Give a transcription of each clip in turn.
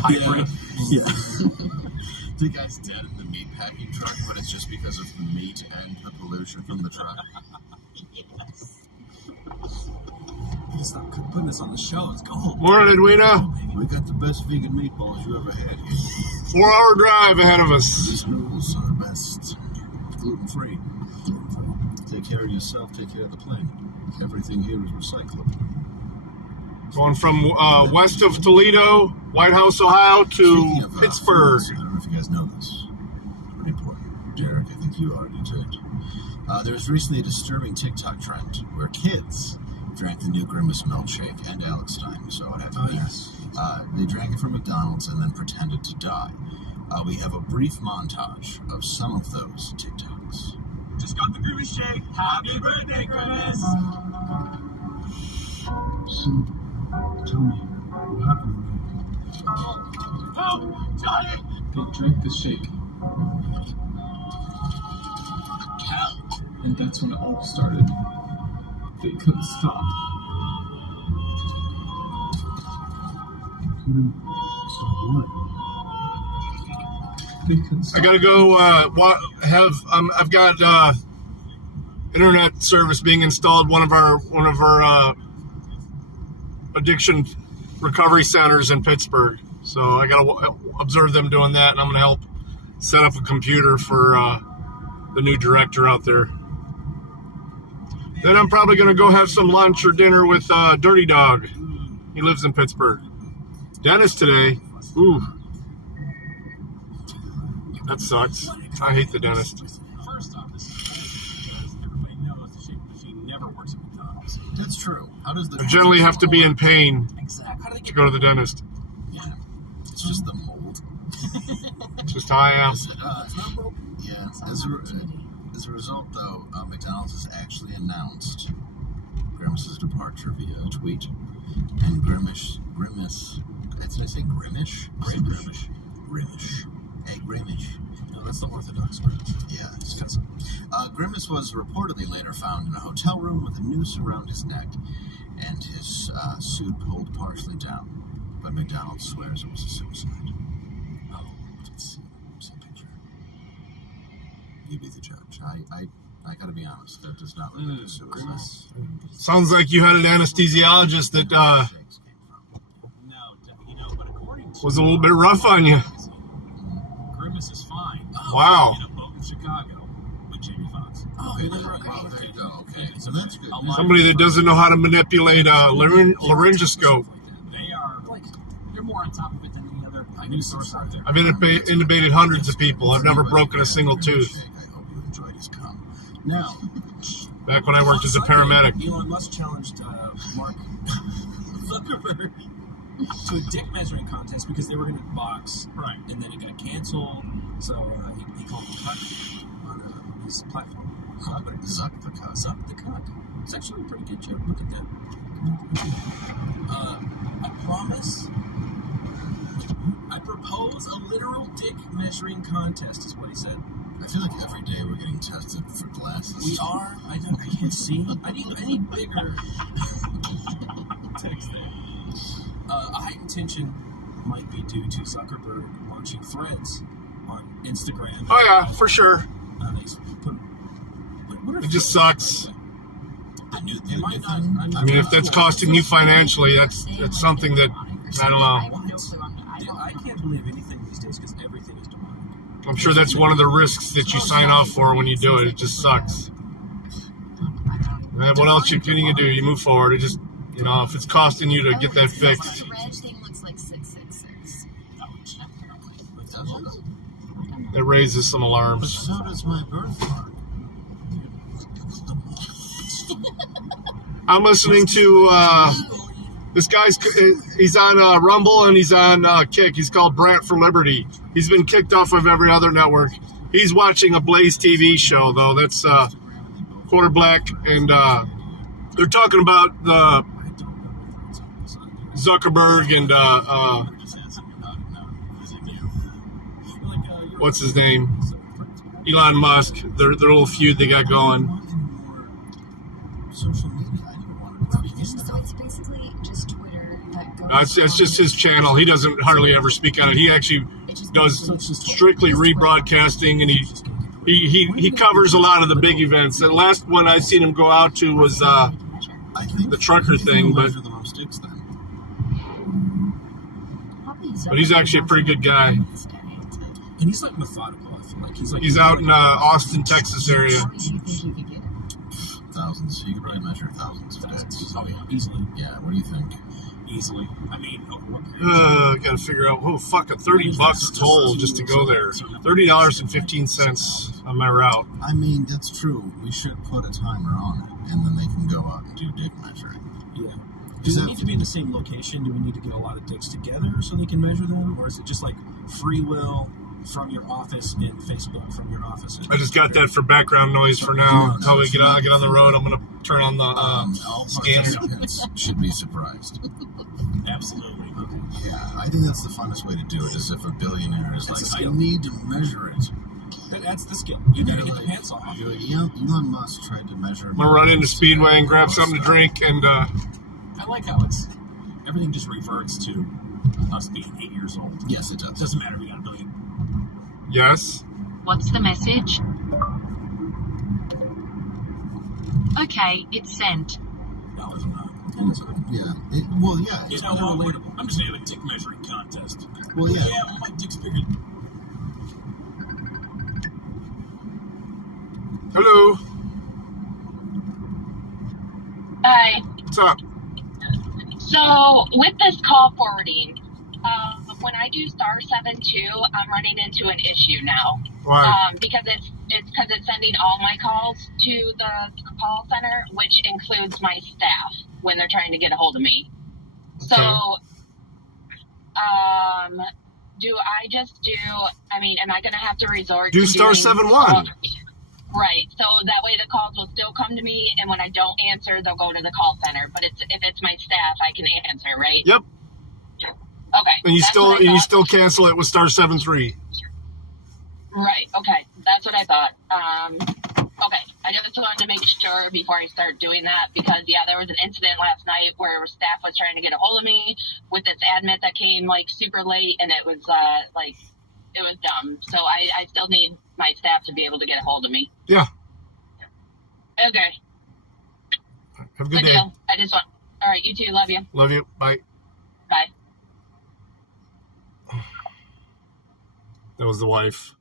hybrid. Yeah. The guy's dead in the meat packing truck, but it's just because of the meat and the pollution from the truck. Yes. Just stop putting this on the show. Let's go home. Morning, Edwina. We got the best vegan meatballs you ever had here. 4-hour drive ahead of us. These noodles are the best. Gluten-free. Take care of yourself, take care of the planet. Everything here is recyclable. Going from west of Toledo, White House, Ohio, to Pittsburgh. I don't know if you guys know this. Pretty important. Derek, I think you already did. There was recently a disturbing TikTok trend where kids drank the new Grimace milkshake, and Alex time, so it had to be. Yes. They drank it from McDonald's and then pretended to die. We have a brief montage of some of those TikToks. Just got the Grimace shake. Happy birthday, Grimace. So, tell me, what happened? Help! Johnny! They drank the shake. Help! And that's when it all started. They couldn't stop. Couldn't stop what? They couldn't stop. I gotta go. I've got internet service being installed. One of our addiction recovery centers in Pittsburgh. So I gotta observe them doing that, and I'm gonna help set up a computer for the new director out there. Then I'm probably gonna go have some lunch or dinner with Dirty Dog. He lives in Pittsburgh. Dentist today. Ooh. That sucks. I hate the dentist. First off, this is because everybody knows the shake machine never works at McDonald's. That's true. How does the... I generally have to be in pain Exactly. How do they to get Uh, go to the dentist. Yeah. It's just the mold. It's just how I am. It's not broken. Yeah. As a result, though, McDonald's has actually announced Grimace's departure via a tweet. And Grimace. Did I say Grimish? Grimish. Grimish. Hey, Grimish. No, that's the Orthodox word. Yeah, it's because Grimace was reportedly later found in a hotel room with a noose around his neck and his suit pulled partially down. But McDonald's swears it was a suicide. Oh, let's see a picture. You be the judge. I gotta be honest. That does not look like a suicide. Sounds like you had an anesthesiologist that No, but according to was a little bit rough on you. Grimace is fine. Wow. In a boat in Chicago with Jamie Foxx. Okay, there you go. Okay, so that's good. Somebody that doesn't know how to manipulate a laryngoscope. They are they're more on top of it than any other news source out there. I've intubated hundreds of people. I've never broken a single tooth. I hope you enjoyed his cum. Now, Back when I worked as a paramedic. Elon Musk challenged Mark Zuckerberg to a dick measuring contest because they were going to box. Right. And then it got canceled. So he called him Cuck on his platform. Zuck the cuck. Zuck the Cuck. It's actually a pretty good joke. Look at that. I promise. I propose a literal dick measuring contest, is what he said. I feel like every day we're getting tested for glasses. We are. I can't see. I need bigger. Text there. A heightened tension might be due to Zuckerberg launching threads on Instagram. Oh yeah, for sure. It just sucks. I knew It might not. I mean, if that's costing you financially, that's something that I don't know. I can't believe anything these days because everything is demonic. I'm sure that's one of the risks that you sign off for when you do it. It just sucks. What else can you do? You move forward. It just, if it's costing you to get that fixed. The red thing looks like 666. It raises some But alarms. so does my birthmark. I'm listening to this guy's. He's on Rumble and he's on Kick. He's called Brant for Liberty. He's been kicked off of every other network. He's watching a Blaze TV show though. That's Quarterback, and they're talking about the Zuckerberg and what's his name, Elon Musk. Their little feud they got going. Social media. I didn't want to So it's basically just Twitter that That's just his channel. He doesn't hardly ever speak on it. He actually does strictly rebroadcasting, and he covers a lot of the big events. The last one I've seen him go out to was I think the trucker thing, but the most sticks then. he's actually a pretty good guy. And he's like methodical. I feel like He's out in Austin, Texas area. Thousands. You could probably measure thousands of dicks. Oh, yeah, easily. Yeah. What do you think? Easily. I mean, over what period? Gotta figure out. Oh, fuck, $30 toll just to go there. $30.15 on my route. I mean, that's true. We should put a timer on it, and then they can go out and do dick measuring. Yeah. Do we need to be in the same location? Do we need to get a lot of dicks together so they can measure them? Or is it just like free will from your office and Facebook from your office? I just got that for background noise for now. Until we get on the road, I'm going to turn on the all scanner. participants should be surprised. Absolutely. Okay. Yeah, I think that's the funnest way to do it, is if a billionaire is like, I need to measure it. That's the skill. You gotta get the pants off. You're like, Elon Musk tried to measure... I'm going to run into Speedway and grab something to drink, and I like how everything just reverts to us being 8 years old. Yes, it does. It doesn't matter, we got a billion. yes. What's the message? Okay, it's sent. Dollars or not. Yeah. It's It's more relatable. I'm just gonna have a dick measuring contest. Well, yeah. Yeah, my dick's bigger. Hello. Hi. What's up? So with this call forwarding, when I do *72, I'm running into an issue now. Why? Because it's sending all my calls to the call center, which includes my staff when they're trying to get a hold of me. So, do I just do? I mean, am I going to have to resort Do to doing *71. Right. So that way the calls will still come to me, and when I don't answer, they'll go to the call center. But if it's my staff, I can answer, right? Yep. Okay. And you that's what I you thought. still cancel it with *73. Right. Okay. That's what I thought. Okay. I just wanted to make sure before I start doing that, because there was an incident last night where staff was trying to get a hold of me with this admit that came like super late, and it was it was dumb. So I still need my staff to be able to get a hold of me. Yeah. Okay. Have a good day. Deal. I just want. All right. You too. Love you. Love you. Bye. Bye. That was the wife.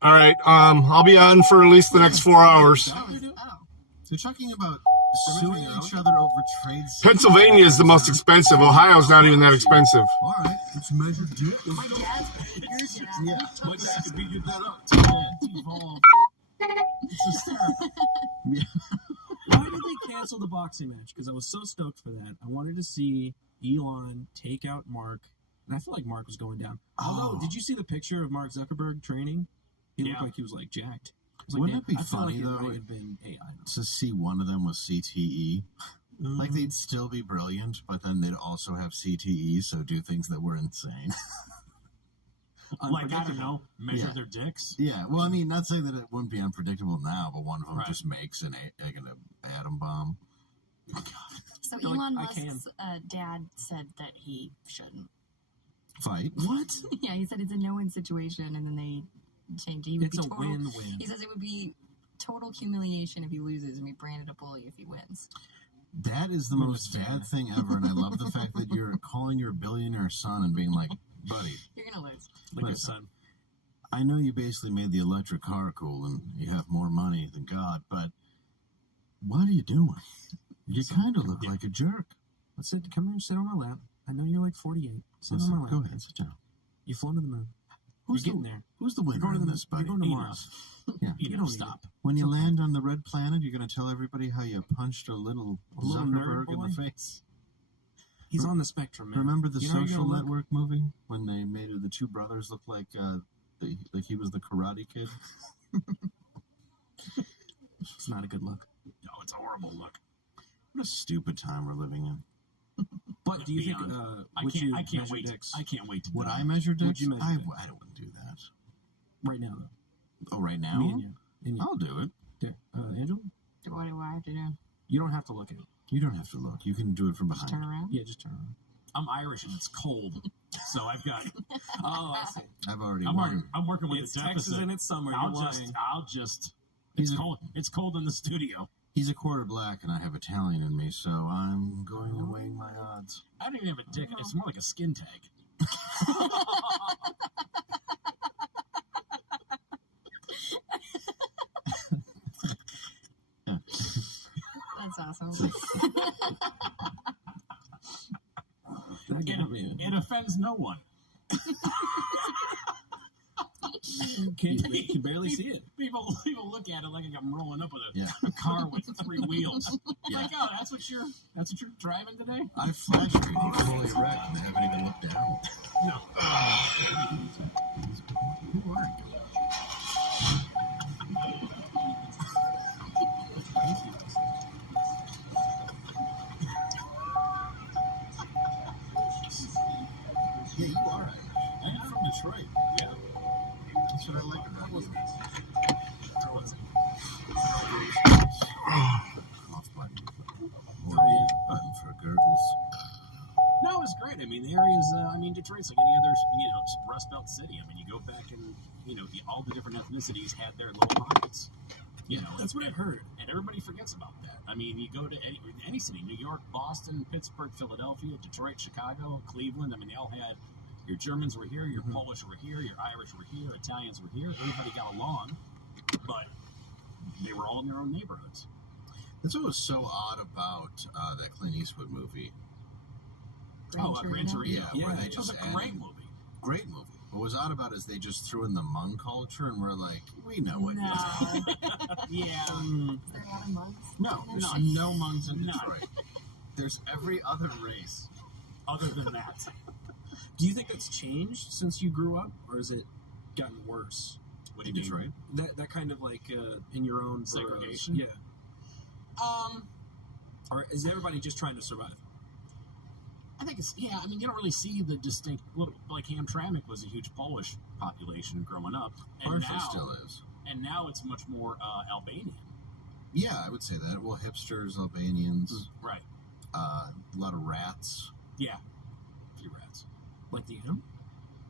All right. I'll be on for at least the next 4 hours. They're talking about suing each other over trade secrets. Pennsylvania is the most expensive. Ohio's not even that expensive. All right, let's measure dick. My dad's Yeah. My dad could beat you that up. It's hysterical. Why did they cancel the boxing match? Because I was so stoked for that. I wanted to see Elon take out Mark, and I feel like Mark was going down. Although, did you see the picture of Mark Zuckerberg training? He looked like he was like jacked. I was like, Wouldn't it be I feel funny, like though, it might have been AI. to see one of them with CTE? Like, they'd still be brilliant, but then they'd also have CTE, so do things that were insane. Like, I don't know, measure their dicks? Yeah, well, I mean, not saying that it wouldn't be unpredictable now, but one of them just makes an atom bomb. So They're like, Elon I can. Musk's dad said that he shouldn't. Fight? What? Yeah, he said it's a no-win situation, and then they changed it. It's a win-win. He says it would be total humiliation if he loses and be branded a bully if he wins. That is the most sad thing ever, and I love the fact that you're calling your billionaire son and being like, buddy, You're going to lose. Like his son. I know you basically made the electric car cool and you have more money than God, but what are you doing? You kind of look like a jerk. Let's sit. Come here, sit on my lap. I know you're like 48. Sit on my lap. Go ahead, sit down. You've flown to the moon. Who's You're getting there. Who's the winner You're going in to this, buddy? You're going to Mars. Yeah. You don't stop. When you land on the red planet, you're going to tell everybody how you punched a little nerd Zuckerberg in boy? the face. He's on the spectrum, man. Remember the You know how you're Social gonna look? Network movie when they made the two brothers look like he was the Karate Kid? It's not a good look. No, it's a horrible look. What a stupid time we're living in. But do you think? I can't wait. I can't wait to. Would I measure dicks? you measure I dicks? wouldn't do that. Right now, though. Oh, right Me now? and you. I'll do it. There. Angela? What do I have to do? You don't have to look at it. You don't have to look. You can do it from Just behind. turn around. Yeah, just turn around. I'm Irish and it's cold, so I've got. Oh, I see. I've already I'm won. working with It's the Texas deficit. and it's summer. I'll You're just. lying. It's cold. It's cold in the studio. He's a quarter black, and I have Italian in me, so I'm going to weigh my odds. I don't even have a dick. It's more like a skin tag. That's awesome. It offends no one. You can barely see it. People look at it like I'm rolling up with Yeah. a car with 3 wheels. Yeah. Like, oh, that's what you're driving today? I flashed you. You're fully erect, and I haven't even looked down. No. Who are you? Yeah, you are Irish. I'm from Detroit. Yeah. That's what I like about you. Off button. Or button for gurgles. No, it's great. I mean, the area's, Detroit's like any other, Rust Belt city. I mean, you go back and, all the different ethnicities had their little pockets. That's what I've heard. And everybody forgets about that. I mean, you go to any city, New York, Boston, Pittsburgh, Philadelphia, Detroit, Chicago, Cleveland. I mean, they all had, your Germans were here, your Polish were here, your Irish were here, Italians were here. Everybody got along, but they were all in their own neighborhoods. That's what was so odd about that Clint Eastwood movie. Gran Torino. Yeah, where they It was just a great added- movie. Great movie. What was odd about it is they just threw in the Hmong culture, and we're like, we know what No. it is. Yeah. Is there a lot of mugs? No, There's no, no Hmongs in None. Detroit. There's every other race. other than that. Do you think that's changed since you grew up, or has it gotten worse? What do In you mean? Detroit? That kind of like in your own boroughs. Segregation? Yeah. Or is everybody just trying to survive? I think it's, you don't really see the distinct, like Hamtramck was a huge Polish population growing up. And Partially now, still is. And now it's much more Albanian. Yeah, I would say that. Well, hipsters, Albanians, Right. a lot of rats. Yeah. A few rats. Like the animal?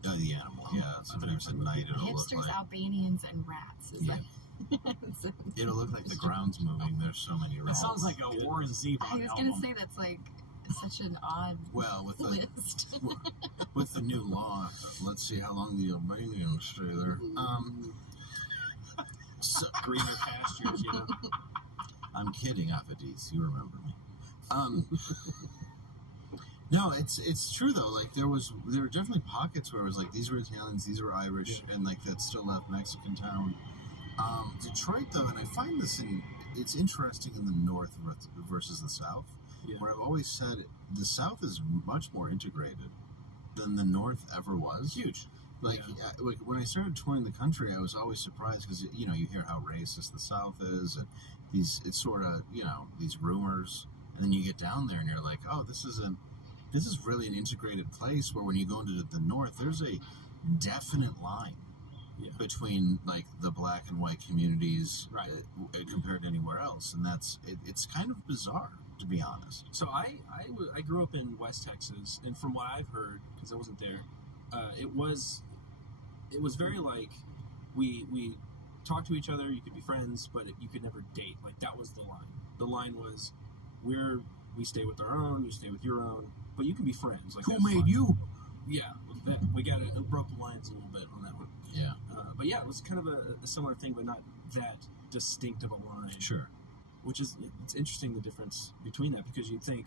The animal, yeah. Sometimes at night it'll look Hipsters, like Albanians, and rats. Is Yeah. that... it'll look like the ground's moving. There's so many That rats. sounds like a Warren Zevon I was album. going to say that's like such an odd Well, with the list. with the new law, let's see how long the Albanians stay there. So, Greener pastures, I'm kidding, Afadis. You remember me. No, it's true though. Like there were definitely pockets where it was like these were Italians, these were Irish, and like that still left Mexican town. Detroit though, and I find it's interesting in the North versus the South, where I've always said the South is much more integrated than the North ever was. Huge. Like when I started touring the country, I was always surprised because you hear how racist the South is, and it's sort of these rumors, and then you get down there and you're like, oh, this is really an integrated place where when you go into the North, there's a definite line between like the black and white communities compared to anywhere else, and it's kind of bizarre, to be honest. So I grew up in West Texas, and from what I've heard, because I wasn't there, it was very like we talked to each other. You could be friends, but you could never date. Like that was the line. The line was we stay with our own, you stay with your own, but you can be friends. Like Who that's made fun. you? Yeah, it broke the lines a little bit on that one. Yeah, but yeah, it was kind of a similar thing, but not that distinct of a line. sure. Which is, it's interesting the difference between that, because you'd think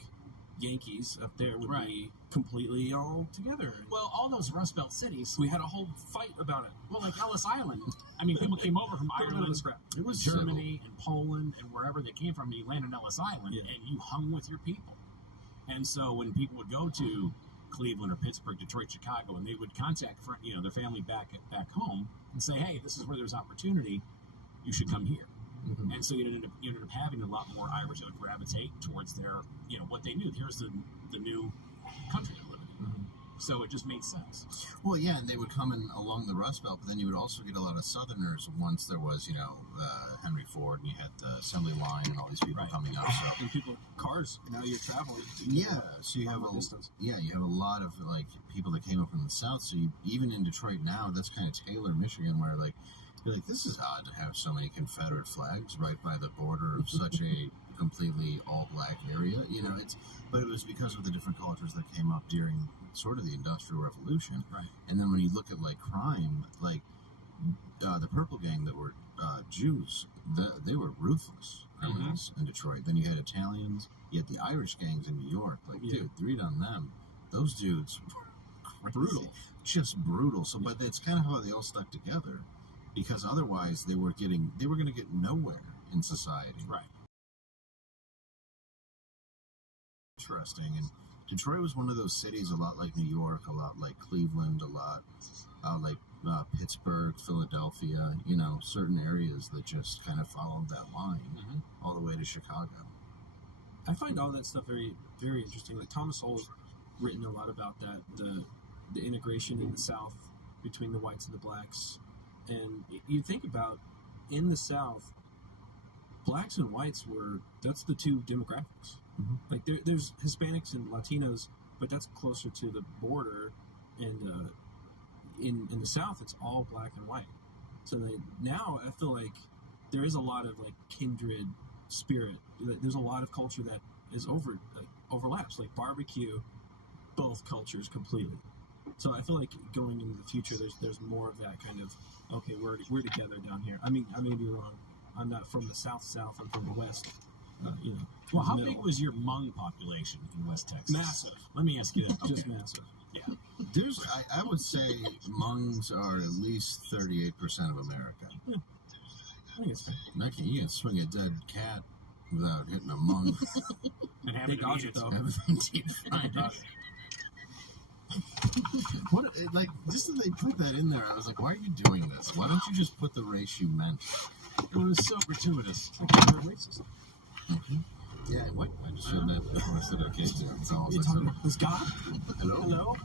Yankees up there would be completely all together. Well, all those Rust Belt cities. We had a whole fight about it. Well, like Ellis Island. I mean, people came over from Ireland, It was Germany, and Poland, and wherever they came from. You landed on Ellis Island, and you hung with your people. And so when people would go to Cleveland or Pittsburgh, Detroit, Chicago, and they would contact their family back home and say, "Hey, this is where there's opportunity. You should come here." Mm-hmm. And so you ended up having a lot more Irish that would gravitate towards their, what they knew. Here's the new country to live in. Mm-hmm. So it just made sense. Well, yeah, and they would come in along the Rust Belt, but then you would also get a lot of Southerners once there was, Henry Ford, and you had the assembly line and all these people coming up. So And people, cars, now you're traveling. yeah, so you have distance. you have a lot of people that came up from the South. So even in Detroit now, that's kind of Taylor, Michigan, where you're like, this is odd to have so many Confederate flags right by the border of such a completely all-black area. But it was because of the different cultures that came up during sort of the Industrial Revolution. Right. And then when you look at crime, the Purple Gang that were Jews, they were ruthless criminals in Detroit. Then you had Italians, you had the Irish gangs in New York. Dude, read on them. Those dudes were brutal, just brutal. So, but that's kind of how they all stuck together, because otherwise they were going to get nowhere in society. Right. Interesting. And Detroit was one of those cities, a lot like New York, a lot like Cleveland, a lot like Pittsburgh, Philadelphia, certain areas that just kind of followed that line all the way to Chicago. I find all that stuff very, very interesting. Like Thomas Sowell's written a lot about that, the integration in the South between the whites and the blacks. And you think about, in the South, blacks and whites that's the two demographics. Like there's Hispanics and Latinos, but that's closer to the border, and in the South it's all black and white. So now I feel like there is a lot of kindred spirit. There's a lot of culture that is overlaps, like barbecue, both cultures completely. So I feel like going into the future, there's more of that kind of, okay, we're together down here. I mean, I may be wrong. I'm not from the South. I'm from the West. Well, how big was your Hmong population in West Texas? Massive. Let me ask you that. Just massive. Yeah. I would say Hmongs are at least 38% of America. Yeah. I think it's fair. You can swing a dead cat without hitting a Hmong. And They having dodge it though. What, just that they put that in there, I was like, why are you doing this? Why don't you just put the race you meant? It was so gratuitous. They're racist. Yeah, what? I just showed that before I said okay. That's all. You talking about this God? Hello? Hello?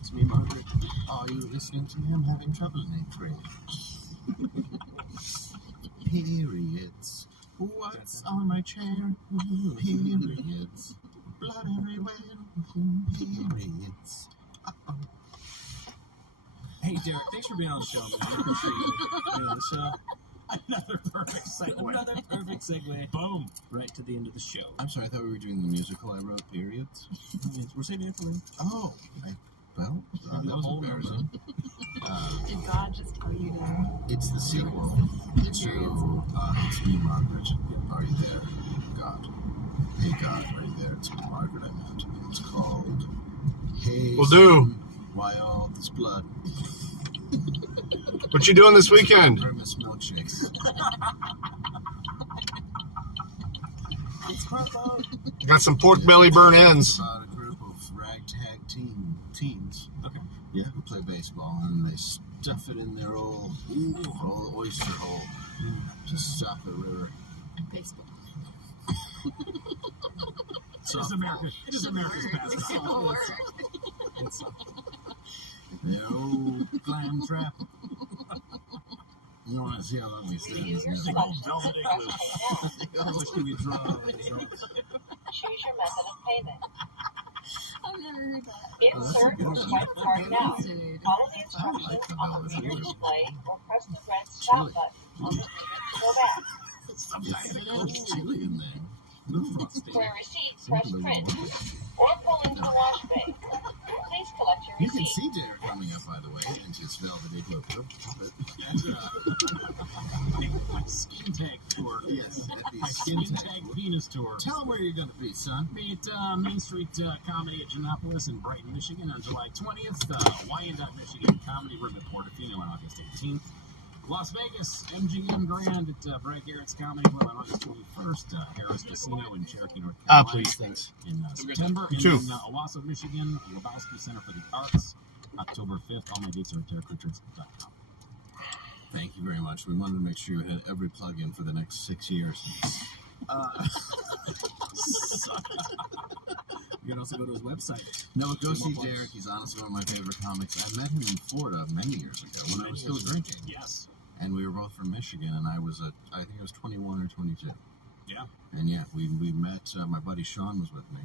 It's me, Margaret. Are you listening to me? I'm having trouble in April. Periods. What's on my chair? Periods. Blood everywhere. Periods. Uh-oh. Hey, Derek, thanks for being on the show, man. I appreciate you being on the show. Another perfect segue. Another perfect segue. Boom. Right to the end of the show. I'm sorry, I thought we were doing the musical I wrote, Periods. We're saving it for you. Oh, that was embarrassing. Did God just tell you to? It's the sequel to It's Me, Margaret. Are you there? God. Hey, God, are you there? It's Margaret, I meant. It's called Hey, Will do. Son, Why All This Blood? What you doing this weekend? Grimace milkshakes. Got some pork belly burn ends. About a group of ragtag teens. Okay. Yeah, who play baseball, and they stuff it in their old oyster hole to stop the river. Baseball. It is America's pastime. No clam trap. You want to see how long we stand this The now? old velvet igloo. How much can you draw? Choose your method of payment. I've never heard that. Insert or swipe card now. Follow the instructions on the meter display or press the red stop button on the meter to go back. It's chilly in there. For a receipt, press print or pull into the wash bay. Please collect your You can receipt. see Derek coming up, by the way, into his velvet igloo. My skin tag tour. Yes, at the My skin skin tag. tag Venus tour. Tell him where you're going to be, son. Be at Main Street Comedy at Giannopolis in Brighton, Michigan on July 20th. Wyandotte, Michigan Comedy Room at Portofino on August 18th. Las Vegas, MGM Grand at Brad Garrett's Comedy Club on August 21st. Harris Casino in Cherokee, North Carolina. Please, thanks. In September. And Two. in Owasso, Michigan, Lebowski Center for the Arts, October 5th. All my dates are at DerekRichards.com. Thank you very much. We wanted to make sure you had every plug-in for the next 6 years. You can also go to his website. No, go see Derek. He's honestly one of my favorite comics. I met him in Florida many years ago when I was still drinking. Yes. And we were both from Michigan, and I think I was 21 or 22. Yeah. And yeah, we met, my buddy Sean was with me,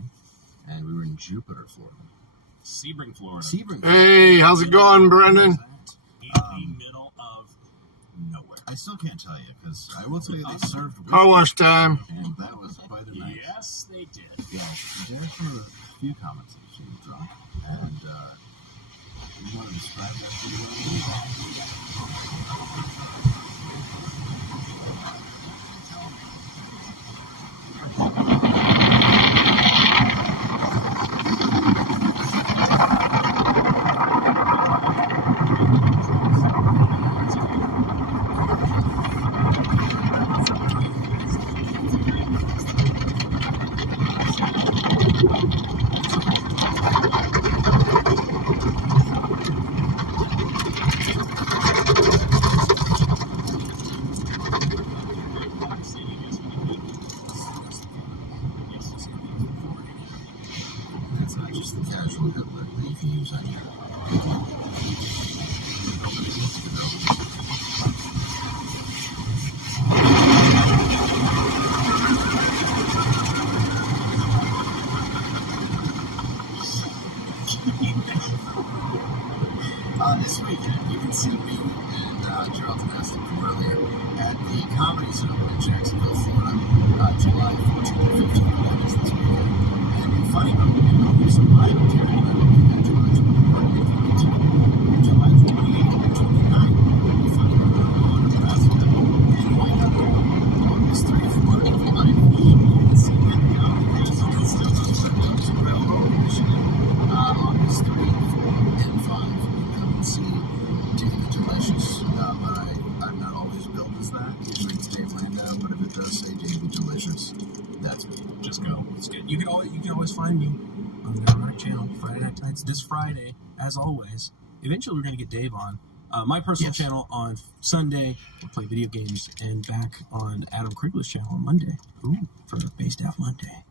and we were in Jupiter, Florida. Sebring, Florida. Hey, how's it going, Brendan? In the middle of nowhere. I still can't tell you, because I will tell you they served whiskey, Car wash time. and that was quite a night. Yes, they did. Yeah, Derek's one of the few comics I've seen drunk, and you want to describe that to That's not just the casual Hitler that you can use on your... This weekend, you can see me and Charlton Heston from earlier at the Comedy Zone in Jacksonville, Florida, July 14th and 15th. That is this weekend. And the funny about it, so I don't care about it. July 22, July 28th and 29th. The funny about Nebraska. And why not August 3 and 4 of life? You can see me at the Comedy Castle. It still does for Pittsburgh Road, Michigan. August 3 and 4 and 5. See David Delicious, but I'm not always billed as that. Usually it's Dave Landau, but if it does say David Delicious, that's me. Just go. It's good. You can always find me on the Neurotic channel Friday Night Nights. This Friday, as always. Eventually, we're going to get Dave on my personal channel on Sunday. We'll play video games, and back on Adam Krigler's channel on Monday. Ooh, for Based Out Monday.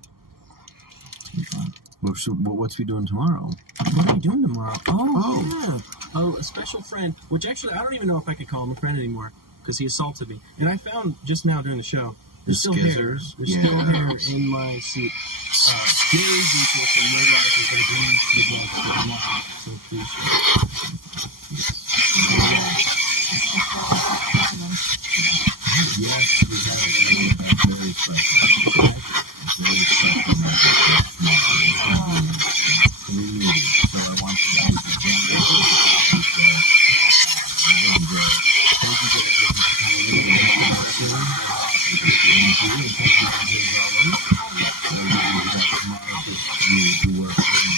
It's gonna be fun. What's we doing tomorrow? What are you doing tomorrow? Yeah. Oh, a special friend, which actually I don't even know if I could call him a friend anymore because he assaulted me. And I found just now during the show, there's still hair. There's still hair in my suit. Gary Beatrice from No Life is going to bring you the guests tomorrow. So please Yes, we have a very special. Very special message. So I want you guys to join us. Thank you for coming in. You work and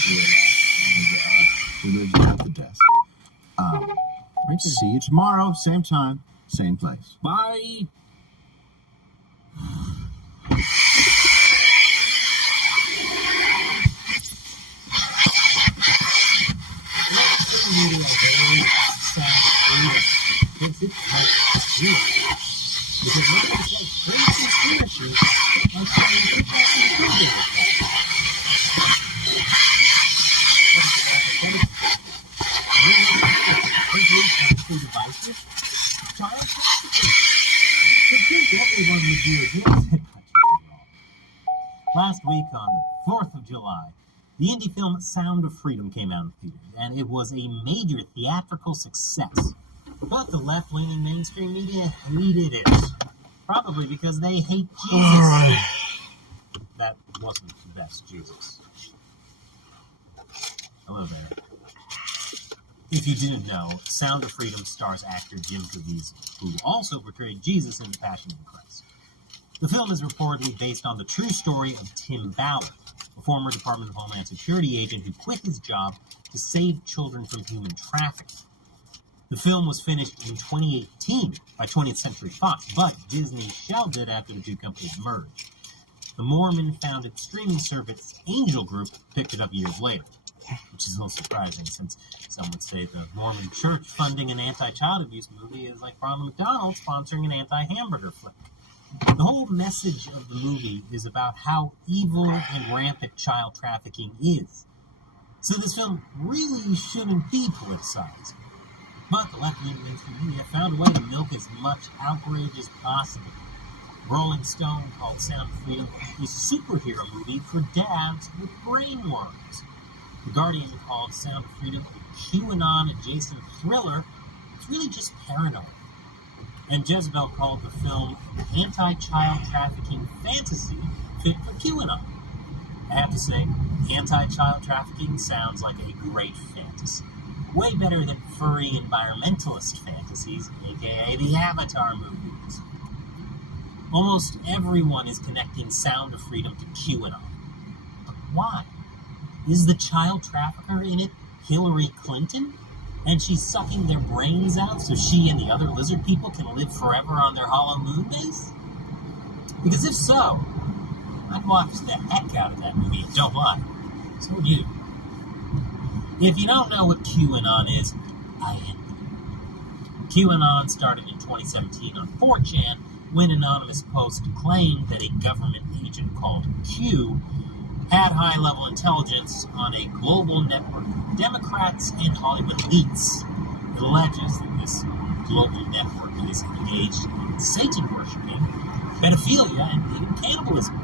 we live at the desk. See you tomorrow, same time, same place. Bye. Last week on the 4th of July, the indie film Sound of Freedom came out in theaters, and it was a major theatrical success. But the left-leaning mainstream media hated it, probably because they hate Jesus. All right. That wasn't the best Jesus. Hello there. If you didn't know, Sound of Freedom stars actor Jim Caviezel, who also portrayed Jesus in The Passion of the Christ. The film is reportedly based on the true story of Tim Ballard, a former Department of Homeland Security agent who quit his job to save children from human trafficking. The film was finished in 2018 by 20th Century Fox, but Disney shelved it after the two companies merged. The Mormon-founded streaming service Angel Group picked it up years later, which is a little surprising since some would say the Mormon church funding an anti-child abuse movie is like Ronald McDonald sponsoring an anti-hamburger flick. The whole message of the movie is about how evil and rampant child trafficking is. So this film really shouldn't be politicized. But the left-wing mainstream media found a way to milk as much outrage as possible. Rolling Stone called Sound of Freedom a superhero movie for dads with brain worms. The Guardian called Sound of Freedom a QAnon-adjacent thriller. It's really just paranoid. And Jezebel called the film anti-child trafficking fantasy fit for QAnon. I have to say, anti-child trafficking sounds like a great fantasy. Way better than furry environmentalist fantasies, aka the Avatar movies. Almost everyone is connecting Sound of Freedom to QAnon. But why? Is the child trafficker in it Hillary Clinton? And she's sucking their brains out so she and the other lizard people can live forever on their hollow moon base? Because if so, I'd watch the heck out of that movie and don't lie. So would you. If you don't know what QAnon is, I am. QAnon started in 2017 on 4chan when an anonymous post claimed that a government agent called Q had high-level intelligence on a global network of Democrats and Hollywood elites. It alleges that this global network is engaged in Satan worshiping, pedophilia, and even cannibalism.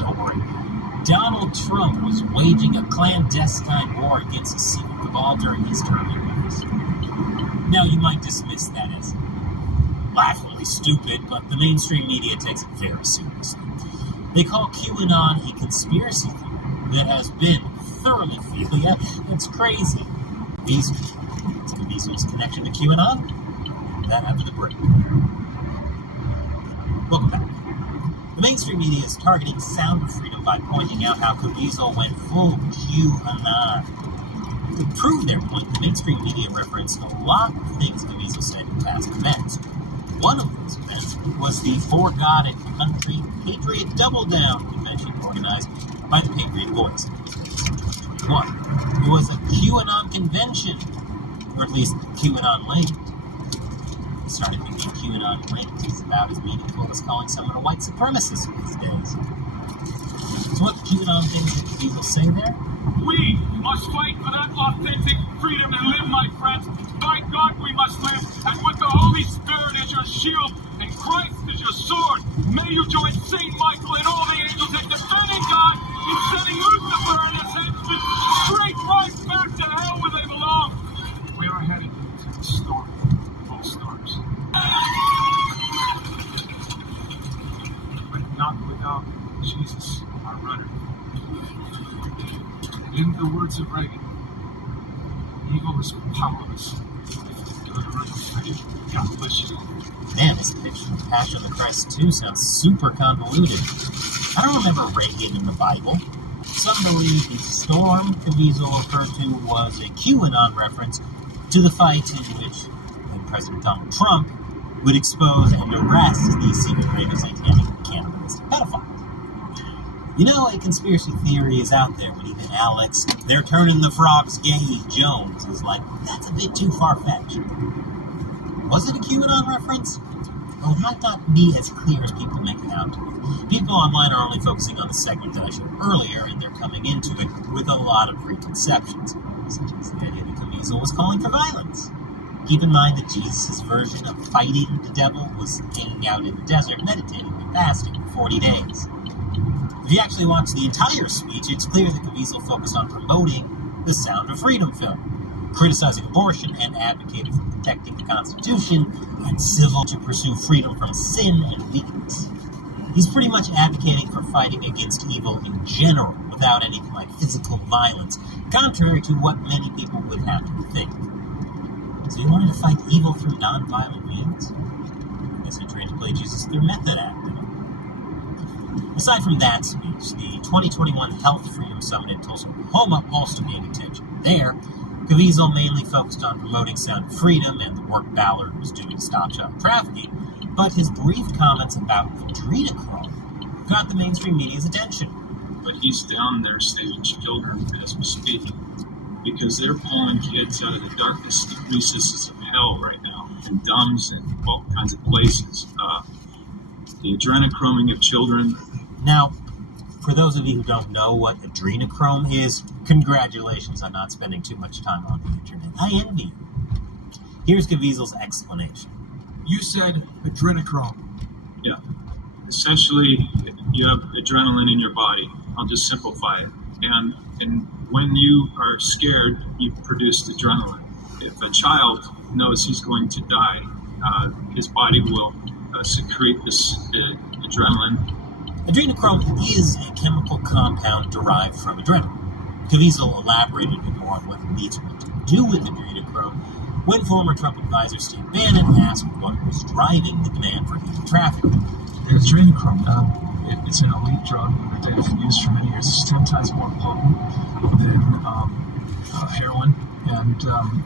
Don't worry. Donald Trump was waging a clandestine war against a secret cabal during his term in office. Now, you might dismiss that as laughably stupid, but the mainstream media takes it very seriously. They call QAnon a conspiracy theory that has been thoroughly philia. It's crazy. Caviezel's connection to QAnon? That after the break. Welcome back. The mainstream media is targeting Sound of Freedom by pointing out how Caviezel went full QAnon. To prove their point, the mainstream media referenced a lot of things Caviezel said in past events. One of those events was the For God and Country Patriot Double Down convention organized by the Patriot Boys in 2021. It was a QAnon convention, or at least QAnon linked. I started thinking QAnon linked is about as meaningful as calling someone a white supremacist these days. So what QAnon things did Caviezel say there? We must fight for that authentic freedom and live, my friends. By God, we must live, and with the Holy Spirit as your shield and Christ as your sword, may you join Saint Michael and all the angels in defending God and sending Lucifer and his henchmen straight right back to hell where they belong. We are headed to the storm of all storms. But not without Jesus, our runner. In the words of Reagan, evil is powerless. God bless you. Man, this pitch from Passion of the Christ 2 sounds super convoluted. I don't remember Reagan in the Bible. Some believe the storm Caviezel referred to was a QAnon reference to the fight in which President Donald Trump would expose and arrest the secret rape of satanic cannibalistic pedophiles. You know, a conspiracy theory is out there when even Alex, they're turning the frogs gay Jones, is like, that's a bit too far-fetched. Was it a QAnon reference? Well, it might not be as clear as people make it out to be. People online are only focusing on the segment that I showed earlier, and they're coming into it with a lot of preconceptions, such as the idea that Caviezel was calling for violence. Keep in mind that Jesus' version of fighting the devil was hanging out in the desert, meditating and fasting for 40 days. If you actually watch the entire speech, it's clear that Caviezel focused on promoting the Sound of Freedom film, criticizing abortion and advocating for protecting the Constitution and civil to pursue freedom from sin and weakness. He's pretty much advocating for fighting against evil in general, without anything like physical violence, contrary to what many people would have to think. So he wanted to fight evil through non-violent means? I guess he tried to play Jesus through method acting. Aside from that speech, the 2021 Health Freedom Summit in Tulsa, Oklahoma also gained attention. There, Caviezel mainly focused on promoting Sound of Freedom and the work Ballard was doing to stop child trafficking, but his brief comments about adrenochrome got the mainstream media's attention. But he's down there saving children as we speak, because they're pulling kids out of the darkest recesses of hell right now, in dumps and all kinds of places. the adrenochroming of children. Now, for those of you who don't know what adrenochrome is, congratulations on not spending too much time on the internet. I envy you. Here's Caviezel's explanation. You said adrenochrome. Yeah. Essentially, you have adrenaline in your body. I'll just simplify it. And when you are scared, you produce adrenaline. If a child knows he's going to die, his body will secrete this adrenaline. Adrenochrome is a chemical compound derived from adrenaline. Caviezel elaborated a bit more on what the elites were to do with adrenochrome when former Trump advisor Steve Bannon asked what was driving the demand for human trafficking. Adrenochrome, it's an elite drug that they've used for many years. It's 10 times more potent than heroin, and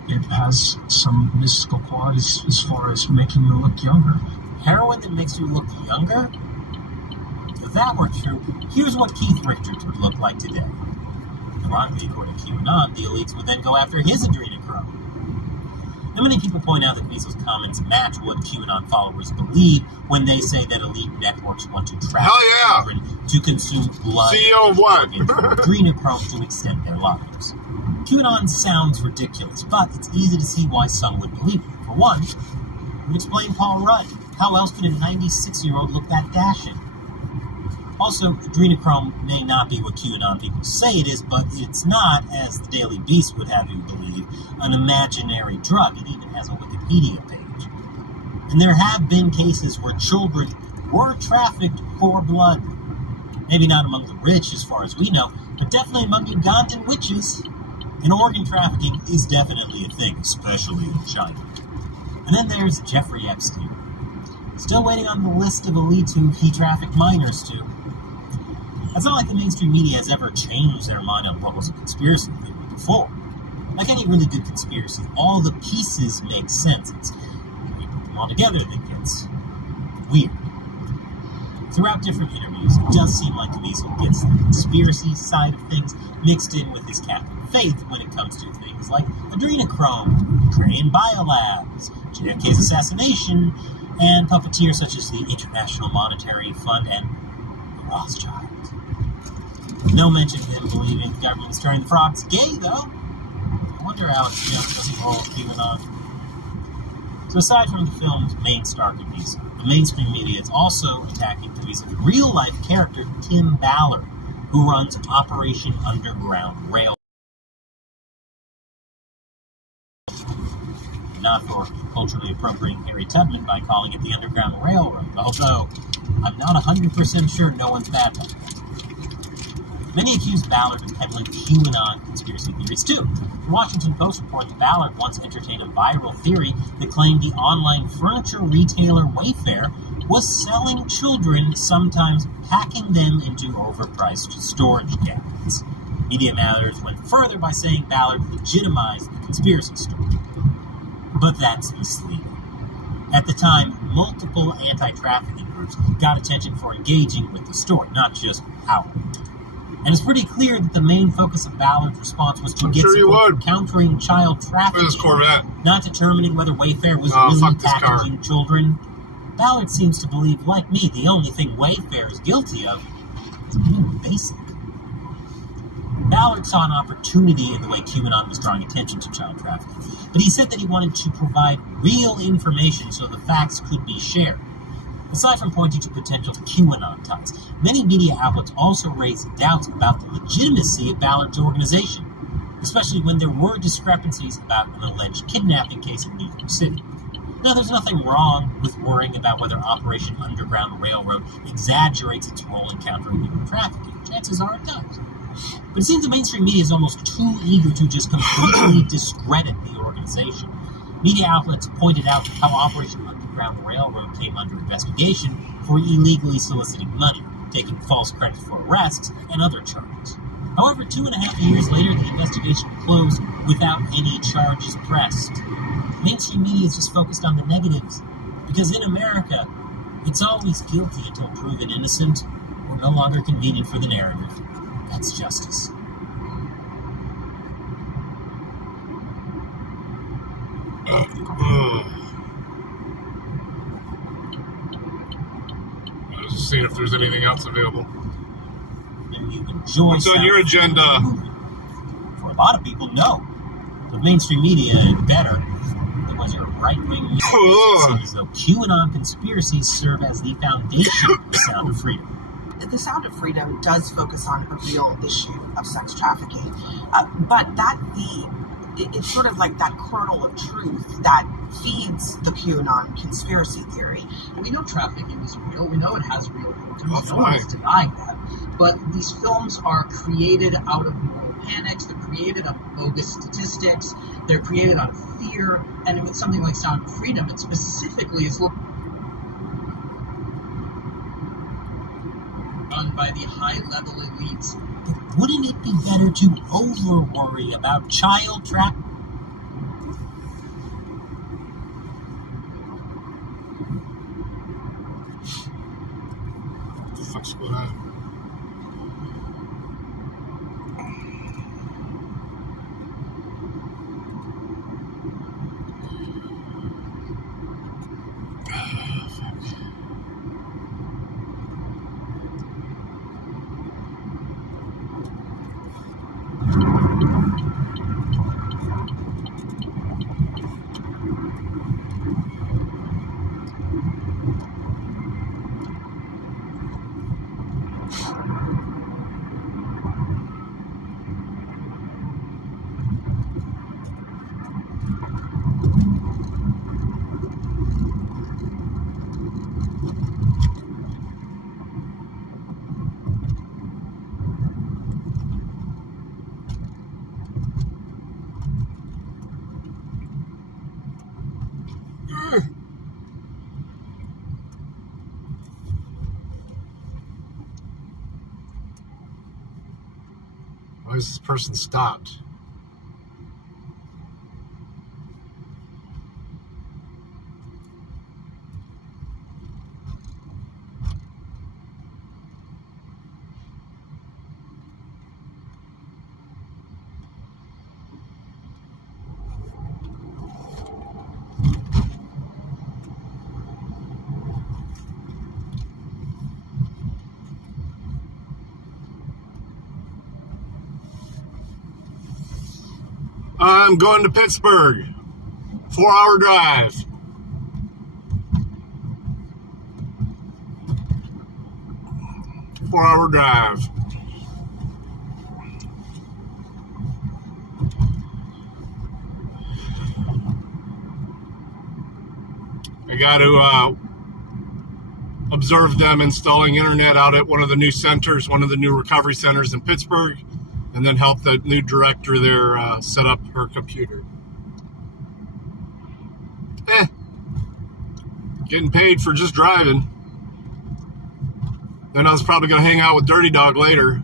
it has some mystical qualities as far as making you look younger. Heroin that makes you look younger? If that were true, here's what Keith Richards would look like today. Ironically, according to QAnon, the elites would then go after his adrenochrome. Now, many people point out that Caviezel's comments match what QAnon followers believe when they say that elite networks want to traffic children to consume blood CEO of what? and adrenochrome to extend their lives. QAnon sounds ridiculous, but it's easy to see why some would believe it. For one, it would explain Paul Rudd. How else could a 96-year-old look that dashing? Also, adrenochrome may not be what QAnon people say it is, but it's not, as the Daily Beast would have you believe, an imaginary drug. It even has a Wikipedia page. And there have been cases where children were trafficked for blood. Maybe not among the rich, as far as we know, but definitely among Ugandan witches. And organ trafficking is definitely a thing, especially in China. And then there's Jeffrey Epstein. Still waiting on the list of elites who he trafficked minors to. It's not like the mainstream media has ever changed their mind on what was a conspiracy theory before. Like any really good conspiracy, all the pieces make sense. It's when you put them all together that gets weird. Throughout different interviews, it does seem like Caviezel gets the conspiracy side of things mixed in with his Catholic faith when it comes to things like adrenochrome, Ukrainian biolabs, JFK's assassination, and puppeteers such as the International Monetary Fund and Rothschild. No mention of him believing the government is turning the frogs gay, though. I wonder how Alex Jones doesn't roll with QAnon. So aside from the film's main star Caviezel, the mainstream media is also attacking Caviezel's real-life character, Tim Ballard, who runs Operation Underground Rail. Not for culturally appropriating Harry Tubman by calling it the Underground Railroad, although I'm not 100% sure no one's bad about that. Many accuse Ballard of peddling QAnon conspiracy theories too. The Washington Post reports Ballard once entertained a viral theory that claimed the online furniture retailer Wayfair was selling children, sometimes packing them into overpriced storage cabinets. Media Matters went further by saying Ballard legitimized the conspiracy story. But that's misleading. At the time, multiple anti-trafficking groups got attention for engaging with the story, not just power. And it's pretty clear that the main focus of Ballard's response was to get support for countering child trafficking, not determining whether Wayfair was really packaging children. Ballard seems to believe, like me, the only thing Wayfair is guilty of is being basic. Ballard saw an opportunity in the way QAnon was drawing attention to child trafficking, but he said that he wanted to provide real information so the facts could be shared. Aside from pointing to potential QAnon ties, many media outlets also raised doubts about the legitimacy of Ballard's organization, especially when there were discrepancies about an alleged kidnapping case in New York City. Now, there's nothing wrong with worrying about whether Operation Underground Railroad exaggerates its role in countering human trafficking. Chances are it does. But it seems the mainstream media is almost too eager to just completely discredit the organization. Media outlets pointed out how Operation Underground Railroad came under investigation for illegally soliciting money, taking false credit for arrests, and other charges. However, 2.5 years later, the investigation closed without any charges pressed. Mainstream media is just focused on the negatives, because in America, it's always guilty until proven innocent or no longer convenient for the narrative. That's justice. just seeing if there's anything else available. And you enjoy What's on your agenda? For a lot of people, no. The mainstream media is better. The ones that are right-wing agencies, though QAnon conspiracies serve as the foundation of the Sound of Freedom. The Sound of Freedom does focus on a real issue of sex trafficking, but it's sort of like that kernel of truth that feeds the QAnon conspiracy theory. We know trafficking is real. We know it has real victims. No one's denying that. But these films are created out of moral panics. They're created on bogus statistics. They're created out of fear. And with something like Sound of Freedom, it specifically is done by the high-level elites. But wouldn't it be better to over-worry about child trafficking? What the fuck's going on? Why is this person stopped? I'm going to Pittsburgh. 4-hour drive. Four-hour drive. I got to observe them installing internet out at one of the new centers, one of the new recovery centers in Pittsburgh, and then help the new director there set up her computer. Getting paid for just driving. Then I was probably going to hang out with Dirty Dog later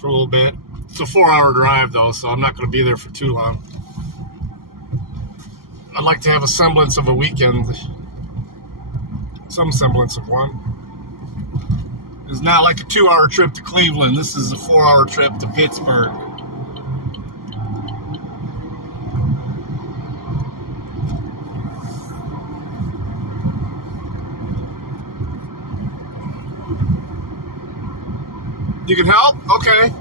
for a little bit. It's a 4-hour drive, though, so I'm not going to be there for too long. I'd like to have a semblance of a weekend. Some semblance of one. It's not like a 2-hour trip to Cleveland. This is a 4-hour trip to Pittsburgh. You can help? Okay.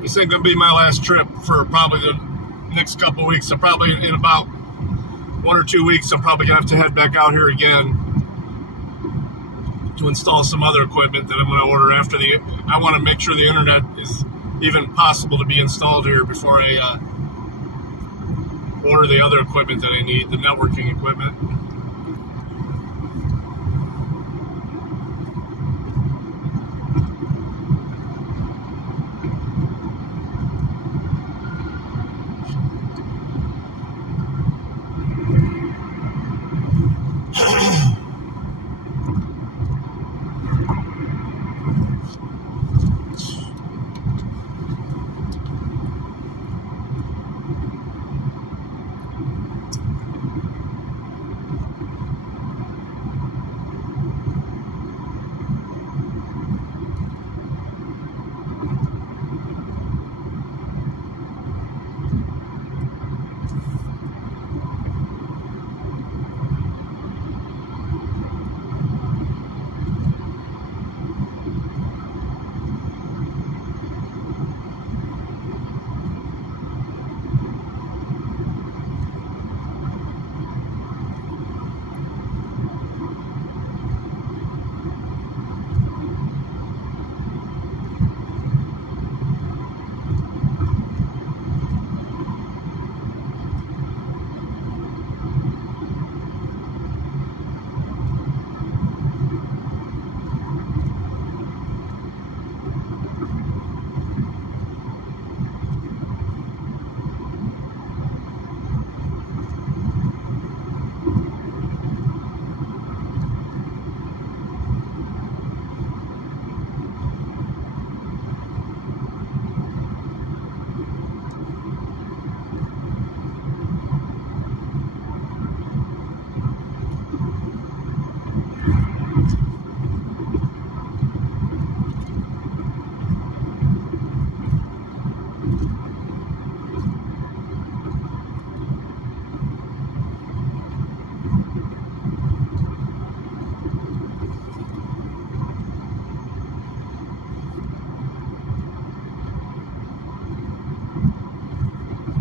This ain't gonna be my last trip for probably the next couple of weeks. So probably in about 1 or 2 weeks, I'm probably gonna have to head back out here again to install some other equipment that I'm gonna order after I want to make sure the internet is even possible to be installed here before I order the other equipment that I need, the networking equipment.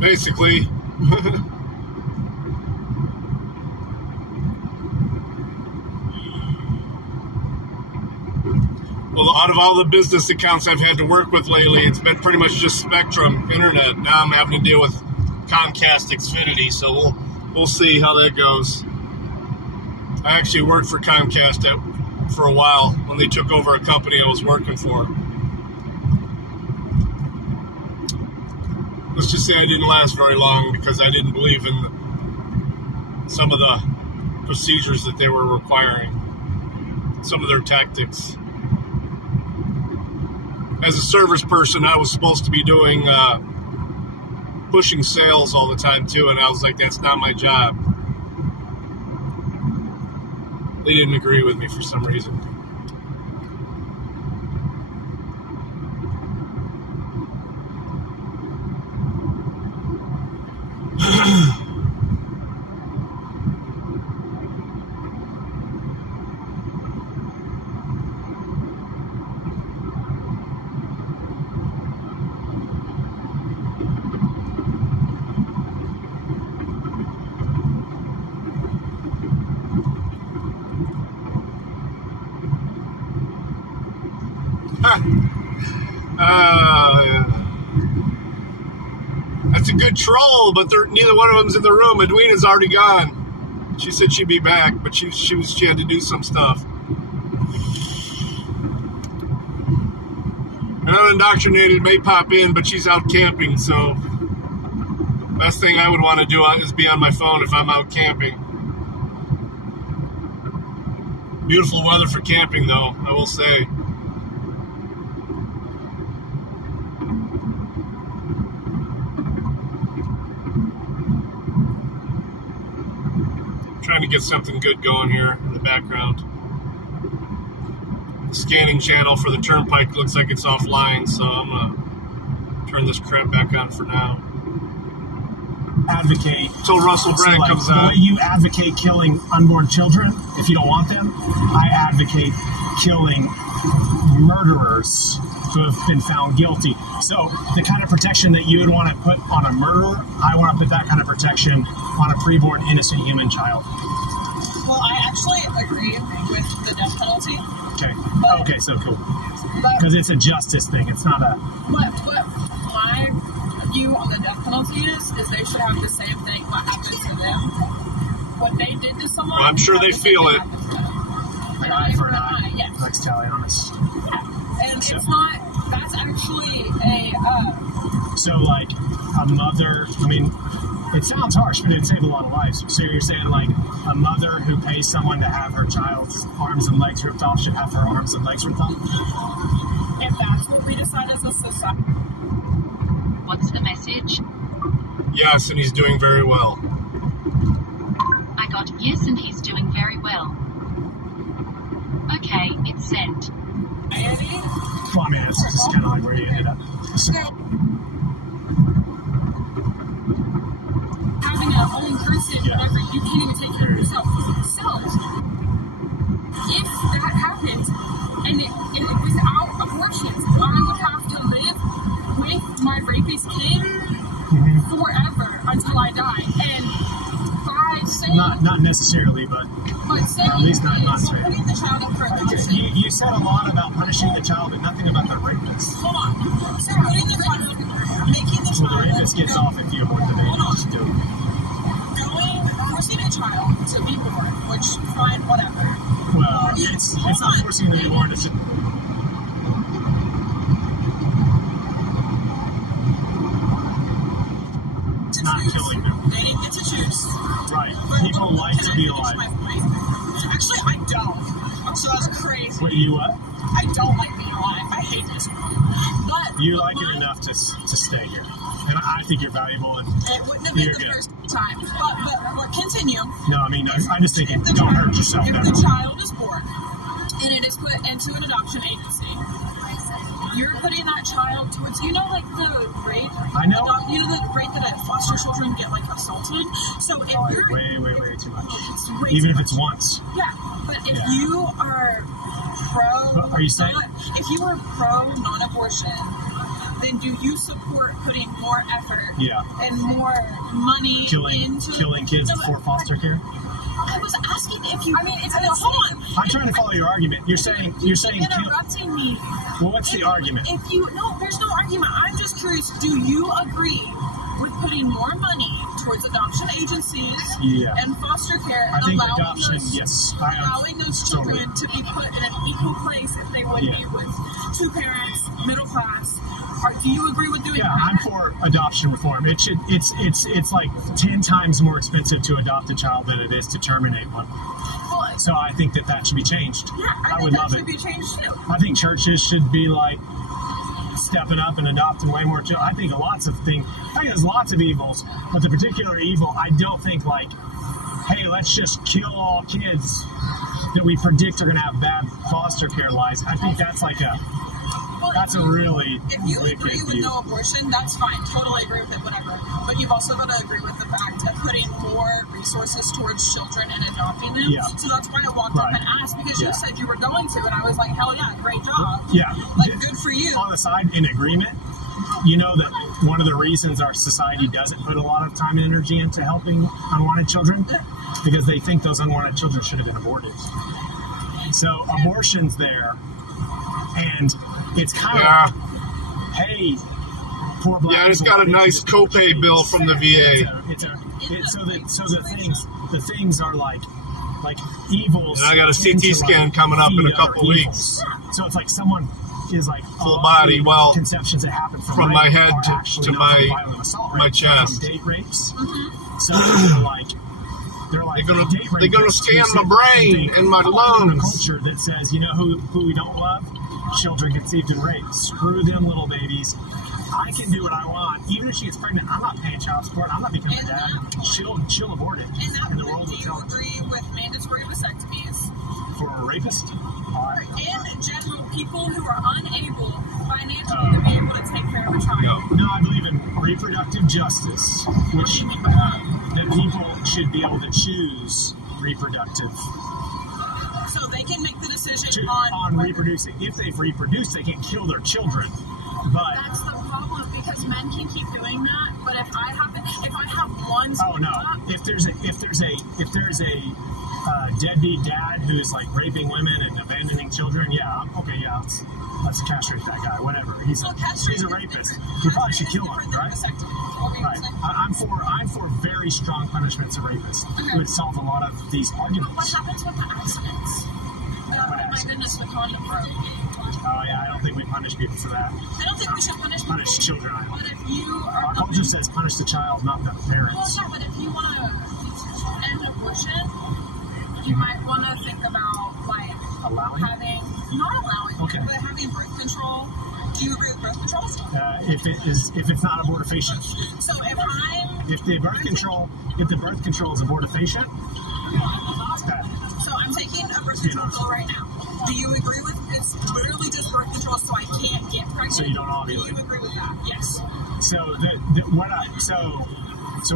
Basically. Well, out of all the business accounts I've had to work with lately, it's been pretty much just Spectrum Internet. Now I'm having to deal with Comcast Xfinity, so we'll see how that goes. I actually worked for Comcast for a while when they took over a company I was working for. Let's just say I didn't last very long because I didn't believe in some of the procedures that they were requiring, some of their tactics. As a service person, I was supposed to be doing pushing sales all the time too, and I was like, that's not my job. They didn't agree with me for some reason. That's a good troll, but neither one of them's in the room. Edwina's already gone. She said she'd be back, but she had to do some stuff. An unindoctrinated may pop in, but she's out camping, so best thing I would want to do is be on my phone if I'm out camping. Beautiful weather for camping, though, I will say. Trying to get something good going here in the background. The scanning channel for the turnpike looks like it's offline, so I'm gonna turn this crap back on for now. Advocate until Russell Brand comes out. The way you advocate killing unborn children if you don't want them, I advocate killing murderers who have been found guilty. So the kind of protection that you would want to put on a murderer, I want to put that kind of protection on a preborn innocent human child. Well, I actually agree with the death penalty. Okay. But, okay, so cool. Because it's a justice thing. It's not a... What my view on the death penalty is they should have the same thing what happened to them. What they did to someone... Well, I'm sure they feel it. An eye for an eye. Yes. Lex Talionis. Yeah. And so, it's not... That's actually a... So, like, a mother... I mean... It sounds harsh, but it'd save a lot of lives. So you're saying, like, a mother who pays someone to have her child's arms and legs ripped off should have her arms and legs ripped off? If that's what we decide as a society. What's the message? Yes, and he's doing very well. I got yes, and he's doing very well. Okay, it's sent. Well, I mean, it's just kind of like where you ended up. So, having a own person, whatever, you can't even take care of yourself. So, if that happened, and it without abortions, I would have to live with my rapist kid forever until I die. And by saying... Not necessarily, but saying at least not straight. putting the child up for adoption. You said a lot about punishing the child, but nothing about the rapist. Hold on. So putting the child, making the child... Well, the rapist gets off if you abort the baby. Just do it. Forcing a child to be born, which, fine, whatever. Well, it's not forcing them to be born, it's just... It's not killing them. They didn't get to choose. Right. People like to be alive. Actually, I don't. So that's crazy. What, you what? I don't like being alive. I hate this. But you like it enough to stay here. And I think you're valuable. And it wouldn't have been the first time. But continue. No, I mean, I'm just thinking, don't hurt yourself. If the child is born and it is put into an adoption agency, you're putting that child towards, you know, like the rape? I know. You know the rape that foster children get, like, assaulted? So if you're... Way too much. Even if it's once. Yeah, but if you are pro... But are you saying... If you are pro non-abortion, then do you support putting more effort Yeah. and more money into killing kids No, before foster care? I was asking if you. I mean, it's hold on. I'm trying to follow your argument. You're saying Interrupting me. Well, what's the argument? If you there's no argument. I'm just curious. Do you agree with putting more money towards adoption agencies Yeah. and foster care, I and think allowing adoption, those, yes. allowing those children to be put in an equal place if they would be with two parents, middle class? Or do you agree with doing Yeah, that? I'm for adoption reform. It's like 10 times more expensive to adopt a child than it is to terminate one. Well, so I think that should be changed. Yeah, I think would that love should it. be changed too. I think churches should be like stepping up and adopting way more children. I think there's lots of evils, but the particular evil, I don't think like, hey, let's just kill all kids that we predict are going to have bad foster care lives. I think that's like that's a really If you wicked agree with view. no abortion, that's fine. Totally agree with it, whatever. But you've also got to agree with the fact of putting more resources towards children and adopting them. Yeah. So that's why I walked up and asked, because you said you were going to, and I was like, hell yeah, great job. Yeah. Like, good for you. On the side, in agreement, you know that one of the reasons our society doesn't put a lot of time and energy into helping unwanted children, because they think those unwanted children should have been aborted. So abortion's there, and it's kind of, hey, poor black Yeah, it's people, got a nice copay bill from the VA. So the things are like evils. And I got a CT scan coming up in a couple weeks. So it's like someone is like full body, well, conceptions that happen from my head to my chest. From date rapes. So they're gonna scan my brain and my lungs. Culture that says, you know who we don't love? Children conceived in rape. Screw them, little babies. I can do what I want. Even if she gets pregnant, I'm not paying child support. I'm not becoming a dad. She'll abort it. And the world will Do you agree with mandatory vasectomies? For a rapist? In general, people who are unable financially to be able to take care of a child. No, I believe in reproductive justice, which that people should be able to choose reproductive. So they can make the decision on reproducing. If they've reproduced, they can kill their children. But that's the problem, because men can keep doing that. But if I have one, if there's a deadbeat dad who is like raping women and abandoning children, let's castrate that guy. Whatever, he's a rapist. We probably should kill him, right? Right. I'm for very strong punishments of rapists. It would solve a lot of these arguments. But what happens with the accidents? Oh my goodness, the condom broke. Oh yeah, I don't think we punish people for that. I don't think we should punish people. Punish children. But if you are, our culture says punish the child, not the parents. Well, yeah, but if you want to end abortion, you might want to think about like not allowing, but having birth control. Do you agree with birth control? If it's not abortifacient. So if the birth control is abortifacient, it's bad. So I'm taking a birth control pill right now. Do you agree with it's literally just birth control, so I can't get pregnant? So you don't ovulate. Do you agree with that? Yes. So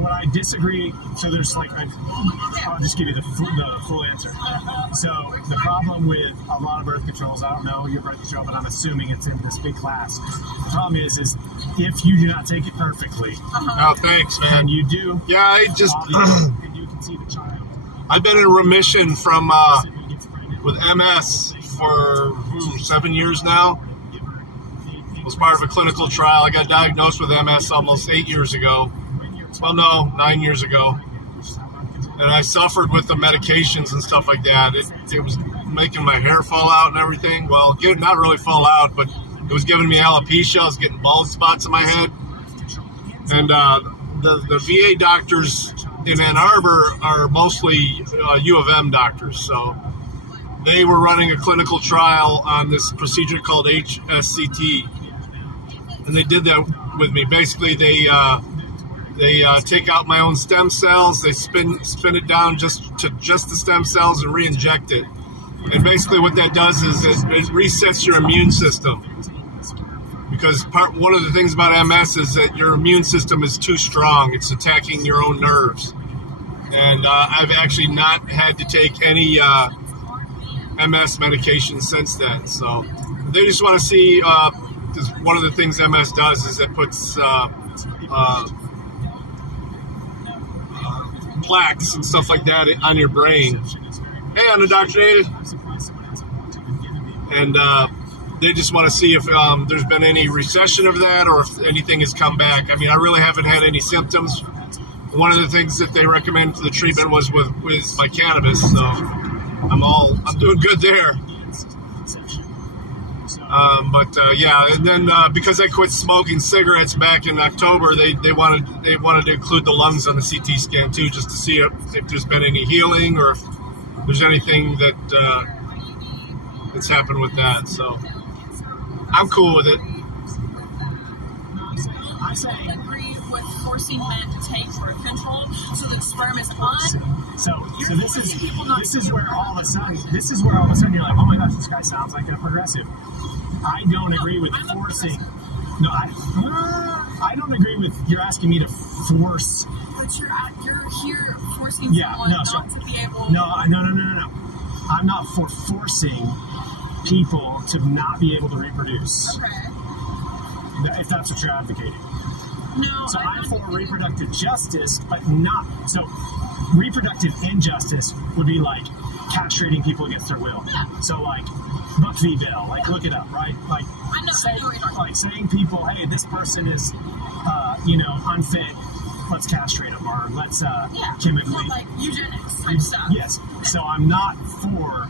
what I disagree. So there's like I'll just give you the full answer. So the problem with a lot of birth controls, I don't know your birth control, but I'm assuming it's in this big class. The problem is if you do not take it perfectly. Oh, thanks, man. And you do. Yeah, I just. And you conceive a child. I've been in remission from with MS for 7 years now. I was part of a clinical trial. I got diagnosed with MS almost 8 years ago. Well, no, 9 years ago. And I suffered with the medications and stuff like that. It was making my hair fall out and everything. Well, not really fall out, but it was giving me alopecia. I was getting bald spots in my head. And the VA doctors in Ann Arbor are mostly U of M doctors. So they were running a clinical trial on this procedure called HSCT. And they did that with me. Basically, they take out my own stem cells. They spin it down just the stem cells and re-inject it. And basically what that does is it resets your immune system. Because one of the things about MS is that your immune system is too strong. It's attacking your own nerves. And I've actually not had to take any MS medication since then. So they just want to see Because one of the things MS does is it puts plaques and stuff like that on your brain. Hey, unindoctrinated. And they just want to see if there's been any recession of that or if anything has come back. I mean, I really haven't had any symptoms. One of the things that they recommended for the treatment was with my cannabis, so I'm doing good there. Yeah, and then because I quit smoking cigarettes back in October, they wanted to include the lungs on the CT scan too, just to see if there's been any healing or if there's anything that's happened with that. So I'm cool with it. I agree with forcing men to take birth control so that sperm is on. So this is where all of a sudden you're like, oh my gosh, this guy sounds like a progressive. I don't agree with forcing. No, I don't agree with you're asking me to force. But you're here forcing someone not to be able. No. I'm not for forcing people to not be able to reproduce. Okay. If that's what you're advocating. No. So I'm for reproductive justice, but not so. Reproductive injustice would be like castrating people against their will. Yeah. So like Buck v. Bill, like look it up, right? Like saying people, hey, this person is, unfit. Let's castrate them, or let's chemically. Well, like eugenics type stuff. Yes. So I'm not for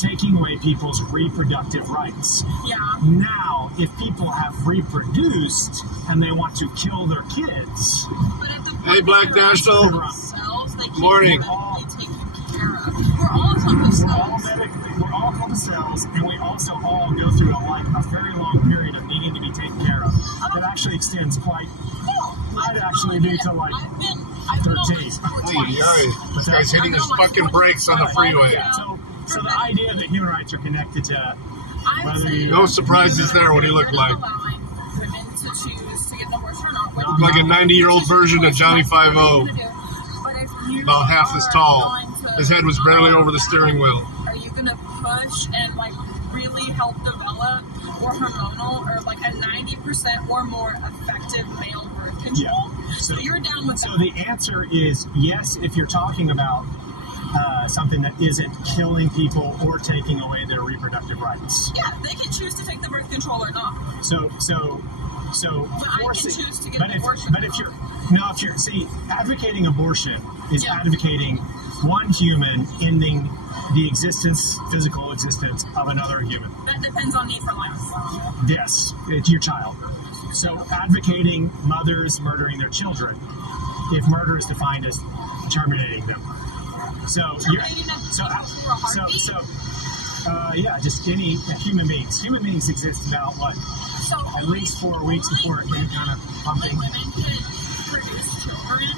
taking away people's reproductive rights. Yeah. Now, if people have reproduced and they want to kill their kids. Hey, Black National. Morning. We're all cells. We're all cells, and we also all go through a very long period of needing to be taken care of. That actually extends might actually be to like 13. This guy's hitting his fucking brakes on the freeway. Yeah, so the idea that human rights are connected to whether you... No surprises there. What do you look like? Women to choose to get an abortion or not. Look like a 90-year-old version of Johnny 5-0. About half as tall. His head was barely over the steering wheel. Are you going to push and really help develop or hormonal or a 90% or more effective male birth control? Yeah. So you're down with that. So the answer is yes if you're talking about something that isn't killing people or taking away their reproductive rights. Yeah, they can choose to take the birth control or not. So forcing, I can choose to get an abortion. But if you're advocating abortion is advocating one human ending the physical existence of another human. That depends on need for life. Yes, it's your child. So advocating mothers murdering their children, if murder is defined as terminating them. Just any human beings. Human beings exist about at least 4 weeks before any kind of pumping. Women can produce children.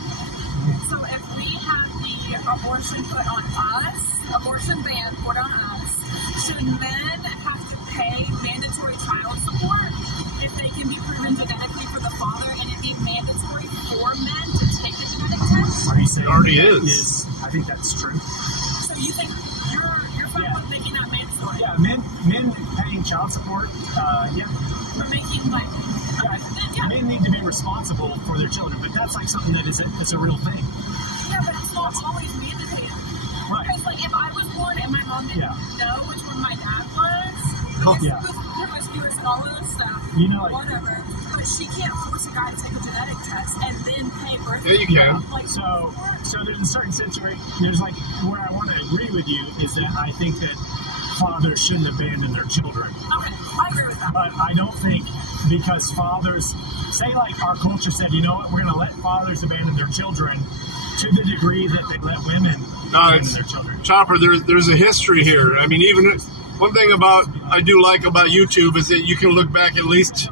So if we have the abortion put on us, abortion ban put on us, should men have to pay mandatory child support if they can be proven genetically for the father, and it be mandatory for men to take a genetic test? Are you saying it already is? I think that's true. So you think you're fine with making that mandatory? Yeah, men paying child support. We're making men need to be responsible for their children, but that's something that is a real thing. Yeah, but it's not always mandated. Right. Because if I was born and my mom didn't know which one my dad was, promiscuous and all of this stuff, whatever. But she can't force a guy to take a genetic test and then pay birth. Yeah, you can. So there's a certain situation. There's where I want to agree with you is that I think that fathers shouldn't abandon their children. Okay, I agree with that. But I don't think because fathers say our culture said, you know what, we're going to let fathers abandon their children to the degree that they let women abandon their children. Chopper, there's a history here. I mean, even one thing I do like about YouTube is that you can look back at least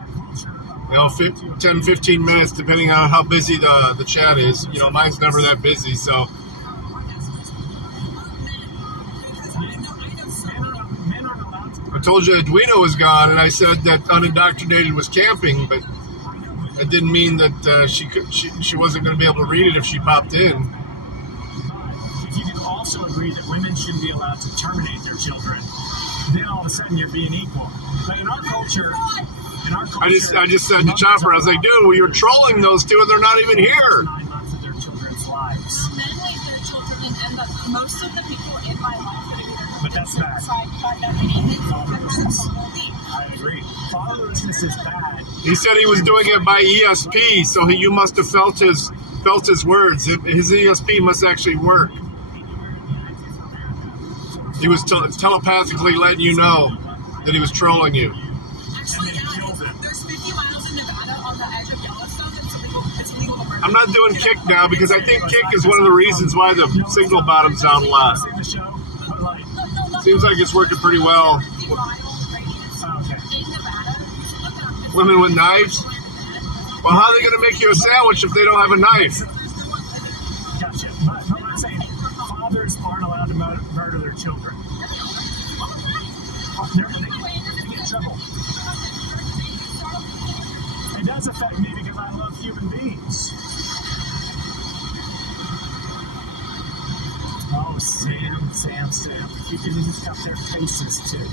10, 15 minutes, depending on how busy the chat is. Mine's never that busy, so. I told you Edwina was gone, and I said that Unindoctrinated was camping, but that didn't mean that she wasn't going to be able to read it if she popped in. If you can also agree that women shouldn't be allowed to terminate their children, then all of a sudden you're being equal. But in our culture, In our culture, I just said to Chopper, I was like, dude, you're trolling those two and they're not even here. 9 months of their children's lives. Men leave their children, and most of the people in my life that have either But that's bad. I agree. Fatherlessness is bad. He said he was doing it by ESP, so you must have felt his words. His ESP must actually work. He was telepathically letting you know that he was trolling you. Actually, there's 50 miles in Nevada on the edge of Yellowstone that's legal to murder. I'm not doing Kick now because I think Kick is one of the reasons why the signal bottoms down a lot. Seems like it's working pretty well. Women with knives? Well, how are they going to make you a sandwich if they don't have a knife? Gotcha. But I'm saying fathers aren't allowed to murder their children. They get in trouble. It does affect me because I love human beings. Oh, Sam. You can just cut their faces too.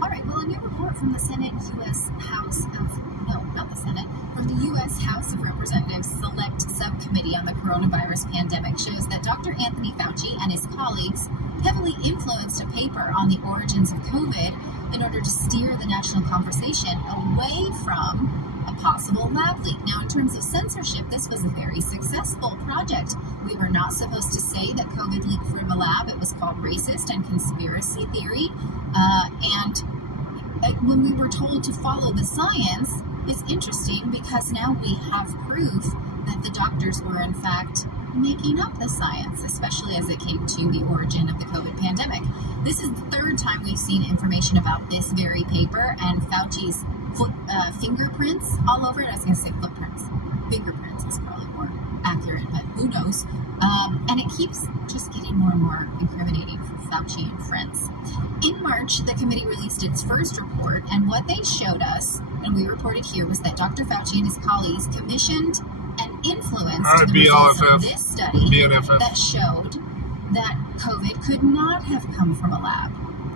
All right, well, a new report from the Senate U.S. House from the U.S. House of Representatives Select Subcommittee on the Coronavirus Pandemic shows that Dr. Anthony Fauci and his colleagues heavily influenced a paper on the origins of COVID in order to steer the national conversation away from a possible lab leak. Now, in terms of censorship, this was a very successful project. We were not supposed to say that COVID leaked from a lab. It was called racist and conspiracy theory. And when we were told to follow the science, it's interesting because now we have proof that the doctors were, in fact, making up the science, especially as it came to the origin of the COVID pandemic. This is the third time we've seen information about this very paper and Fauci's fingerprints all over it. I was going to say footprints. Fingerprints is probably more accurate, but who knows? And it keeps just getting more and more incriminating for Fauci and friends. In March, the committee released its first report, and what they showed us, and we reported here, was that Dr. Fauci and his colleagues commissioned and influenced the results of this study that showed that COVID could not have come from a lab.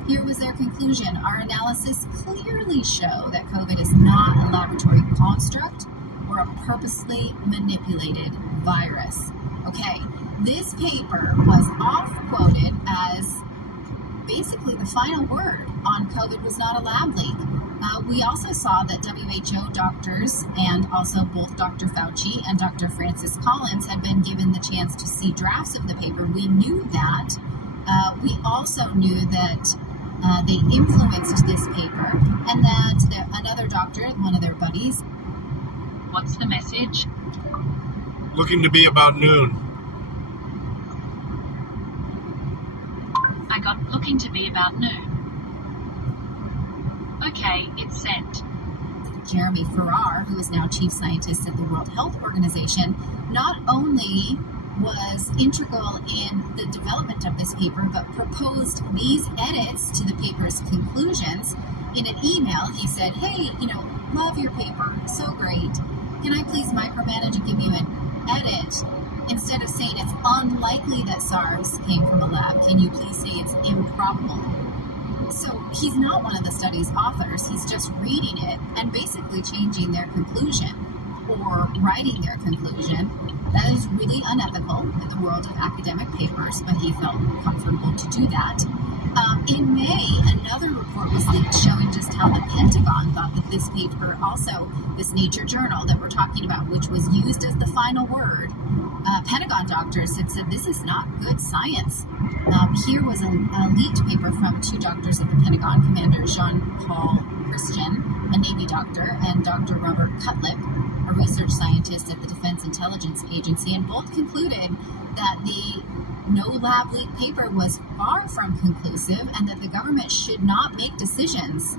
Here was their conclusion. Our analysis clearly show that COVID is not a laboratory construct or a purposely manipulated virus. Okay, this paper was off-quoted as basically the final word on COVID was not a lab leak. We also saw that WHO doctors and also both Dr. Fauci and Dr. Francis Collins had been given the chance to see drafts of the paper. We knew that. We also knew that they influenced this paper and that another doctor, one of their buddies. What's the message? Looking to be about noon. I got looking to be about noon. Okay, it's sent. Jeremy Farrar, who is now chief scientist at the World Health Organization, not only was integral in the development of this paper, but proposed these edits to the paper's conclusions. In an email, he said, hey, love your paper, so great. Can I please micromanage and give you an edit? Instead of saying it's unlikely that SARS came from a lab, can you please say it's improbable? So he's not one of the study's authors. He's just reading it and basically changing their conclusion or writing their conclusion. That is really unethical in the world of academic papers, but he felt comfortable to do that. In May, another report was leaked showing just how the Pentagon thought that this paper, also this Nature journal that we're talking about, which was used as the final word, Pentagon doctors had said this is not good science. Here was a leaked paper from two doctors at the Pentagon, Commander Jean-Paul Christian, a Navy doctor, and Dr. Robert Cutlip, a research scientist at the Defense Intelligence Agency, and both concluded that the no lab leak paper was far from conclusive and that the government should not make decisions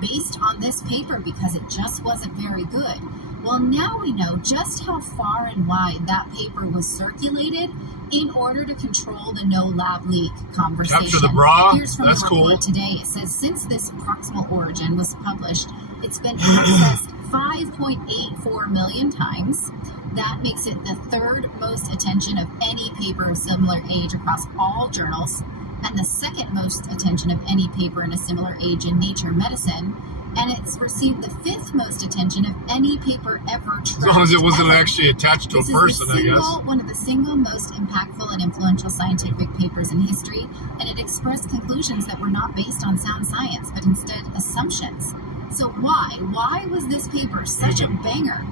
based on this paper because it just wasn't very good. Well, now we know just how far and wide that paper was circulated in order to control the no lab leak conversation. Capture the bra. Here's from That's the report cool. today. It says, since this proximal origin was published, it's been accessed 5.84 million times. That makes it the third most attention of any paper of similar age across all journals, and the second most attention of any paper in a similar age in Nature Medicine. and it's received the 5th most attention of any paper ever tracked. As long as it wasn't ever. actually attached to This a is person, I guess. one of the single most impactful and influential scientific papers in history, and it expressed conclusions that were not based on sound science, but instead assumptions. So why? Why was this paper such a banger?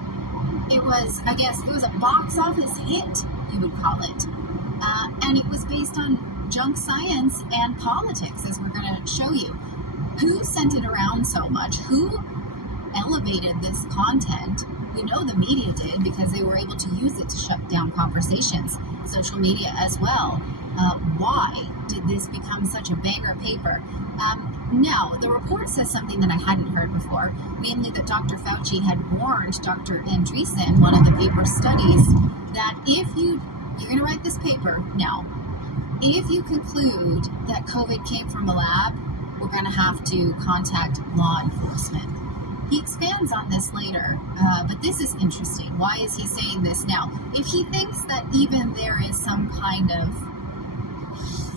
It was, I guess, it was a box office hit, you would call it. And it was based on junk science and politics, as we're going to show you. Who sent it around so much? Who elevated this content? We know the media did because they were able to use it to shut down conversations. Social media as well. Why did this become such a banger paper? Now, the report says something that I hadn't heard before, namely that Dr. Fauci had warned Dr. Andreessen, one of the paper studies, that if you're going to write this paper now, if you conclude that COVID came from a lab, we're going to have to contact law enforcement. He expands on this later, but this is interesting. Why is he saying this now? If he thinks that even there is some kind of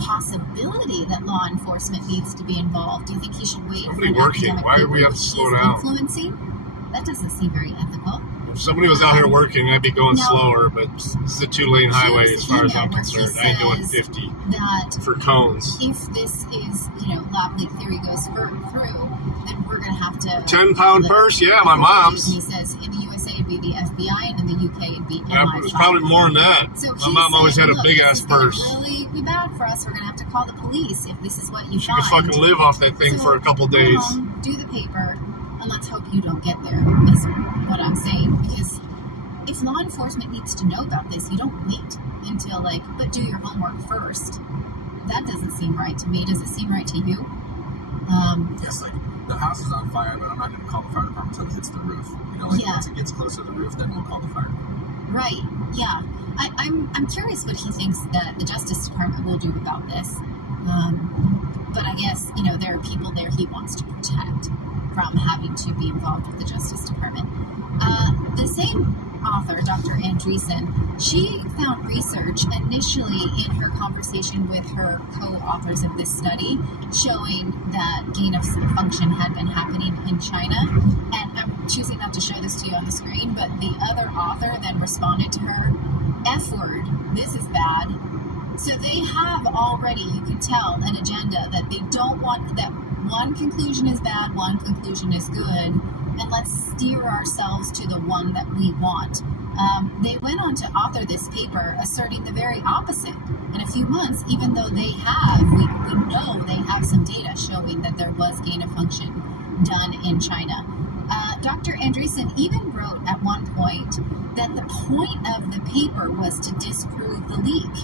possibility that law enforcement needs to be involved, do you think he should wait for an academic Why do paper we have to that slow he's down? influencing? That doesn't seem very ethical. If somebody was out here working, I'd be going No. slower, but this is a 2-lane highway as far as I'm Where he concerned. I ain't doing says 50 that for cones. if this is, lab leak theory goes through, then we're going to have to... 10-pound purse? Yeah, my mom's. He says in the USA it'd be the FBI, and in the UK it'd be Yeah, MI5. it's probably more than that. So My he's mom always saying, had a look, big-ass this is gonna purse. really be bad for us. We're going to have to call the police if this is what you She find. could fucking live off that thing for a couple Go days. home, do the paper, and let's hope you don't get there, is what I'm saying. Because if law enforcement needs to know about this, you don't wait until, but do your homework first. That doesn't seem right to me. Does it seem right to you? Yes, the house is on fire, but I'm not going to call the fire department until it hits the roof. Once it gets closer to the roof, then we'll call the fire department. Right, yeah. I'm curious what he thinks that the Justice Department will do about this. But I guess, there are people there he wants to protect from having to be involved with the Justice Department. The same author, Dr. Andreessen, she found research initially in her conversation with her co-authors of this study showing that gain of function had been happening in China. And I'm choosing not to show this to you on the screen, but the other author then responded to her, F word, this is bad. So they have already, you can tell, an agenda that they don't want, that one conclusion is bad, one conclusion is good, and let's steer ourselves to the one that we want. They went on to author this paper asserting the very opposite. In a few months, even though we know they have some data showing that there was gain of function done in China. Dr. Andreessen even wrote at one point that the point of the paper was to disprove the leak.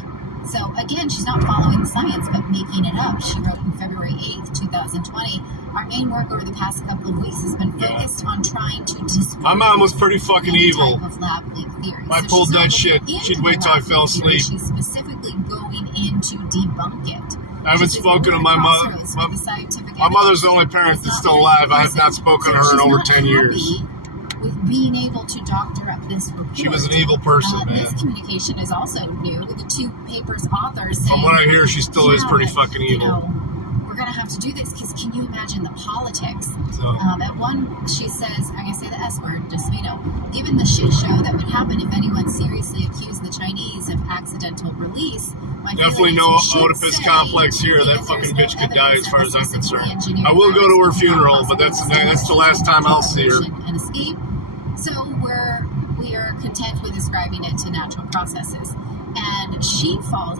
So again, she's not following the science, but making it up. She wrote in February 8th, 2020, our main work over the past couple of weeks has been focused on trying to disprove My mom was pretty fucking evil. type of lab leak theory. I pulled that shit. She'd wait till I fell asleep. She's specifically going in to debunk it. I haven't spoken to my mother. My mother's the only parent that's still alive. I have not spoken to her in over 10 years. With being able to doctor up this report. She was an evil person, man. This communication is also new. The two papers' authors saying, From what I hear, she still is pretty fucking evil. We're going to have to do this because can you imagine the politics? So. At one, she says, I'm going to say the S word, just so you know, given the shit show that would happen if anyone seriously accused the Chinese of accidental release. Definitely no Oedipus complex here. That fucking bitch could die as far as I'm concerned. I will go to her funeral, but that's the last time I'll see her. And escape. So we are content with ascribing it to natural processes. And she falls,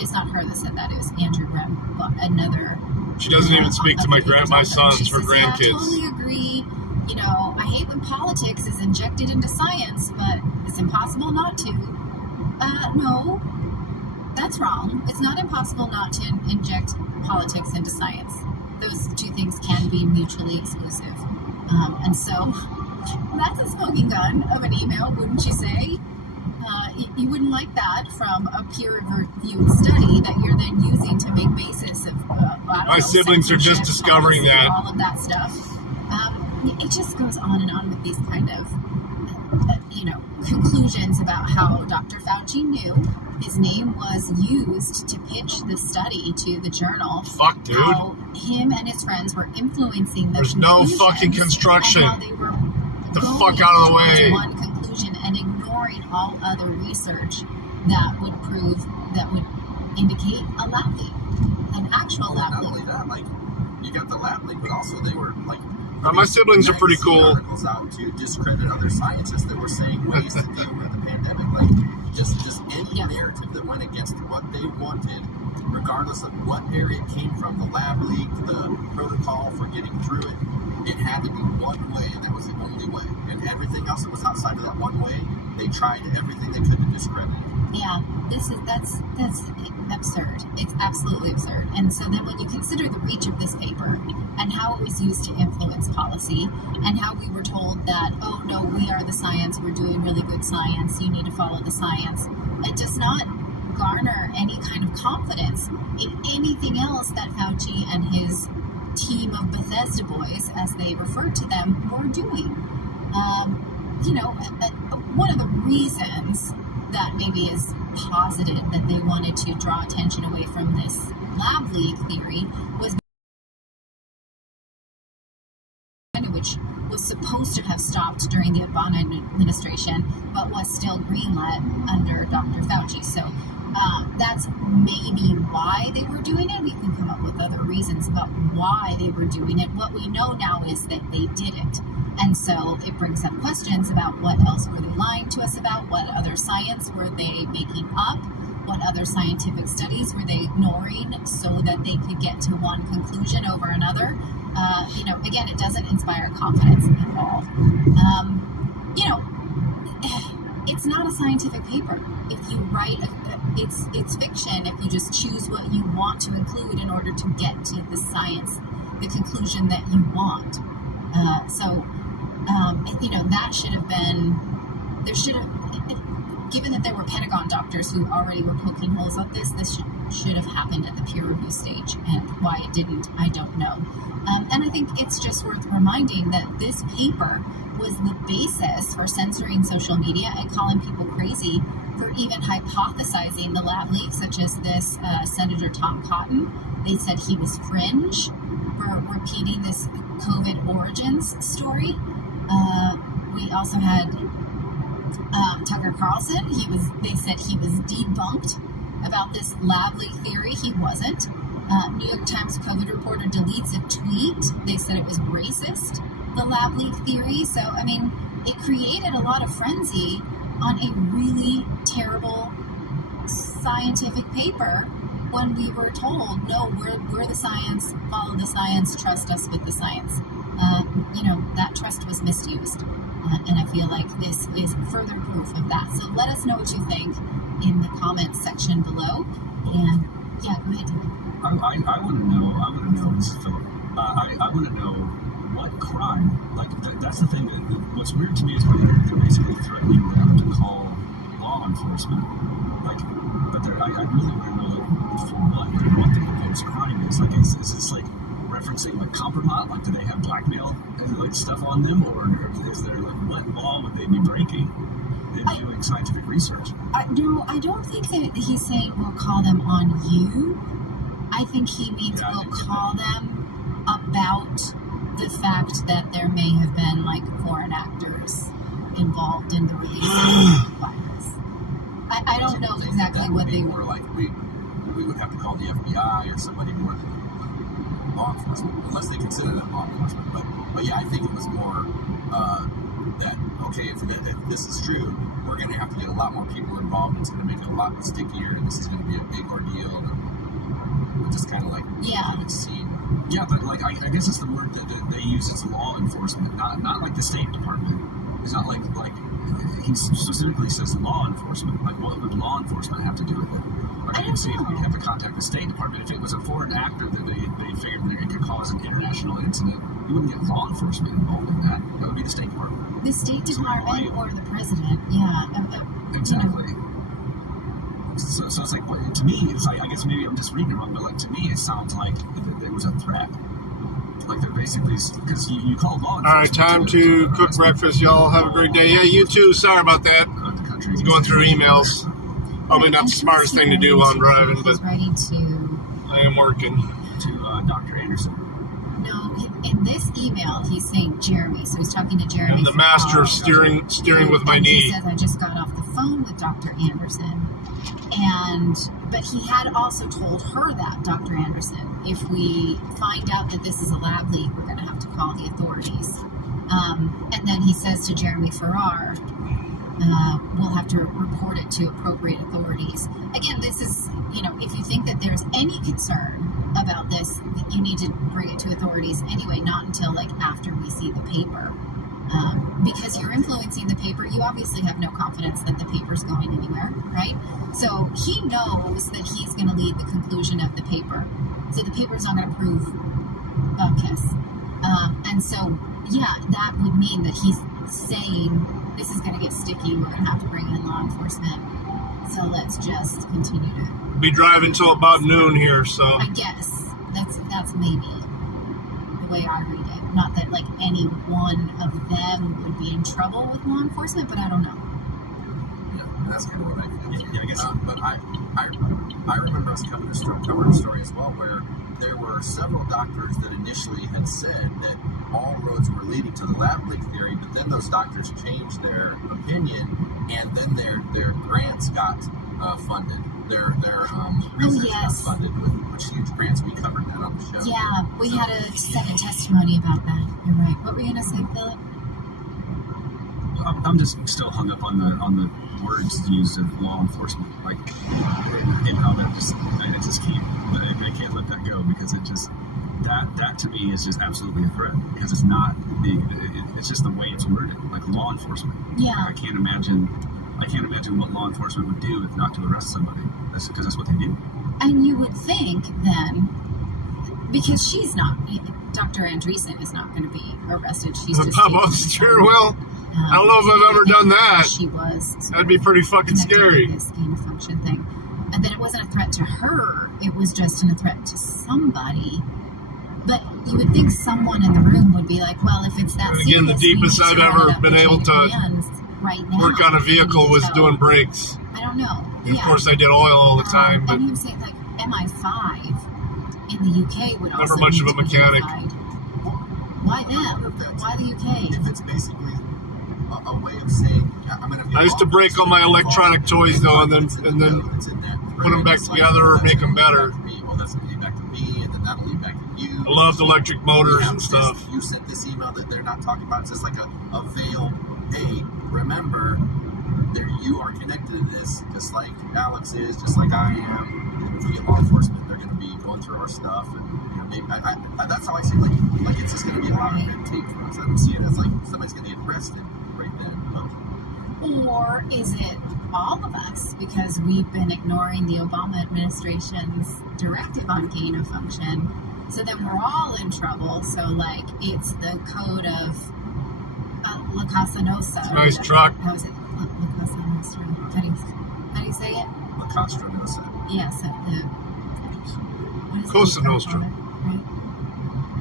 it's not her that said that, it was Andrew Rem, but another. She doesn't even speak to my sons, her grandkids. Yeah, I totally agree. I hate when politics is injected into science, but it's impossible not to. No, that's wrong. It's not impossible not to inject politics into science. Those two things can be mutually exclusive. And so, that's a smoking gun of an email, wouldn't you say? You wouldn't like that from a peer-reviewed study that you're then using to make basis of, my siblings are just discovering that. All of that stuff. It just goes on and on with these kind of, conclusions about how Dr. Fauci knew. His name was used to pitch the study to the journal. Fuck, dude. How him and his friends were influencing the There's no fucking construction. And how they were Get the fuck out of the way. one conclusion and ignoring all other research that would indicate a lab leak, an actual lab Not leak. only that, like, you got the lab leak, but also they were, like... My siblings are pretty cool. Articles out to discredit other scientists that were saying ways to deal with the pandemic. Like, just any narrative that went against what they wanted, regardless of what area it came from, the lab leak, the protocol for getting through it, it had to be one way, and that was the only way. And everything else that was outside of that one way, they tried everything they could to discredit it. Yeah, that's absurd. It's absolutely absurd. And so then when you consider the reach of this paper and how it was used to influence policy and how we were told that, oh no, we are the science, we're doing really good science, you need to follow the science, it does not garner any kind of confidence in anything else that Fauci and his team of Bethesda boys, as they referred to them, were doing. One of the reasons that maybe is posited that they wanted to draw attention away from this lab leak theory was which was supposed to have stopped during the Obama administration, but was still greenlit under Dr. Fauci. So that's maybe why they were doing it. We can come up with other reasons about why they were doing it. What we know now is that they did it. And so it brings up questions about what else were they lying to us about, what other science were they making up, what other scientific studies were they ignoring so that they could get to one conclusion over another. Again, it doesn't inspire confidence at all. It's not a scientific paper. If you write, it's fiction if you just choose what you want to include in order to get to the science, the conclusion that you want. That should have been, given that there were Pentagon doctors who already were poking holes at this should have happened at the peer review stage, and why it didn't, I don't know. And I think it's just worth reminding that this paper was the basis for censoring social media and calling people crazy for even hypothesizing the lab leak, such as this Senator Tom Cotton. They said he was fringe for repeating this COVID origins story. We also had Tucker Carlson. They said he was debunked about this lab leak theory. He wasn't. New York Times COVID reporter deletes a tweet. They said it was racist, the lab leak theory. So, it created a lot of frenzy on a really terrible scientific paper when we were told, no, we're the science, follow the science, trust us with the science. That trust was misused. And I feel like this is further proof of that. So let us know what you think in the comments section below. And yeah, go ahead, David. I want to know, this is Philip, I want to know what crime, that's the thing, what's weird to me is when they're basically threatening them to call law enforcement, but I really want to know for what the proposed crime is. Is this referencing compromise? Do they have blackmail stuff on them, or is there what law would they be breaking in doing scientific research? No, I don't think that he's saying we'll call them on you. I think he means we'll call them about the fact that there may have been foreign actors involved in the release of the virus. I don't know exactly what they were. We would have to call the FBI or somebody more than law enforcement, unless they consider that law enforcement. But yeah, I think it was more that, okay, if this is true, we're going to have to get a lot more people involved. It's going to make it a lot stickier, and this is going to be a big ordeal. And just kind of scene. Yeah, but I guess it's the word that they use as law enforcement, not the State Department. It's not like he specifically says law enforcement. What would law enforcement have to do with it? I can see that we'd have to contact the State Department. If it was a foreign actor that they figured that it could cause an international incident, you wouldn't get law enforcement involved in that. That would be the State Department. The State Department or the President, yeah. Exactly. So it's to me, I guess maybe I'm just reading it wrong, but to me it sounds like there was a threat. Like they're basically, because you called law enforcement. All right, time to cook breakfast. Y'all have a great day. Yeah, you too. Sorry about that. Going through emails. Probably not the smartest thing to do while I'm driving, but Writing to I am working. To Dr. Anderson. no. In this email, he's saying Jeremy, so he's talking to Jeremy. I'm the master of steering with my and knee. He says, I just got off the phone with Dr. Anderson. But he had also told her that, Dr. Anderson, if we find out that this is a lab leak, we're going to have to call the authorities. And then he says to Jeremy Farrar, we'll have to report it to appropriate authorities. Again, this is, if you think that there's any concern about this, you need to bring it to authorities anyway, not until after we see the paper. Because you're influencing the paper, you obviously have no confidence that the paper's going anywhere, right? So he knows that he's going to lead the conclusion of the paper. So the paper's not going to prove Bubkiss. And so, yeah, that would mean that he's saying this is going to get sticky. We're going to have to bring in law enforcement. So let's just continue to... Be driving till about noon here, so... I guess. That's maybe the way I read it. Not that, any one of them would be in trouble with law enforcement, but I don't know. Yeah, that's kind of what I feel. Yeah, I guess. But I remember us covering a story as well where there were several doctors that initially had said that all roads were leading to the lab leak theory, but then those doctors changed their opinion, and then their grants got funded. Their research got funded with huge grants. We covered that on the show. Yeah, we had a Senate testimony about that. You're right. What were you going to say, Philip? I'm just still hung up on the words used of law enforcement, and how that I can't let that go, because it just that to me is just absolutely a threat, because it's not it's just the way it's worded, law enforcement. Yeah. I can't imagine what law enforcement would do if not to arrest somebody. That's because that's what they do. And you would think then, because she's not, Dr. Andreessen is not going to be arrested. She's just pop off the steering wheel. I don't know if I've ever done that. She was. That'd be pretty fucking scary. This gain of function thing, and then it wasn't a threat to her. It was just a threat to somebody. But you would think someone in the room would be like, well, if it's that And again, the deepest I've ever been able to work on a vehicle was doing brakes. I don't know. Of course, I did oil all the time, but And he was saying, MI5 in the UK would also never much of a mechanic. Why them? Why the UK? If it's basically a way of saying, I used to break all my electronic toys though, and then put them back together or make them better. Well, that's going to lead back to me, and then that'll lead back to you. I loved electric motors and stuff. You sent this email that they're not talking about. It's just like a veiled, hey, remember, you are connected to this, just like Alex is, just like I am. And if we get law enforcement, they're going to be going through our stuff, and maybe that's how I see it. Like it's just going to be a lot of red tape for us. I don't see it as somebody's going to get arrested right then. Or is it all of us, because we've been ignoring the Obama administration's directive on gain of function? So then we're all in trouble. So it's the code of La Casa Nostra. Nice truck. How is it? La Casa Nostra. How do you say it? La Casa Nostra. Yes. Cosa Nostra. Right?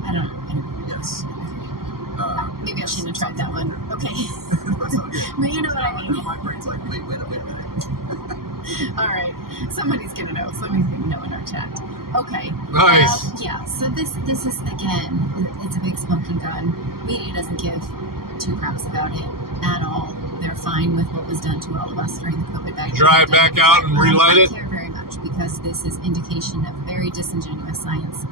I don't know. Yes. Maybe I shouldn't have tried that one. Okay. But you know what I mean. My brain's like, wait a minute. All right. Somebody's going to know. Somebody's going to know in our chat. Okay. Nice. Yeah. So this is, again, it's a big smoking gun. Media doesn't give two craps about it at all. They're fine with what was done to all of us during the COVID vaccine. Drive back out and relight it? I care very much, because this is indication of very disingenuous science.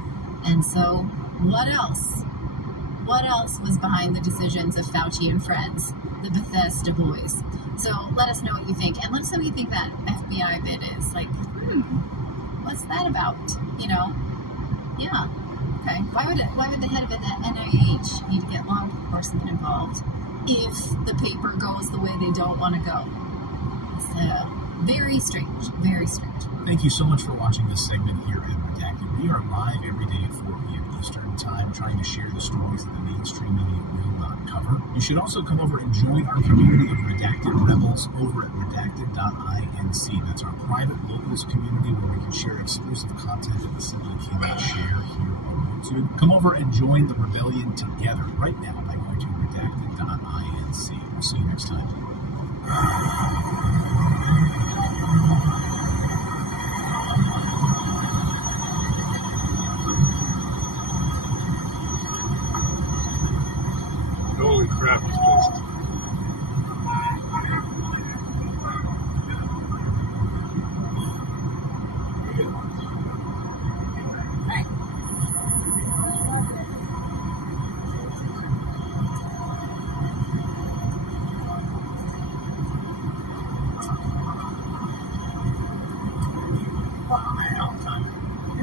And so, what else? What else was behind the decisions of Fauci and friends, the Bethesda boys? So let us know what you think, and let us know what you think that FBI bit is. What's that about? Yeah. Okay. Why would the head of the NIH need to get law enforcement involved if the paper goes the way they don't want to go? It's very strange. Very strange. Thank you so much for watching this segment here at Redacted. We are live every day at 4 p.m. Eastern Time, trying to share the stories that the mainstream media will not cover. You should also come over and join our community of Redacted Rebels over at redacted.inc. That's our private locals community where we can share exclusive content that we simply cannot share here on YouTube. Come over and join the rebellion together right now by going to redacted.inc. We'll see you next time. Holy crap, he's pissed.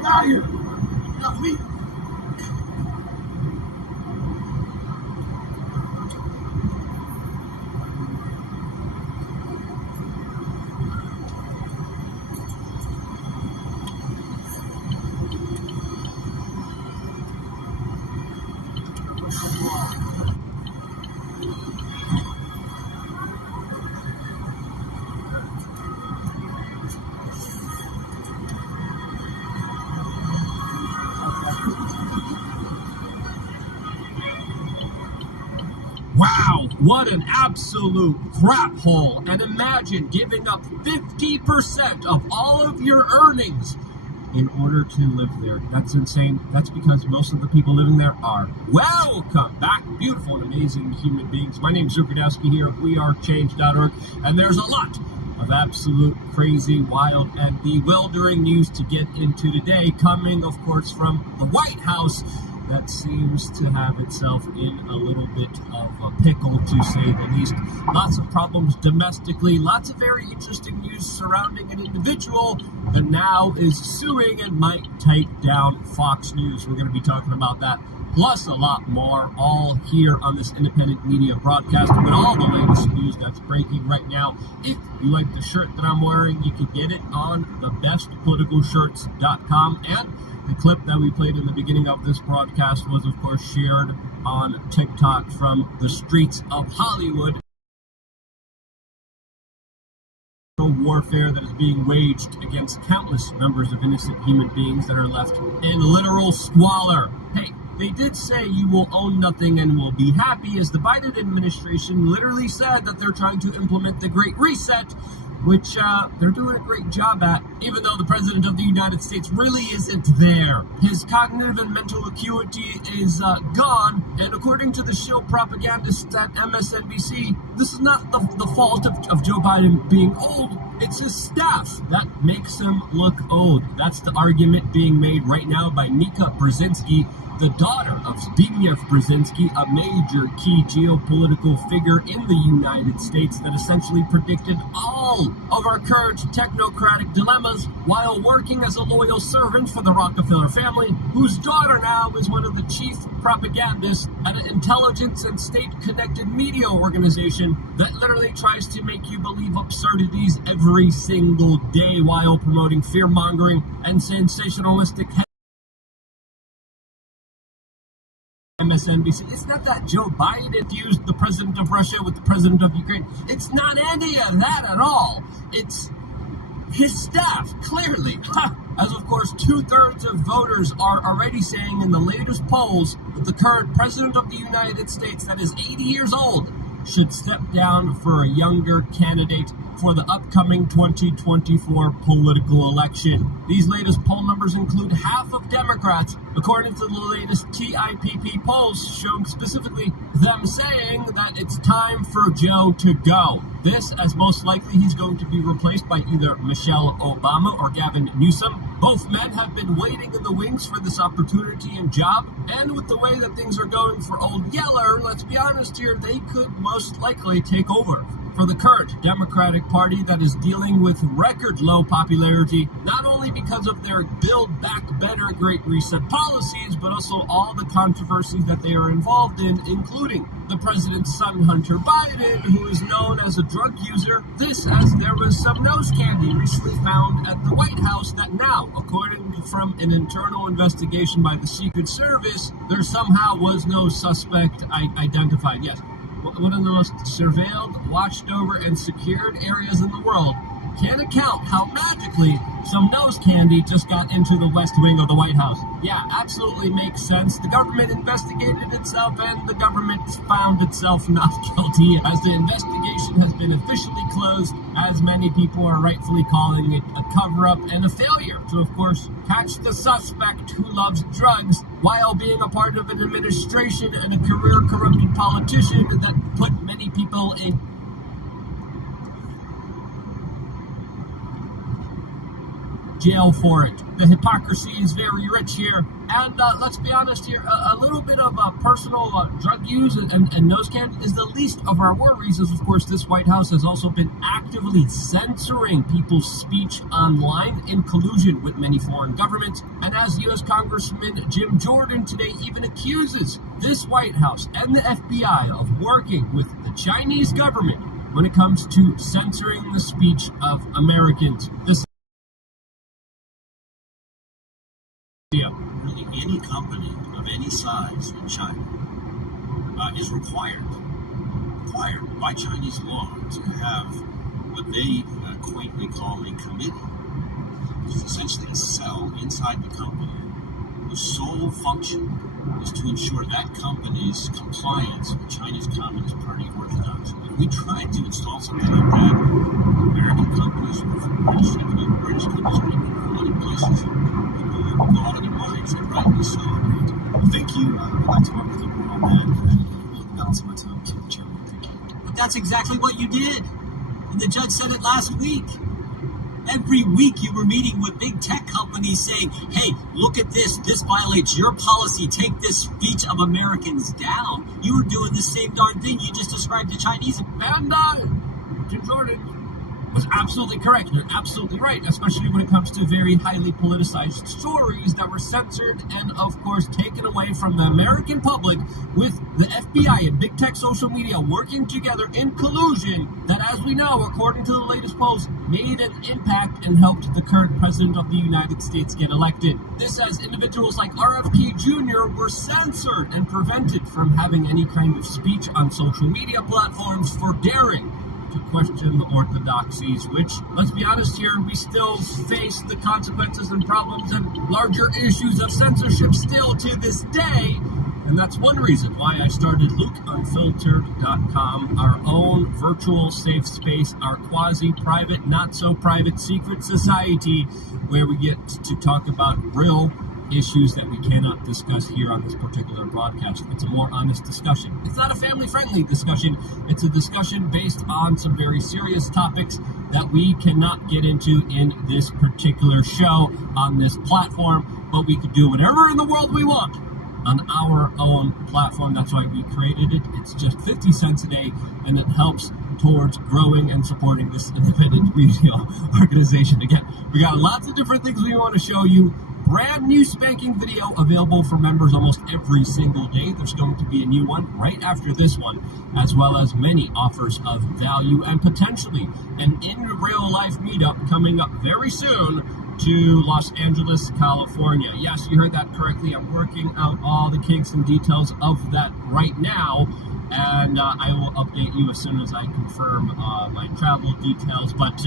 Not here. Not me. Wow, what an absolute crap hole. And imagine giving up 50% of all of your earnings in order to live there. That's insane. That's because most of the people living there are welcome back, beautiful and amazing human beings. My name is Zukadowski here at wearechange.org, and there's a lot of absolute crazy, wild, and bewildering news to get into today, coming, of course, from the White House. That seems to have itself in a little bit of a pickle, to say the least. Lots of problems domestically, lots of very interesting news surrounding an individual that now is suing and might take down Fox News. We're going to be talking about that, plus a lot more, all here on this independent media broadcast with all the latest news that's breaking right now. If you like the shirt that I'm wearing, you can get it on thebestpoliticalshirts.com, and the clip that we played in the beginning of this broadcast was, of course, shared on TikTok from the streets of Hollywood. Warfare that is being waged against countless members of innocent human beings that are left in literal squalor. Hey, they did say you will own nothing and will be happy, as the Biden administration literally said that they're trying to implement the Great Reset, which they're doing a great job at, even though the President of the United States really isn't there. His cognitive and mental acuity is gone, and according to the shill propagandists at MSNBC, this is not the fault of Joe Biden being old. It's his staff that makes him look old. That's the argument being made right now by Nika Brzezinski, the daughter of Zbigniew Brzezinski, a major key geopolitical figure in the United States that essentially predicted all of our current technocratic dilemmas while working as a loyal servant for the Rockefeller family, whose daughter now is one of the chief propagandists at an intelligence and state-connected media organization that literally tries to make you believe absurdities every single day while promoting fear-mongering and sensationalistic MSNBC. It's not that Joe Biden confused the president of Russia with the president of Ukraine. It's not any of that at all. It's his staff, clearly. As of course, 2/3 of voters are already saying in the latest polls that the current president of the United States, that is 80 years old, should step down for a younger candidate for the upcoming 2024 political election. These latest poll numbers include half of Democrats, according to the latest TIPP polls, showing specifically them saying that it's time for Joe to go. This, as most likely he's going to be replaced by either Michelle Obama or Gavin Newsom. Both men have been waiting in the wings for this opportunity and job, and with the way that things are going for Old Yeller, let's be honest here, they could most likely take over. For the current Democratic Party that is dealing with record low popularity, not only because of their Build Back Better Great Reset policies, but also all the controversies that they are involved in, including the president's son, Hunter Biden, who is known as a drug user. This, as there was some nose candy recently found at the White House that now, according from an internal investigation by the Secret Service, there somehow was no suspect identified. Yes, one of the most surveilled, watched over, and secured areas in the world can't account how magically some nose candy just got into the West Wing of the White House. Yeah, absolutely makes sense. The government investigated itself, and the government found itself not guilty, as the investigation has been officially closed, as many people are rightfully calling it a cover-up and a failure to, of course, catch the suspect who loves drugs while being a part of an administration and a career-corrupted politician that put many people in jail for it. The hypocrisy is very rich here, and let's be honest here, a little bit of personal drug use and nose candy is the least of our worries, as of course this White House has also been actively censoring people's speech online in collusion with many foreign governments, and as U.S. Congressman Jim Jordan today even accuses this White House and the FBI of working with the Chinese government when it comes to censoring the speech of Americans. Really, any company of any size in China is required by Chinese law to have what they quaintly call a committee, which is essentially a cell inside the company whose sole function is to ensure that company's compliance with Chinese Communist Party orthodoxy. And we tried to install something like that. American companies were British companies in other places. Go out of their minds, and rightly so. Well, thank you. I'd like to work with you more on that. And balance of my time, Mr. Chairman. Thank you. But that's exactly what you did. And the judge said it last week. Every week you were meeting with big tech companies saying, hey, look at this. This violates your policy. Take this speech of Americans down. You were doing the same darn thing you just described to Chinese. And Jim Jordan was absolutely correct. You're absolutely right, especially when it comes to very highly politicized stories that were censored and, of course, taken away from the American public, with the FBI and big tech social media working together in collusion that, as we know, according to the latest polls, made an impact and helped the current president of the United States get elected. This as individuals like RFK Jr. were censored and prevented from having any kind of speech on social media platforms for daring to question the orthodoxies, which, let's be honest here, we still face the consequences and problems and larger issues of censorship still to this day. And that's one reason why I started LukeUnfiltered.com, our own virtual safe space, our quasi-private, not-so-private secret society, where we get to talk about real issues that we cannot discuss here on this particular broadcast. It's a more honest discussion. It's not a family-friendly discussion. It's a discussion based on some very serious topics that we cannot get into in this particular show on this platform, but we could do whatever in the world we want on our own platform. That's why we created it. It's just 50 cents a day, and it helps towards growing and supporting this independent radio organization. Again, we got lots of different things we want to show you. Brand new spanking video available for members almost every single day. There's going to be a new one right after this one, as well as many offers of value and potentially an in-real-life meetup coming up very soon to Los Angeles, California. Yes, you heard that correctly. I'm working out all the kinks and details of that right now, and I will update you as soon as I confirm my travel details. But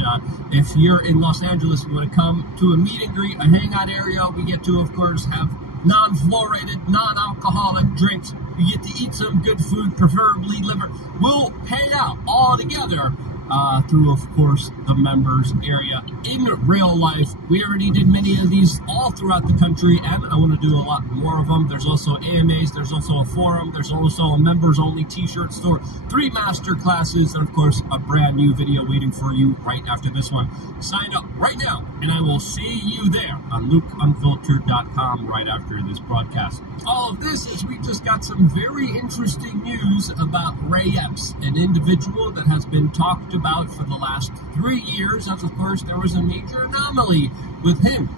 if you're in Los Angeles, you want to come to a meet and greet, a hangout area, we get to, of course, have non-fluorinated, non-alcoholic drinks. We get to eat some good food, preferably liver. We'll hang out all together through, of course, the members area in real life. We already did many of these all throughout the country, and I want to do a lot more of them. There's also AMAs, there's also a forum, there's also a members-only t-shirt store, 3 master classes, and, of course, a brand new video waiting for you right after this one. Sign up right now, and I will see you there on LukeUnfiltered.com right after this broadcast. All of this is we just got some very interesting news about Ray Epps, an individual that has been talked about for the last 3 years, as of course there was a major anomaly with him.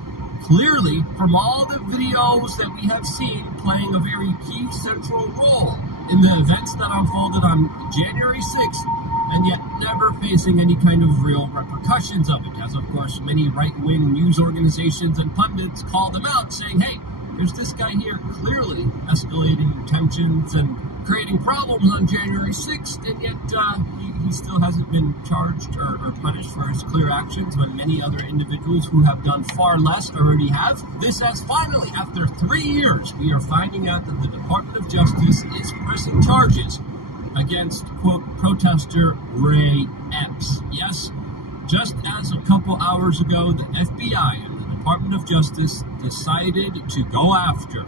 Clearly, from all the videos that we have seen, playing a very key central role in the events that unfolded on January 6th, and yet never facing any kind of real repercussions of it, as of course many right-wing news organizations and pundits called him out, saying, hey, There's this guy here clearly escalating tensions and creating problems on January 6th, and yet he still hasn't been charged or punished for his clear actions when many other individuals who have done far less already have. This has finally, after 3 years, we are finding out that the Department of Justice is pressing charges against, quote, protester Ray Epps. Yes, just as a couple hours ago, the FBI and the Department of Justice decided to go after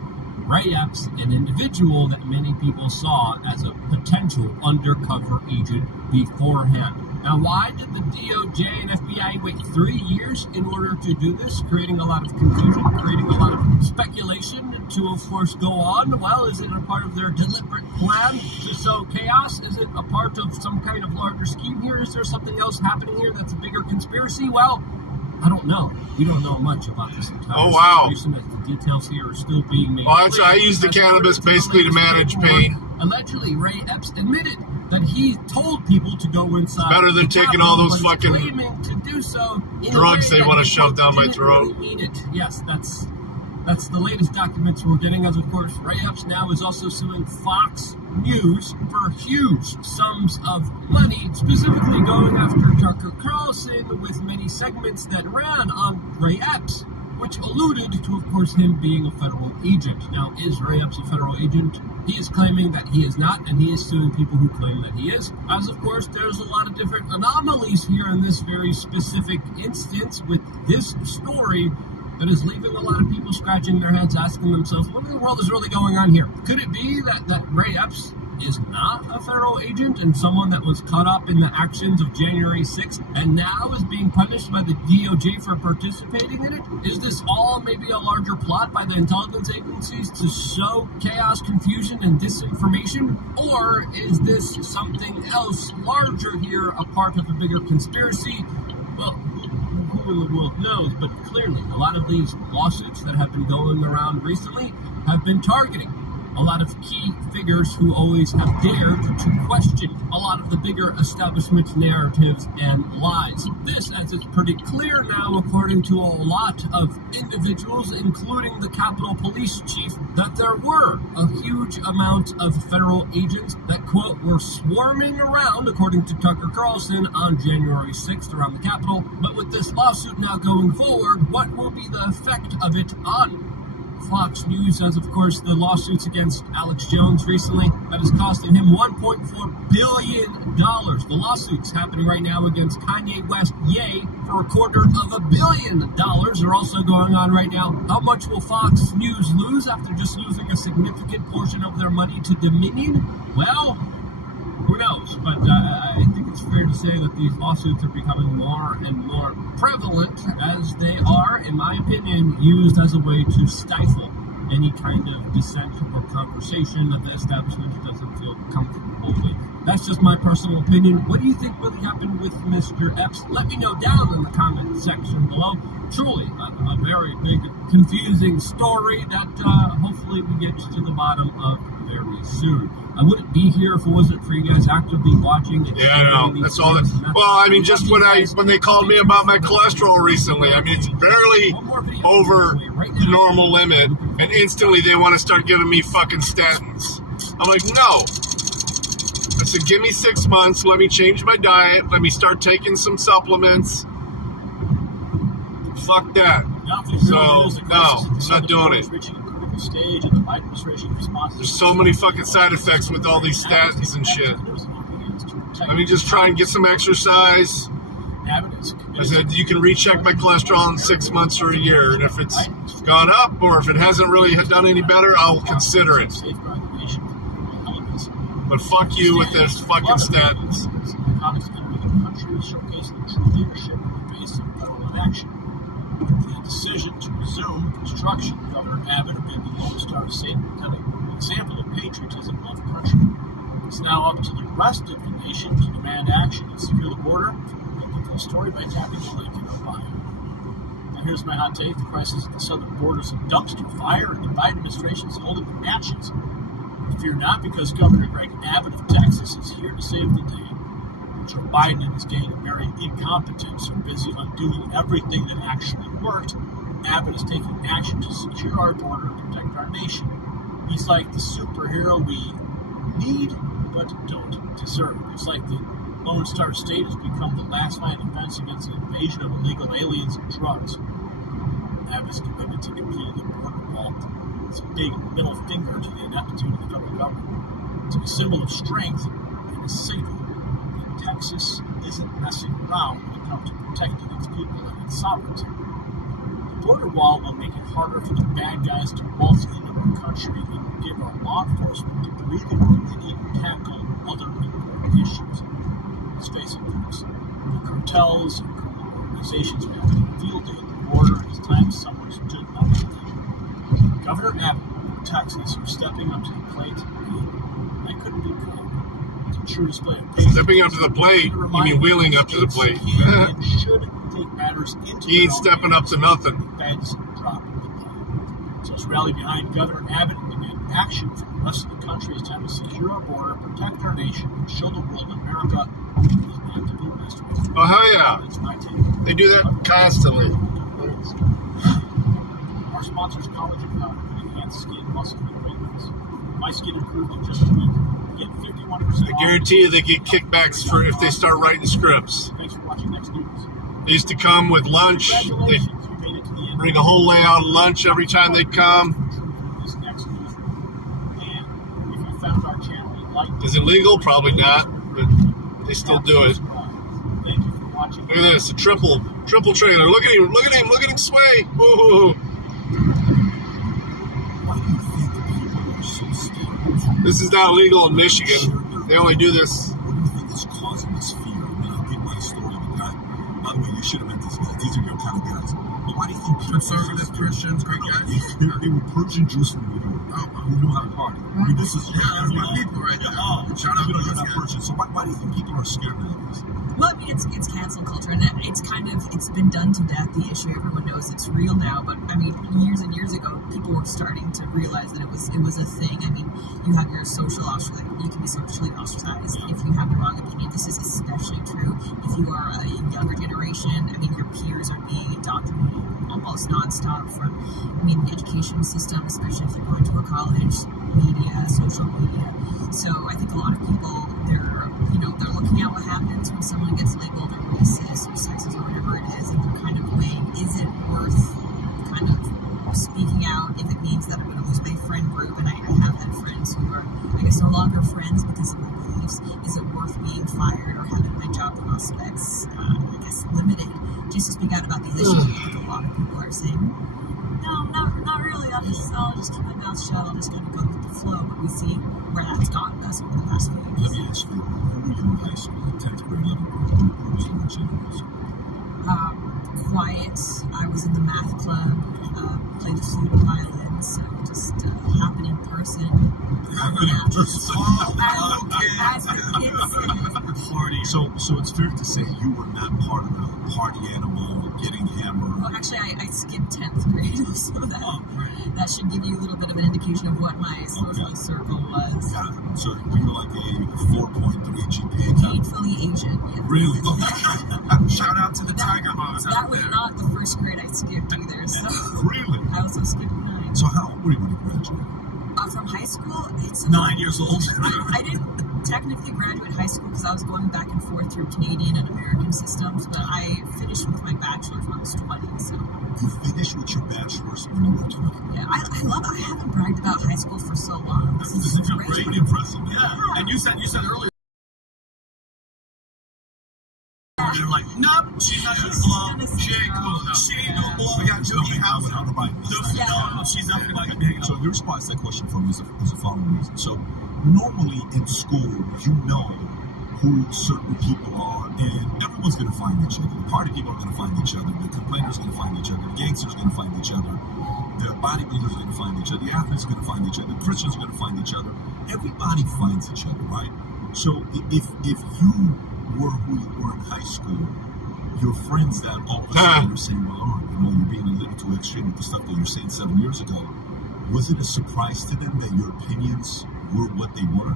Ray Epps, an individual that many people saw as a potential undercover agent beforehand. Now, why did the DOJ and FBI wait 3 years in order to do this, creating a lot of confusion, creating a lot of speculation to, of course, go on? Well, is it a part of their deliberate plan to sow chaos? Is it a part of some kind of larger scheme here? Is there something else happening here that's a bigger conspiracy? Well, I don't know. We don't know much about this entire situation, as the details here are still being made. Well, I use the cannabis basically to manage pain. Allegedly, Ray Epps admitted that he told people to go inside. Better than taking all those fucking to do so drugs they want to shove down my throat. Really mean it. Yes, that's the latest documents we're getting. As of course, Ray Epps now is also suing Fox News for huge sums of money, specifically going after Tucker Carlson with many segments that ran on Ray Epps, which alluded to, of course, him being a federal agent. Now, is Ray Epps a federal agent? He is claiming that he is not, and he is suing people who claim that he is. As, of course, there's a lot of different anomalies here in this very specific instance with this story that is leaving a lot of people scratching their heads, asking themselves, what in the world is really going on here? Could it be that Ray Epps is not a federal agent and someone that was caught up in the actions of January 6th and now is being punished by the DOJ for participating in it? Is this all maybe a larger plot by the intelligence agencies to sow chaos, confusion, and disinformation? Or is this something else larger here, a part of a bigger conspiracy? Well, who in the world knows, but clearly a lot of these lawsuits that have been going around recently have been targeting a lot of key figures who always have dared to question a lot of the bigger establishment narratives and lies. This, as it's pretty clear now, according to a lot of individuals, including the Capitol Police Chief, that there were a huge amount of federal agents that, quote, were swarming around, according to Tucker Carlson, on January 6th around the Capitol. But with this lawsuit now going forward, what will be the effect of it on Fox News, as of course the lawsuits against Alex Jones recently, that is costing him $1.4 billion. The lawsuits happening right now against Kanye West, Ye, for $250 million are also going on right now. How much will Fox News lose after just losing a significant portion of their money to Dominion? Well, who knows? But I think it's fair to say that these lawsuits are becoming more and more prevalent, as they are, in my opinion, used as a way to stifle any kind of dissent or conversation that the establishment doesn't feel comfortable with. That's just my personal opinion. What do you think really happened with Mr. Epps? Let me know down in the comment section below. Truly, a very big, confusing story that hopefully we get to the bottom of very soon. I wouldn't be here if it wasn't for you guys actively watching. Yeah, I know. That's all that. Well, I mean, just when they called me about my cholesterol recently, I mean, it's barely over the normal limit, and instantly they want to start giving me fucking statins. I'm like, no. I said, give me 6 months. Let me change my diet. Let me start taking some supplements. Fuck that. So, no, I'm not doing it. Stage and the Biden administration response. There's so many fucking side effects with all these statins and shit. Let me just try and get some exercise. I said, you can recheck my cholesterol in 6 months or a year, and if it's gone up or if it hasn't really done any better, I'll consider it. But fuck you with this fucking statins. The decision to resume construction, Governor Abbott amid the Lone Star State, an example of patriotism of country. It's now up to the rest of the nation to demand action and secure the border. And get the story by tapping the link in our bio. Now here's my hot take: the crisis at the southern border is a dumpster fire, and the Biden administration is holding the matches. Fear not, because Governor Greg Abbott of Texas is here to save the day. Joe Biden and his gang of very incompetents are busy undoing everything that actually worked Abbott is taking action to secure our border and protect our nation. He's like the superhero we need but don't deserve. It's like the Lone Star State has become the last line of defense against the invasion of illegal aliens and drugs. Abbott's commitment to completing the border wall is a big middle finger to the ineptitude of the federal government. It's a symbol of strength and a signal that Texas isn't messing around when it comes to protecting its people and its sovereignty. The border wall will make it harder for the bad guys to waltz into our country and will give our law enforcement the breathing room they need to tackle other important issues. Let's face it, folks. The cartels and criminal organizations are having a field day at the border, and it's time someone stood up to them. Governor Abbott of Texas, who's stepping up to the plate, and I couldn't be prouder. It's a true display of patience. Stepping up to the plate? You mean wheeling up to the plate? And should take matters into He ain't stepping up to nothing. Feds drop the ball. So let's rally behind Governor Abbott and demand action from the rest of the country. It's time to secure our border, protect our nation, and show the world America is not to be messed with. Oh, hell yeah. That's my take. They do that constantly. Our sponsors, College of Powder, enhanced skin, muscle, and fragrance. My skin improved in just a week. Get 51% I guarantee you they get kickbacks for if they start writing scripts. Thanks for watching Next News. They used to come with lunch. They bring a whole layout of lunch every time they come. This next newsroom. And if you found our channel you liked Is it legal? Probably not, but they still do it. Thank you for watching. Look at this, a triple trailer. Look at him, look at him sway. Woo. This is not legal in Michigan. They only do this. What do you think is causing this fear? I mean, I'll give my story to the guy. By the way, you should have met these guys. These are your kind of guys. But why do you think conservative Christians, great guys? They were Persian Jews from New York who knew how to party. I mean, this is that's my people right there. Shout out to those guys. Persian. So why do you think people are scared nowadays? Well, I mean, it's cancel culture, and it's been done to death, the issue. Everyone knows it's real now, but I mean, years and years ago, people were starting to realize that it was a thing. I mean, you have your social ostracization. You can be socially ostracized if you have the wrong opinion. This is especially true if you are a younger generation. I mean, your peers are being indoctrinated almost nonstop from, the education system, especially if they're going to a college, media, social media. So I think a lot of people, they're looking at what happens when someone gets labeled a racist or sexist or whatever it is, and they're kind of weighing, is it worth kind of speaking out if it means that I'm going to lose my friend group? And I have had friends who are, I guess, no longer friends because of my beliefs. Is it worth being fired or having my job prospects, limited just to speak out about these issues? I think a lot of people are saying, no, not really. I'll just keep my mouth shut. I'll just kind of go with the flow. But we see where that's gotten us over the past few years. Let me ask you, who were you in high school, 10th grade, 11th grade? Who was your genius? Quiet. I was in the math club, played the flute and violin, so just happening person. So it's fair to say you were not part of the party animal, getting hammered. Well, actually, I skipped 10th grade, so that should give you a little bit of an indication of what my social circle was. Got it. So you were like a 4.3 GPA. Painfully Asian. Yes. Really? Shout out to the Tiger Moms. That was not the first grade I skipped either. So really? I also skipped 9. So how old were you when you graduated? From high school, it's 9 years old. I didn't technically graduate high school because I was going back and forth through Canadian and American systems, but I finished with my bachelor's when I was 20. So you finished with your bachelor's when you were 20? Yeah, I love it. I haven't bragged about high school for so long. This is great. Pretty impressive. Yeah. And you said earlier. They're like, nope, she's not gonna belong. She ain't cool enough. She ain't gonna belong. We got Julie House. No, she's not gonna be. So your response to that question for me is the following reason. So normally in school, you know who certain people are, and everyone's gonna find each other. The party people are gonna find each other. The complainers are gonna find each other. The gangsters are gonna find each other. The bodybuilders are gonna find each other. The athletes are gonna find each other. The Christians are gonna find each other. Everybody finds each other, right? So if you were who you were in high school, your friends that all of a sudden are saying, well, you're being a little too extreme with the stuff that you're saying 7 years ago. Was it a surprise to them that your opinions were what they were?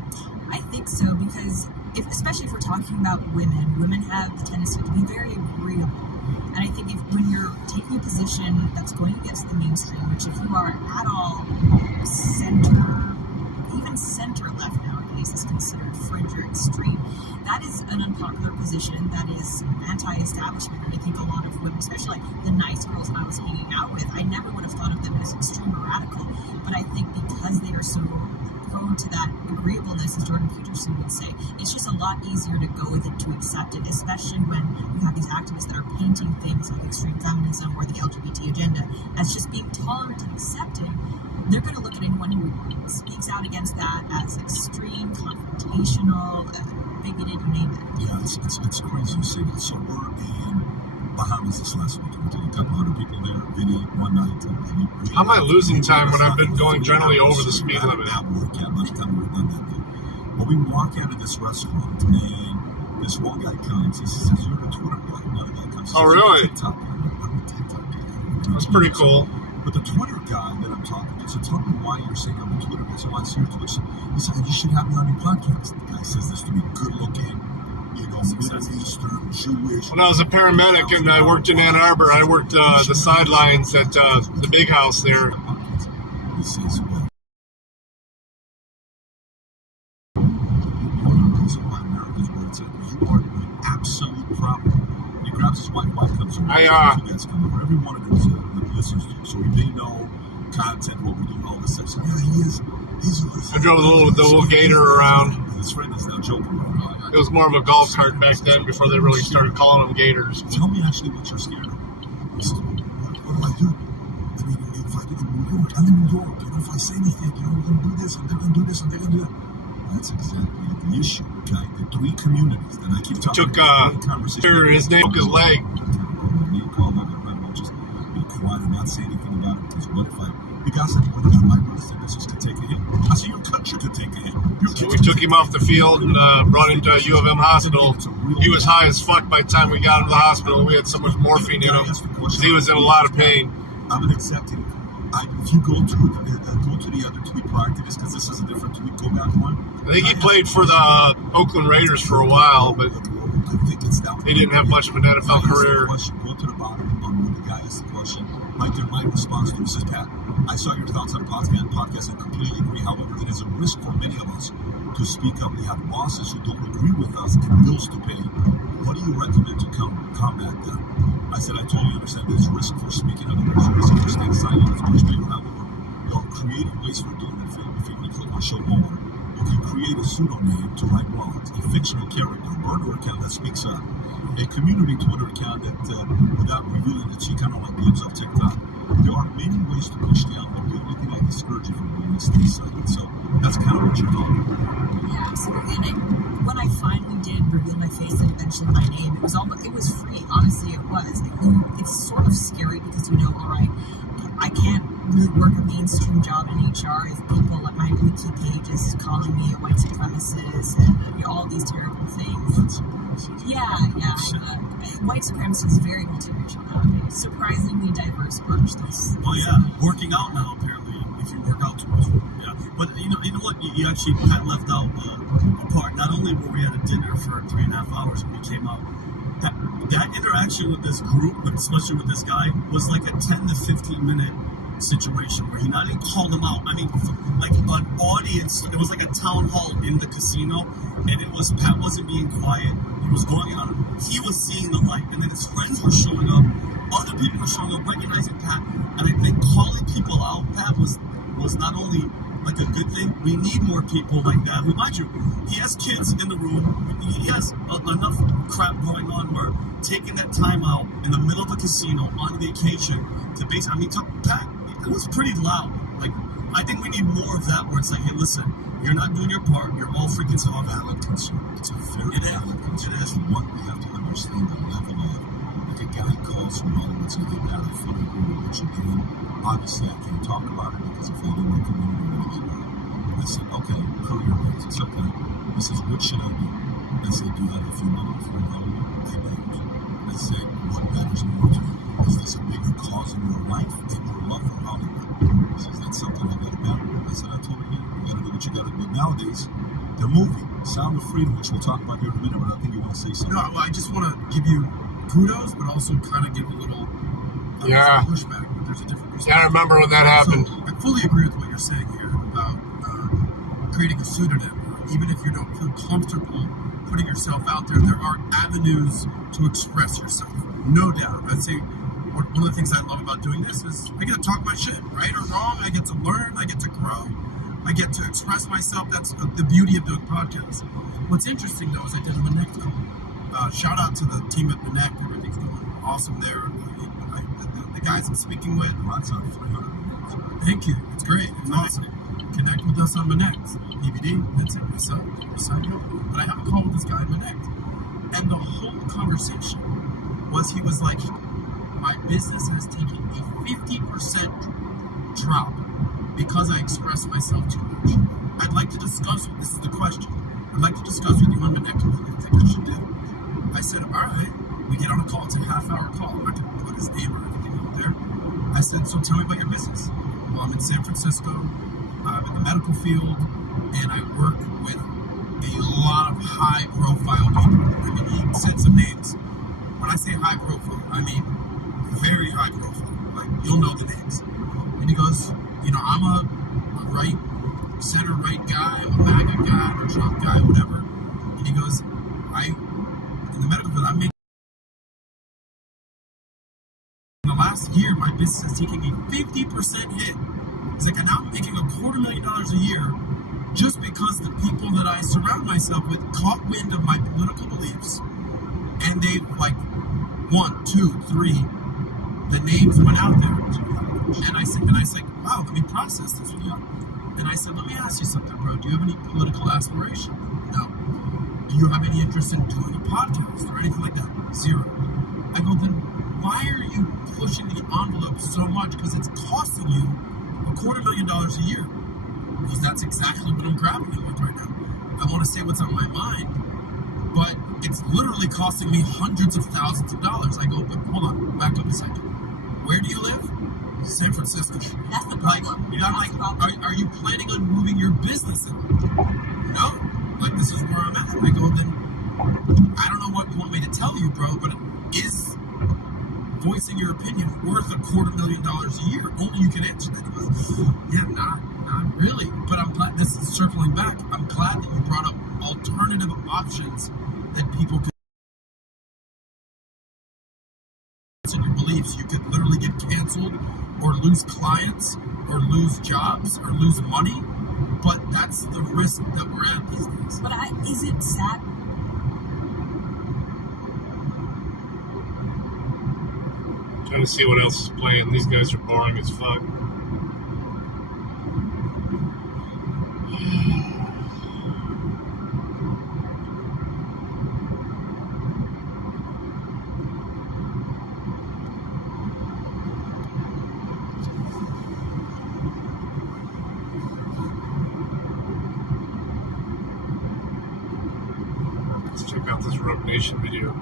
I think so, because especially if we're talking about women have the tendency to be very agreeable. And I think when you're taking a position that's going against the mainstream, which if you are at all center, even center-left nowadays is considered fringe or extreme, that is an unpopular position, that is anti-establishment, and I think a lot of women, especially like the nice girls I was hanging out with, I never would have thought of them as extreme or radical, but I think because they are so prone to that agreeableness, as Jordan Peterson would say, it's just a lot easier to go with it, to accept it, especially when you have these activists that are painting things like extreme feminism or the LGBT agenda as just being tolerant and accepting. They're going to look at anyone who speaks out against that as extreme, confrontational, bigoted, you name it. Yeah, it's crazy you say that. So we're in Bahamas this last week. We took a couple hundred people there, Vinny, one night. How am I losing time when I've been going generally over the speed limit? By the time we're done that day. Well, we walk out of this restaurant, and this one guy comes. He says, "You're the Twitter guy." Another guy comes. Oh, really? TikTok. That's pretty cool. But the Twitter guy that I'm talking to said, "Tell me why you're saying I'm a Twitter guy." So I see your Twitter. He said, "You should have me on your podcast." The guy says this to me, good looking, Middle Eastern, Jewish. When I was a paramedic and I worked in Ann Arbor, I worked the sidelines at the big house there. He says, "Well, you are an absolute problem." He grabs his wife comes over. You guys come over. Every one of them listens to you, so he may know content, what we're doing, all this stuff. So, yeah, he is. I drove the little gator around. His friend is now joking with him. It was more of a golf cart back then before they really started calling them gators. Tell me actually what you're scared of. He says, what do I do? I mean, if I get in New York, I'm in New York. If I say anything, we're going to do this, and they're going to do this, and they're going to do that. That's exactly the issue, okay? The three communities that I keep talking about. His name took his leg. Just be quiet and not say anything about it, because what if the guy said, what if my brothers and sisters could take a hit? I said, your country could take a hit. So we took him off the field and brought him to U of M hospital. He was high as fuck by the time we got him to the hospital. We had so much morphine in him. He was in a lot of pain. I'm an executive. If you go to the other tweet prior to this, because this is a different tweet, go back one. I think he played for the Oakland Raiders for a while, but he didn't have much of an NFL career. Go to the bottom when the guy asks the question. My response to him says, "Pat, I saw your thoughts on the podcast and completely agree. However, it is a risk for many of us to speak up. We have bosses who don't agree with us and bills to pay. What do you recommend to combat that?" I said, "I totally understand there's risk for speaking up, there's risk for staying silent as much bigger. However, there are creative ways for doing it. If you're going to click on show homework, you can create a pseudonym to write blogs, a fictional character, a burner account that speaks up, a community Twitter account that, without revealing that she kind of like lives off TikTok. There are many ways to push the envelope. The only thing I discourage you from doing is stay silent." So that's kind of what you're talking about. Yeah, absolutely. And when I finally did reveal my face and eventually my name, it was free. Honestly, it was. It's sort of scary because all right, I can't really work a mainstream job in HR if people at my wiki page is calling me a white supremacist and all these terrible things. Yeah. White supremacy is very multiracial nowadays. Surprisingly diverse bunch. Oh yeah, working out now apparently. If you work out too much, yeah. But you know what? You actually left out a part. Not only were we at a dinner for 3.5 hours when we came out, that interaction with this group, especially with this guy, was like a 10 to 15 minute situation where he not even called them out. I mean, like an audience. It was like a town hall in the casino, and Pat wasn't being quiet. He was going on. He was seeing the light, and then his friends were showing up. Other people were showing up, recognizing Pat, and I think calling people out, Pat was not only like a good thing. We need more people like that. Remind you, he has kids in the room. He has enough crap going on where taking that time out in the middle of a casino on the occasion to Pat, it was pretty loud. Like, I think we need more of that where it's like, hey, listen, you're not doing your part. You're all freaking so valid concern. It's a very valid concern. It is. One, we have to understand the level of, like a guy calls from Hollywood and says, "Hey, Pat, I fully agree with what you're doing. Obviously, I can't talk about it because if I do, my community will get hurt." I said, "Okay, career base. It's okay." He says, "What should I do?" I said, "Do you have a few minutes for Hollywood?" I don't. I said, "What matters more to you? Is this a bigger cause in your life and your love for Hollywood?" He says, "That's something I got to battle." I said, "I totally get it. You got to do what you got to do." Nowadays, the movie Sound of Freedom, which we'll talk about here in a minute, but I think you want to say something. No, I just want to give you kudos, but also kind of give a little Yeah. pushback, but there's a different perspective. Yeah, I remember when that happened. So I fully agree with what you're saying here about creating a pseudonym. Even if you don't feel comfortable putting yourself out there are avenues to express yourself. No doubt. I'd say one of the things I love about doing this is I get to talk my shit, right or wrong. I get to learn. I get to grow. I get to express myself. That's the beauty of doing podcasts. What's interesting, though, is I did a Manect call. Shout out to the team at Manect. Everything's going awesome there. The guys I'm speaking with. Thank you. It's great. It's awesome. Connect with us on Manect. EBD, Vincent, myself, but I have a call with this guy, Manect. And the whole conversation was he was like, my business has taken a 50% drop because I express myself too much. I'd like to discuss, this is the question, I'd like to discuss with you on Manect what you think I should do. I said, all right, we get on a call, it's a half-hour call. I'm not going to put his name or anything out there. I said, so tell me about your business. Well, I'm in San Francisco. I'm in the medical field, and I work with a lot of high-profile people. I mean, he said some names. When I say high-profile, I mean very high-profile. Like, you'll know the names. And he goes, I'm a right, center-right guy, I'm a MAGA guy, I'm a Trump guy, whatever. And he goes, in the medical field, I'm making... In the last year, my business is taking a 50% hit. He's like, now I'm making $250,000 a year just because the people that I surround myself with caught wind of my political beliefs, and they've like 1, 2, 3, the names went out there, and I said, wow, let me process this with you. And I said, let me ask you something, bro. Do you have any political aspiration? No. Do you have any interest in doing a podcast or anything like that? Zero. I go, then why are you pushing the envelope so much? Because it's costing you $250,000 a year, because that's exactly what I'm grappling with right now. I want to say what's on my mind, but it's literally costing me hundreds of thousands of dollars. I go, but hold on, back up a second. Where do you live? San Francisco. That's the problem. I'm like, are you planning on moving your business in? No. Like, this is where I'm at. I go, then I don't know what you want me to tell you, bro, but is voicing your opinion worth $250,000 a year? Only you can answer that. He goes, yeah, not really. But I'm glad, this is circling back, I'm glad that you brought up alternative options that people could in your beliefs. You could literally get canceled or lose clients or lose jobs or lose money, but that's the risk that we're at these days. But is it sad? Trying to see what else is playing. These guys are boring as fuck. Let's check out this Rogue Nation video.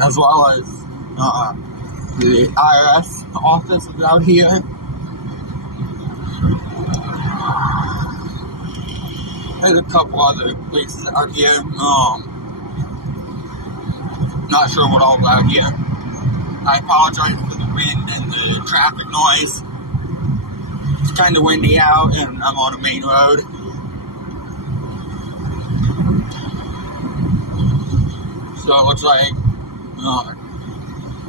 As well as the IRS office is out here. There's a couple other places out here. Not sure what all is out here. I apologize for the wind and the traffic noise. It's kind of windy out, and I'm on a main road. So it looks like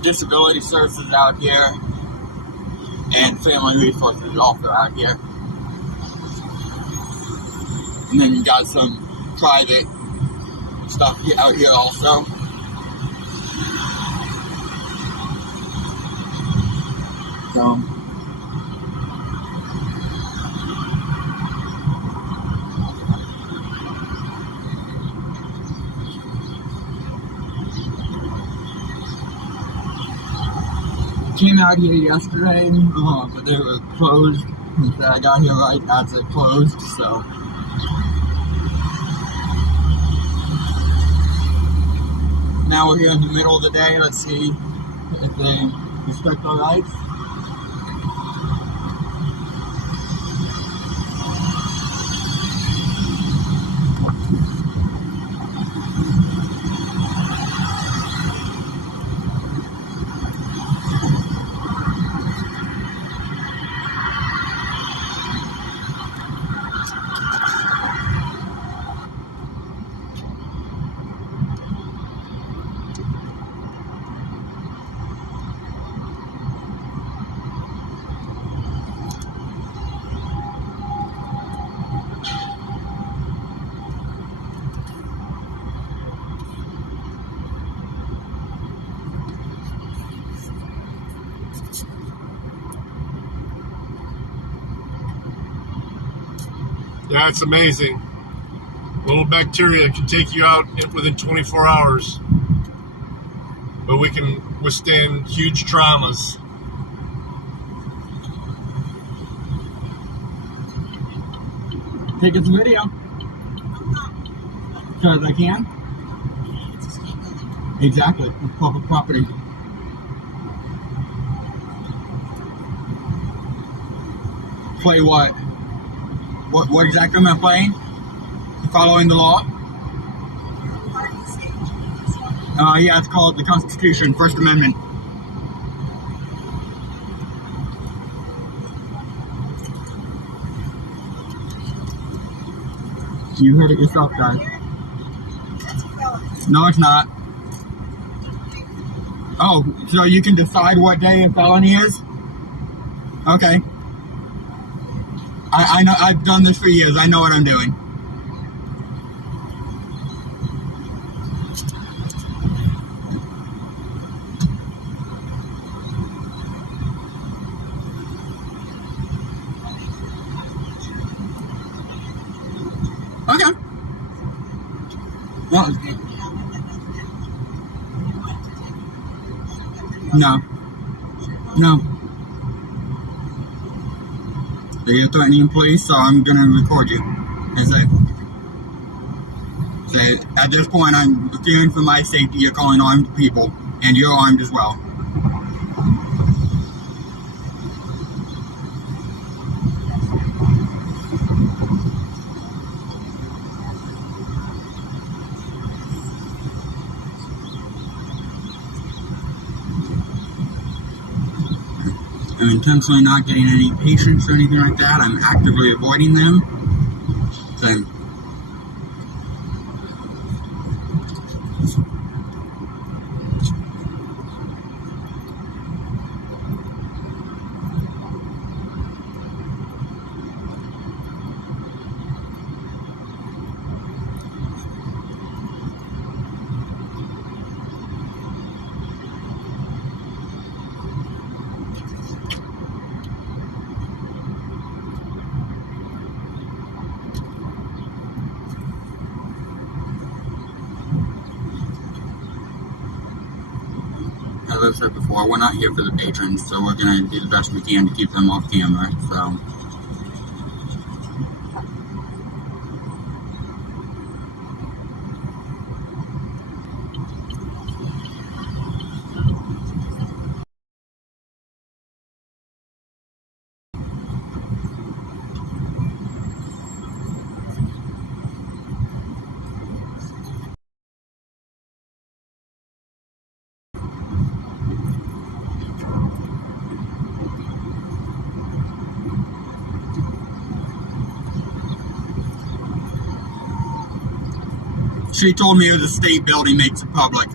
disability services out here and family resources also out here. And then you got some private stuff out here also. So came out here yesterday, but they were closed. I got here right as it closed, so. Now we're here in the middle of the day. Let's see if they respect our rights. Yeah, it's amazing. Little bacteria can take you out within 24 hours. But we can withstand huge traumas. Take this video. Because I can. Exactly. It's public property. Play what? What exactly am I playing? Following the law? Yeah, it's called the Constitution, First Amendment. You heard it yourself, guys. No, it's not. Oh, so you can decide what day a felony is? Okay. I know, I've done this for years. I know what I'm doing. Okay. Well, no. No. So you're threatening police, so I'm gonna record you and say, at this point, I'm fearing for my safety. You're calling armed people, and you're armed as well. I'm intentionally not getting any patients or anything like that. I'm actively avoiding them. So, as I've said before, we're not here for the patrons, so we're going to do the best we can to keep them off camera, so. She told me it was a state building makes it public.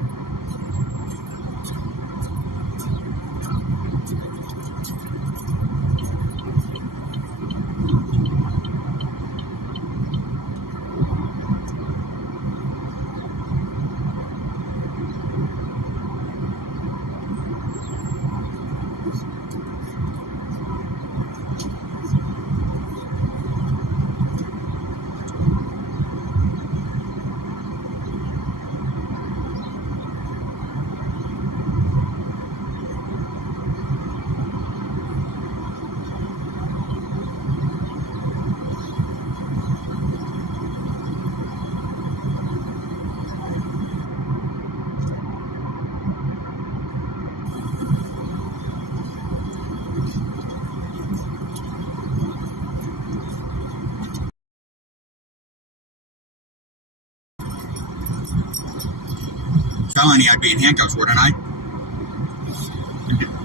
Felony, I'd be in handcuffs, wouldn't I?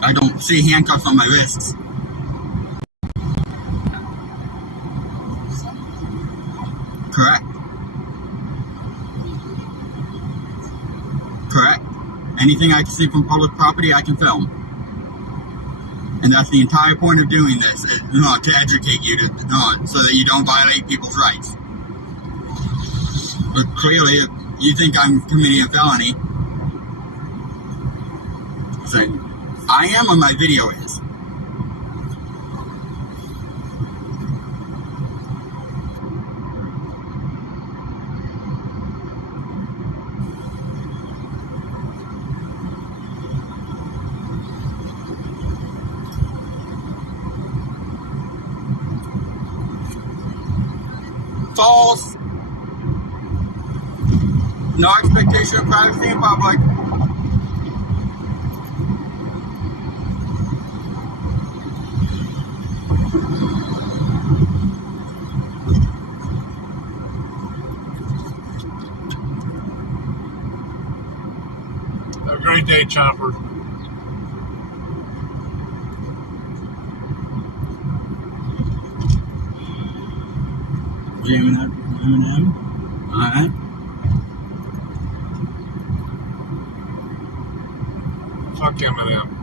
I don't see handcuffs on my wrists. Correct. Correct. Anything I can see from public property, I can film. And that's the entire point of doing this, is, to educate you, so that you don't violate people's rights. But clearly, if you think I'm committing a felony, so I am, or my video is. false. No expectation of privacy in public. Have a great day, Chopper. Eminem. Alright. Fuck Eminem.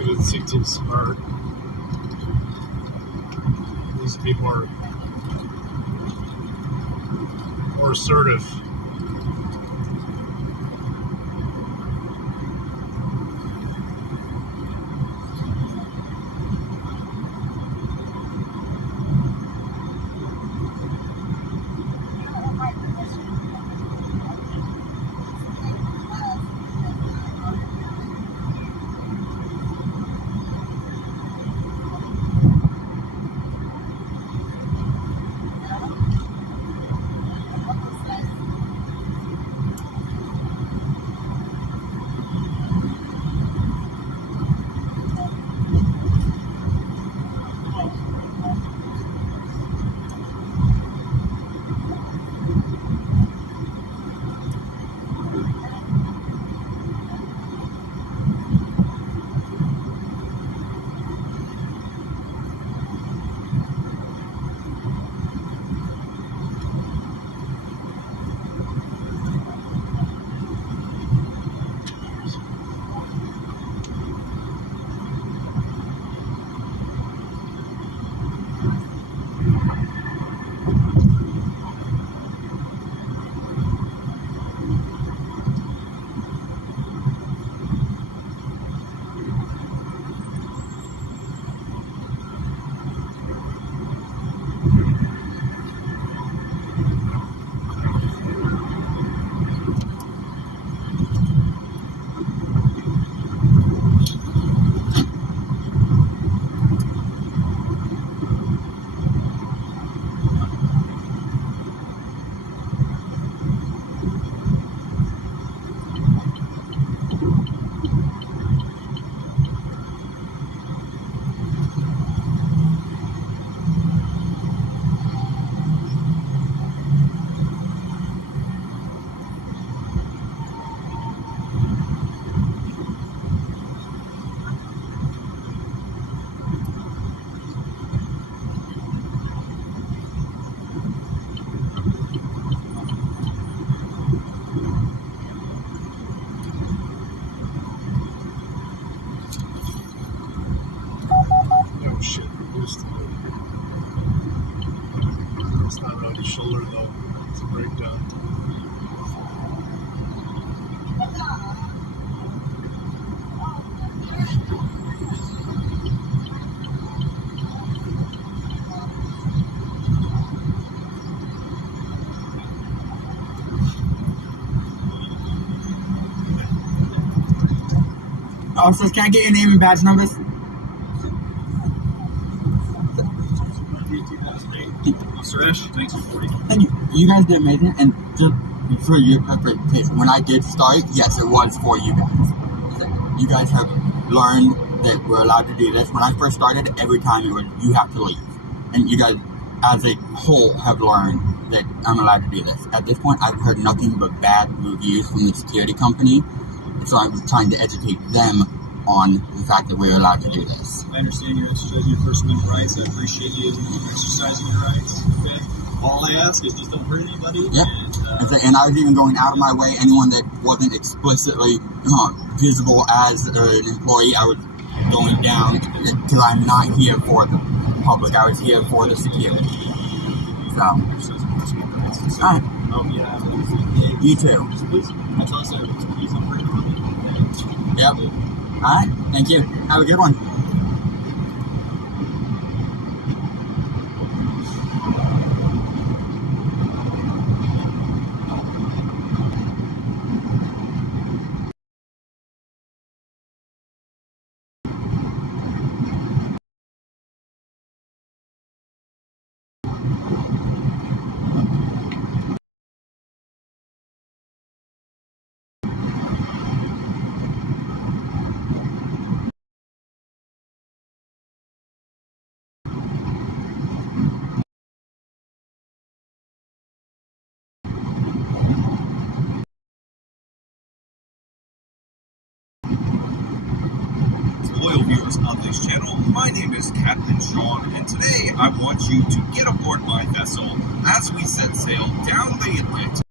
He seems smart. Needs to be more assertive. Shoulder though, it's a breakdown. Officers, can I get your name and badge numbers? Officer Ash, 1940. Thank you. You guys did amazing, and just for your clarification, when I did start, yes, it was for you guys. You guys have learned that we're allowed to do this. When I first started, every time it was, you have to leave. And you guys, as a whole, have learned that I'm allowed to do this. At this point, I've heard nothing but bad reviews from the security company, so I'm trying to educate them on the fact that we're allowed to do this. I understand you're exercising your First Amendment rights. I appreciate you exercising your rights. Okay. All I ask is just don't hurt anybody. Yeah. And I was even going out of my way. Anyone that wasn't explicitly visible as an employee, I was going down because I'm not here for the public. I was here for the security. So So. All right. You too. Yep. All right. Thank you. Have a good one. Loyal viewers of this channel, my name is Captain Sean, and today I want you to get aboard my vessel as we set sail down the Atlantic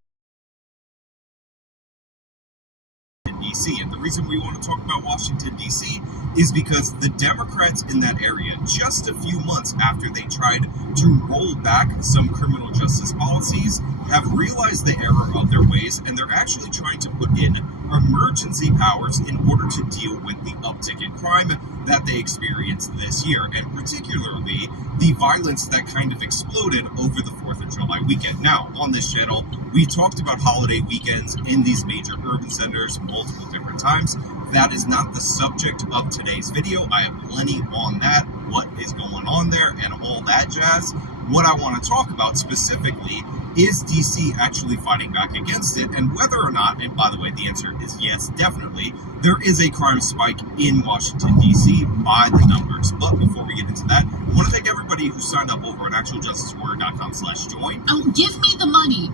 in DC. And the reason we want to talk about Washington, D.C. is because the Democrats in that area, just a few months after they tried to roll back some criminal justice policies, have realized the error of their ways, and they're actually trying to put in emergency powers in order to deal with the uptick in crime that they experienced this year, and particularly the violence that kind of exploded over the 4th of July weekend. Now, on this channel, we talked about holiday weekends in these major urban centers multiple different times. That is not the subject of today's video. I have plenty on that, what is going on there, and all that jazz. What I want to talk about specifically is DC actually fighting back against it, and whether or not, and by the way, the answer is yes, definitely, there is a crime spike in Washington, D.C. by the numbers. But before we get into that, I want to thank everybody who signed up over at actualjusticewarrior.com/join. Oh, give me the money.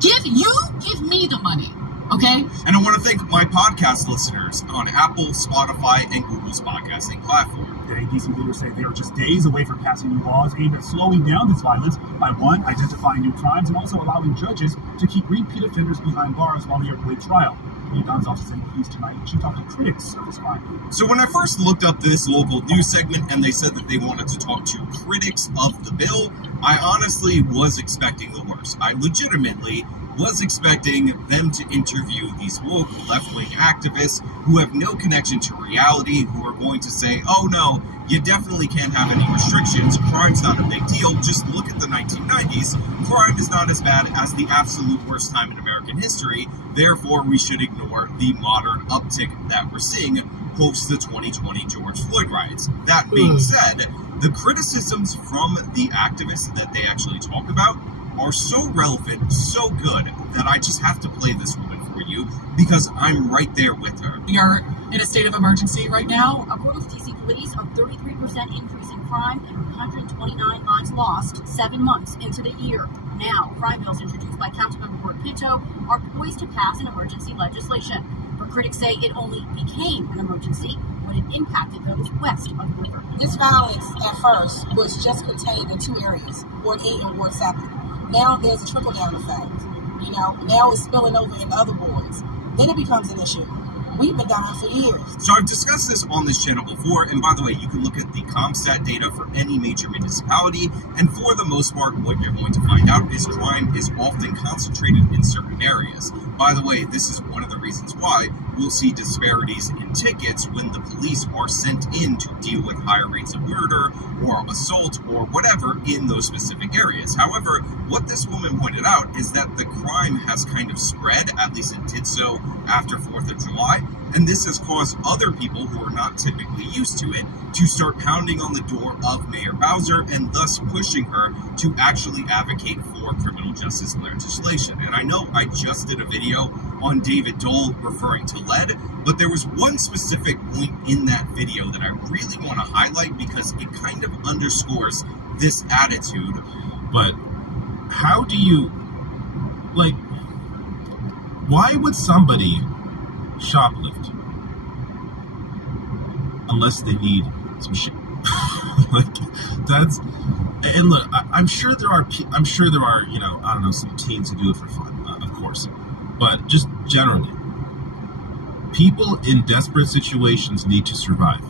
Give me the money. Okay? And I want to thank my podcast listeners on Apple, Spotify, and Google's podcasting platform. Today, DC leaders say they are just days away from passing new laws aimed at slowing down this violence by, one, identifying new crimes and also allowing judges to keep repeat offenders behind bars while they await trial. Don's office in Northeast tonight. She talked to critics of this crime. So when I first looked up this local news segment and they said that they wanted to talk to critics of the bill, I honestly was expecting the worst. I legitimately was expecting them to interview these woke left-wing activists who have no connection to reality, who are going to say, oh no, you definitely can't have any restrictions, crime's not a big deal, just look at the 1990s, crime is not as bad as the absolute worst time in American history, therefore we should ignore the modern uptick that we're seeing post the 2020 George Floyd riots. That being said, the criticisms from the activists that they actually talk about are so relevant, so good, that I just have to play this woman for you because I'm right there with her. We are in a state of emergency right now. According to DC Police, a 33% increase in crime and 129 lives lost 7 months into the year. Now, crime bills introduced by Councilmember Gord Pinto are poised to pass an emergency legislation. But critics say it only became an emergency when it impacted those west of the river. This violence at first was just contained in 2 areas, Ward 8 and Ward 7. Now there's a trickle-down effect. You know, now it's spilling over into other wards. Then it becomes an issue. We've been dying for years. So I've discussed this on this channel before, and by the way, you can look at the CompStat data for any major municipality, and for the most part, what you're going to find out is crime is often concentrated in certain areas. By the way, this is one of the reasons why we'll see disparities in tickets when the police are sent in to deal with higher rates of murder or assault or whatever in those specific areas. However, what this woman pointed out is that the crime has kind of spread, at least it did so after 4th of July, and this has caused other people who are not typically used to it to start pounding on the door of Mayor Bowser and thus pushing her to actually advocate for criminal justice legislation. And I know I just did a video on David Dole referring to lead, but there was one specific point in that video that I really want to highlight because it kind of underscores this attitude. But how do you, like, why would somebody shoplift unless they need some shit? Like, that's, and look, I'm sure there are, you know, I don't know, some teens who do it for fun, of course, but just generally, people in desperate situations need to survive.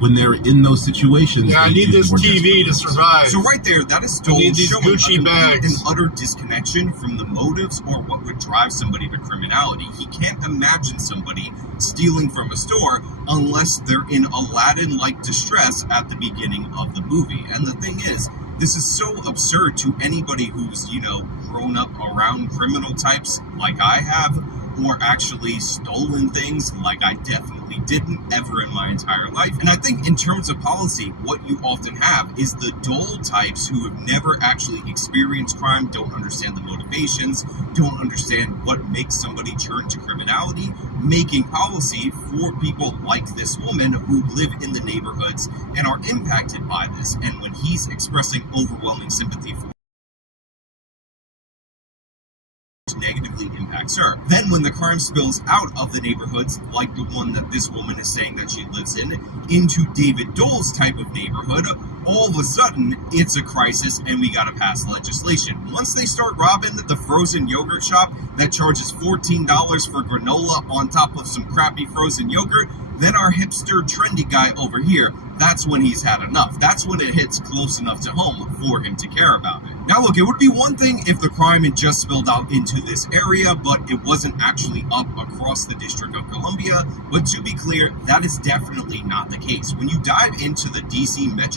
when they're in those situations. Yeah, I they need do this more TV to survive. So right there, that is I Dole need these showing Gucci a complete bags. and utter disconnection from the motives or what would drive somebody to criminality. He can't imagine somebody stealing from a store unless they're in Aladdin-like distress at the beginning of the movie. And the thing is, this is so absurd to anybody who's, grown up around criminal types like I have, or actually stolen things like I definitely didn't ever in my entire life. And I think in terms of policy, what you often have is the dull types who have never actually experienced crime, don't understand the motivations, don't understand what makes somebody turn to criminality, making policy for people like this woman who live in the neighborhoods and are impacted by this. And when he's expressing overwhelming sympathy for negatively impacts her. Then when the crime spills out of the neighborhoods, like the one that this woman is saying that she lives in, into David Dole's type of neighborhood, all of a sudden it's a crisis and we gotta pass legislation. Once they start robbing the frozen yogurt shop that charges $14 for granola on top of some crappy frozen yogurt, then our hipster trendy guy over here, that's when he's had enough. That's when it hits close enough to home for him to care about it. Now look, it would be one thing if the crime had just spilled out into this area, but it wasn't actually up across the District of Columbia. But to be clear, that is definitely not the case. When you dive into the DC metro,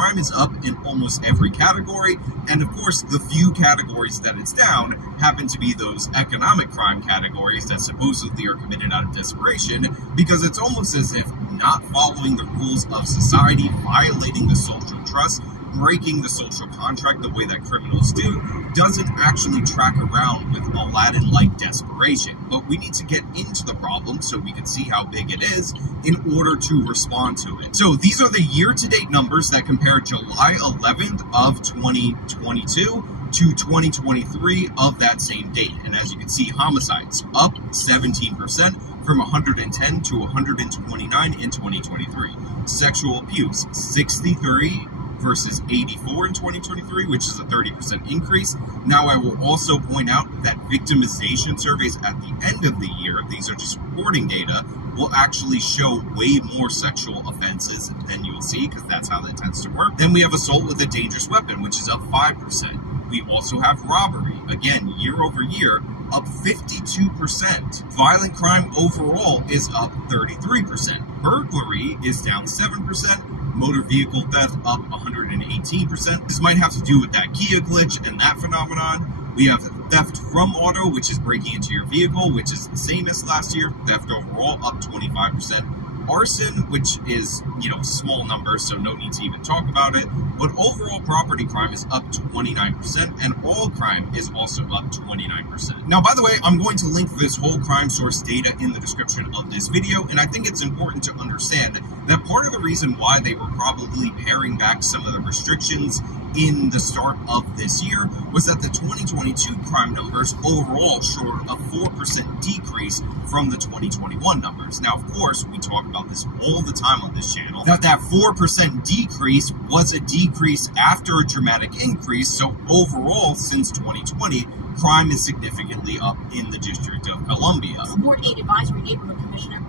crime is up in almost every category, and of course the few categories that it's down happen to be those economic crime categories that supposedly are committed out of desperation, because it's almost as if not following the rules of society, violating the social trust, breaking the social contract the way that criminals do, doesn't actually track around with Aladdin-like desperation. But we need to get into the problem so we can see how big it is in order to respond to it. So these are the year-to-date numbers that compare July 11th of 2022 to 2023 of that same date. And as you can see, homicides up 17% from 110 to 129 in 2023. Sexual abuse, 63 versus 84 in 2023, which is a 30% increase. Now, I will also point out that victimization surveys at the end of the year, these are just reporting data, will actually show way more sexual offenses than you'll see, because that's how that tends to work. Then we have assault with a dangerous weapon, which is up 5%. We also have robbery, again, year over year, up 52%. Violent crime overall is up 33%. Burglary is down 7%. Motor vehicle theft up 118%. This might have to do with that Kia glitch and that phenomenon. We have theft from auto, which is breaking into your vehicle, which is the same as last year. Theft overall up 25%. Arson, which is, small numbers, so no need to even talk about it. But overall property crime is up 29%, and all crime is also up 29%. Now, by the way, I'm going to link this whole crime source data in the description of this video, and I think it's important to understand that part of the reason why they were probably paring back some of the restrictions in the start of this year was that the 2022 crime numbers overall showed a 4% decrease from the 2021 numbers. Now, of course, we talk about this all the time on this channel, that 4% decrease was a decrease after a dramatic increase. So overall, since 2020, crime is significantly up in the District of Columbia. Ward 8 Advisory Neighborhood Commissioner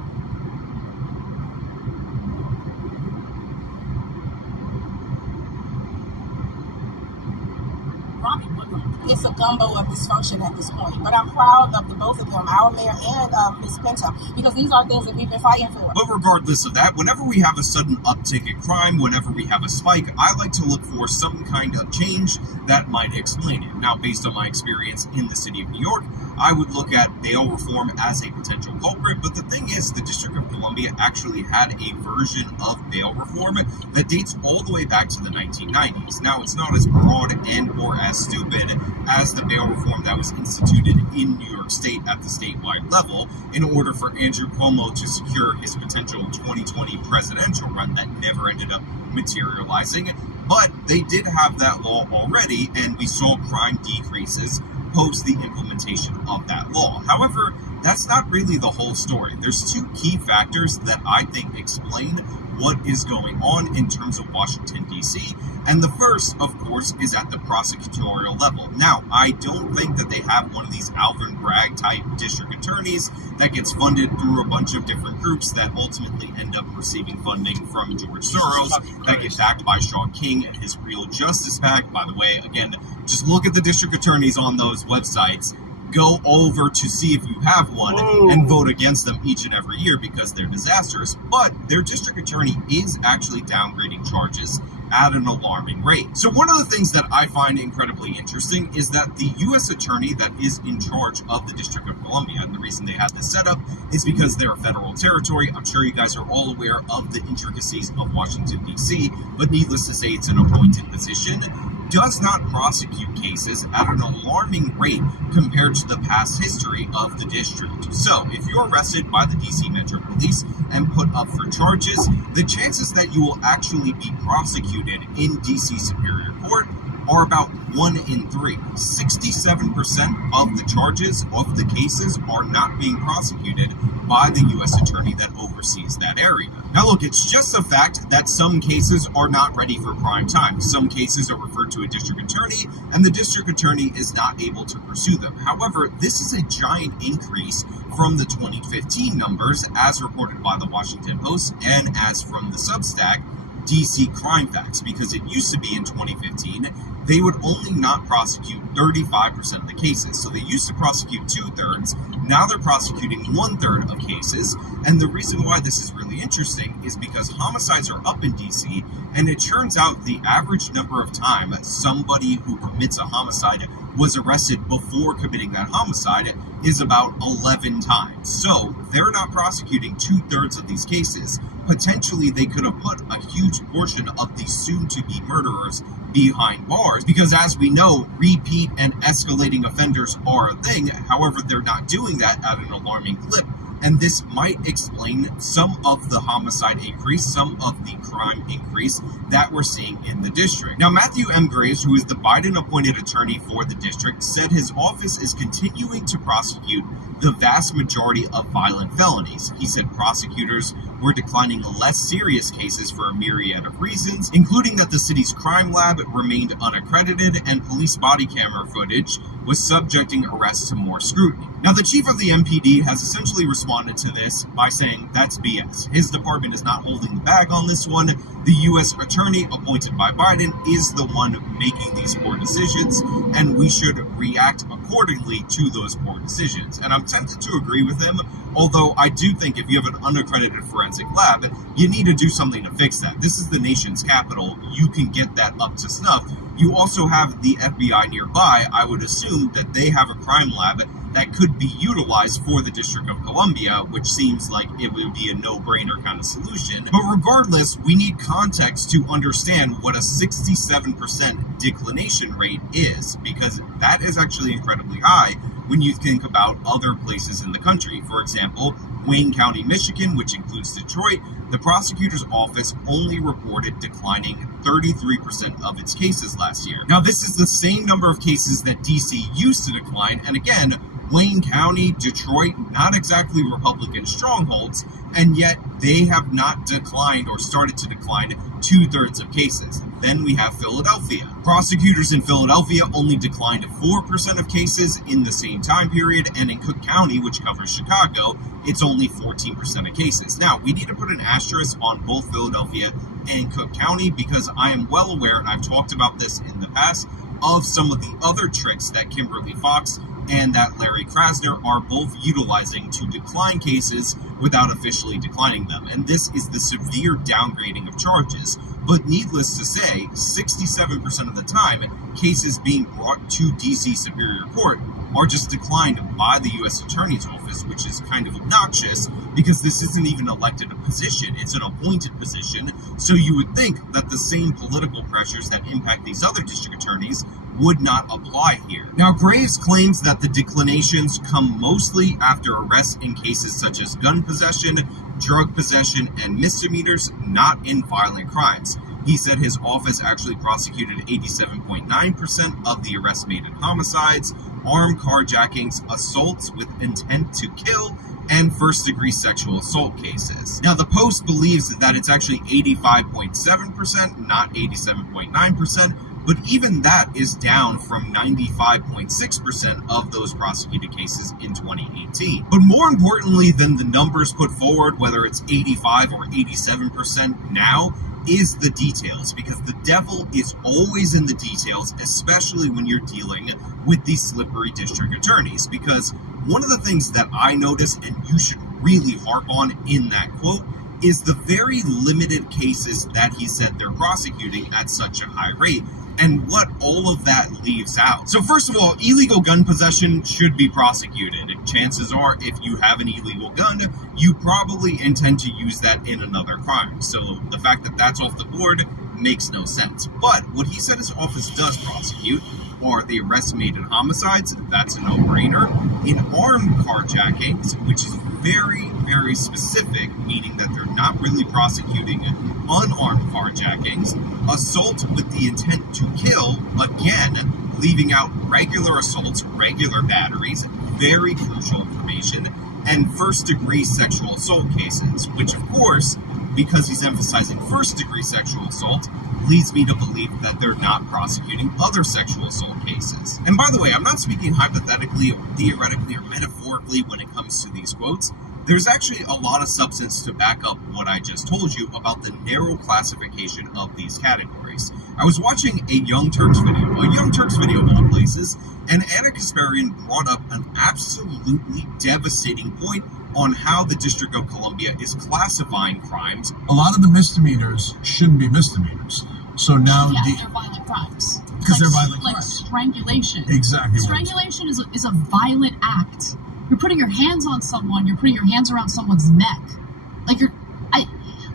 it's a gumbo of dysfunction at this point. But I'm proud of the both of them, our mayor and Ms. Pinto, because these are things that we've been fighting for. But regardless of that, whenever we have a sudden uptick in crime, whenever we have a spike, I like to look for some kind of change that might explain it. Now, based on my experience in the city of New York, I would look at bail reform as a potential culprit. But the thing is, the District of Columbia actually had a version of bail reform that dates all the way back to the 1990s. Now, it's not as broad and or as stupid as the bail reform that was instituted in New York State at the statewide level in order for Andrew Cuomo to secure his potential 2020 presidential run that never ended up materializing. But they did have that law already, and we saw crime decreases post the implementation of that law. However, that's not really the whole story. There's two key factors that I think explain what is going on in terms of Washington, D.C., and the first, of course, is at the prosecutorial level. Now, I don't think that they have one of these Alvin Bragg type district attorneys that gets funded through a bunch of different groups that ultimately end up receiving funding from George Soros, that get backed by Sean King and his Real Justice PAC. By the way, again, just look at the district attorneys on those websites. Go over to see if you have one and vote against them each and every year because they're disastrous. But their district attorney is actually downgrading charges at an alarming rate. So one of the things that I find incredibly interesting is that the U.S. attorney that is in charge of the District of Columbia, and the reason they have this set up is because they're a federal territory. I'm sure you guys are all aware of the intricacies of Washington, D.C., but needless to say, it's an appointed position, does not prosecute cases at an alarming rate compared to the past history of the district. So, if you're arrested by the DC Metro Police and put up for charges, the chances that you will actually be prosecuted in DC Superior Court are about 1 in 3. 67% of the charges of the cases are not being prosecuted by the U.S. attorney that oversees that area. Now look, it's just a fact that some cases are not ready for prime time. Some cases are referred to a district attorney, and the district attorney is not able to pursue them. However, this is a giant increase from the 2015 numbers as reported by the Washington Post and as from the Substack DC Crime Facts, because it used to be in 2015 they would only not prosecute 35% of the cases. So they used to prosecute 2/3. Now they're prosecuting 1/3 of cases. And the reason why this is really interesting is because homicides are up in DC, and it turns out the average number of time somebody who commits a homicide was arrested before committing that homicide is about 11 times. So they're not prosecuting 2/3 of these cases. Potentially they could have put a huge portion of these soon-to-be murderers behind bars, because as we know, repeat and escalating offenders are a thing. However, they're not doing that at an alarming clip, and this might explain some of the homicide increase, some of the crime increase that we're seeing in the district. Now, Matthew M. Graves, who is the Biden-appointed attorney for the district, said his office is continuing to prosecute the vast majority of violent felonies. He said prosecutors were declining less serious cases for a myriad of reasons, including that the city's crime lab remained unaccredited and police body camera footage was subjecting arrests to more scrutiny. Now, the chief of the MPD has essentially responded to this by saying that's BS. His department is not holding the bag on this one. The U.S. attorney appointed by Biden is the one making these poor decisions, and we should react accordingly to those poor decisions. And I'm tempted to agree with him, although I do think if you have an unaccredited forensic lab, you need to do something to fix that. This is the nation's capital. You can get that up to snuff. You also have the FBI nearby. I would assume that they have a crime lab that could be utilized for the District of Columbia, which seems like it would be a no-brainer kind of solution. But regardless, we need context to understand what a 67% declination rate is, because that is actually incredibly high when you think about other places in the country. For example, Wayne County, Michigan, which includes Detroit, the prosecutor's office only reported declining 33% of its cases last year. Now, this is the same number of cases that DC used to decline, and again, Wayne County, Detroit, not exactly Republican strongholds, and yet they have not declined or started to decline 2/3 of cases. Then we have Philadelphia. Prosecutors in Philadelphia only declined 4% of cases in the same time period, and in Cook County, which covers Chicago, it's only 14% of cases. Now, we need to put an asterisk on both Philadelphia and Cook County, because I am well aware, and I've talked about this in the past, of some of the other tricks that Kimberly Fox and that Larry Krasner are both utilizing to decline cases without officially declining them. And this is the severe downgrading of charges. But needless to say, 67% of the time, cases being brought to DC Superior Court are just declined by the U.S. Attorney's Office, which is kind of obnoxious because this isn't even elected a position. It's an appointed position. So you would think that the same political pressures that impact these other district attorneys would not apply here. Now, Graves claims that the declinations come mostly after arrests in cases such as gun possession, drug possession, and misdemeanors, not in violent crimes. He said his office actually prosecuted 87.9% of the arrest-made homicides, armed carjackings, assaults with intent to kill, and first-degree sexual assault cases. Now, the Post believes that it's actually 85.7%, not 87.9%, but even that is down from 95.6% of those prosecuted cases in 2018. But more importantly than the numbers put forward, whether it's 85 or 87% now, is the details, because the devil is always in the details, especially when you're dealing with these slippery district attorneys. Because one of the things that I noticed, and you should really harp on in that quote, is the very limited cases that he said they're prosecuting at such a high rate, and what all of that leaves out. So first of all, illegal gun possession should be prosecuted. Chances are, if you have an illegal gun, you probably intend to use that in another crime. So the fact that that's off the board makes no sense. But what he said his office does prosecute are the arrest-made in homicides. That's a no-brainer. In armed carjackings, which is very, very specific, meaning that they're not really prosecuting unarmed carjackings. Assault with the intent to kill, again, leaving out regular assaults, regular batteries, very crucial information, and first-degree sexual assault cases, which, of course, because he's emphasizing first-degree sexual assault, leads me to believe that they're not prosecuting other sexual assault cases. And by the way, I'm not speaking hypothetically or theoretically or metaphorically when it comes to these quotes. There's actually a lot of substance to back up what I just told you about the narrow classification of these categories. I was watching a Young Turks video of all places, and Anna Kasparian brought up an absolutely devastating point on how the District of Columbia is classifying crimes. A lot of the misdemeanors shouldn't be misdemeanors. So now they're violent crimes. Because they're violent like crimes. Strangulation. Exactly. Strangulation is a violent act. You're putting your hands on someone. You're putting your hands around someone's neck.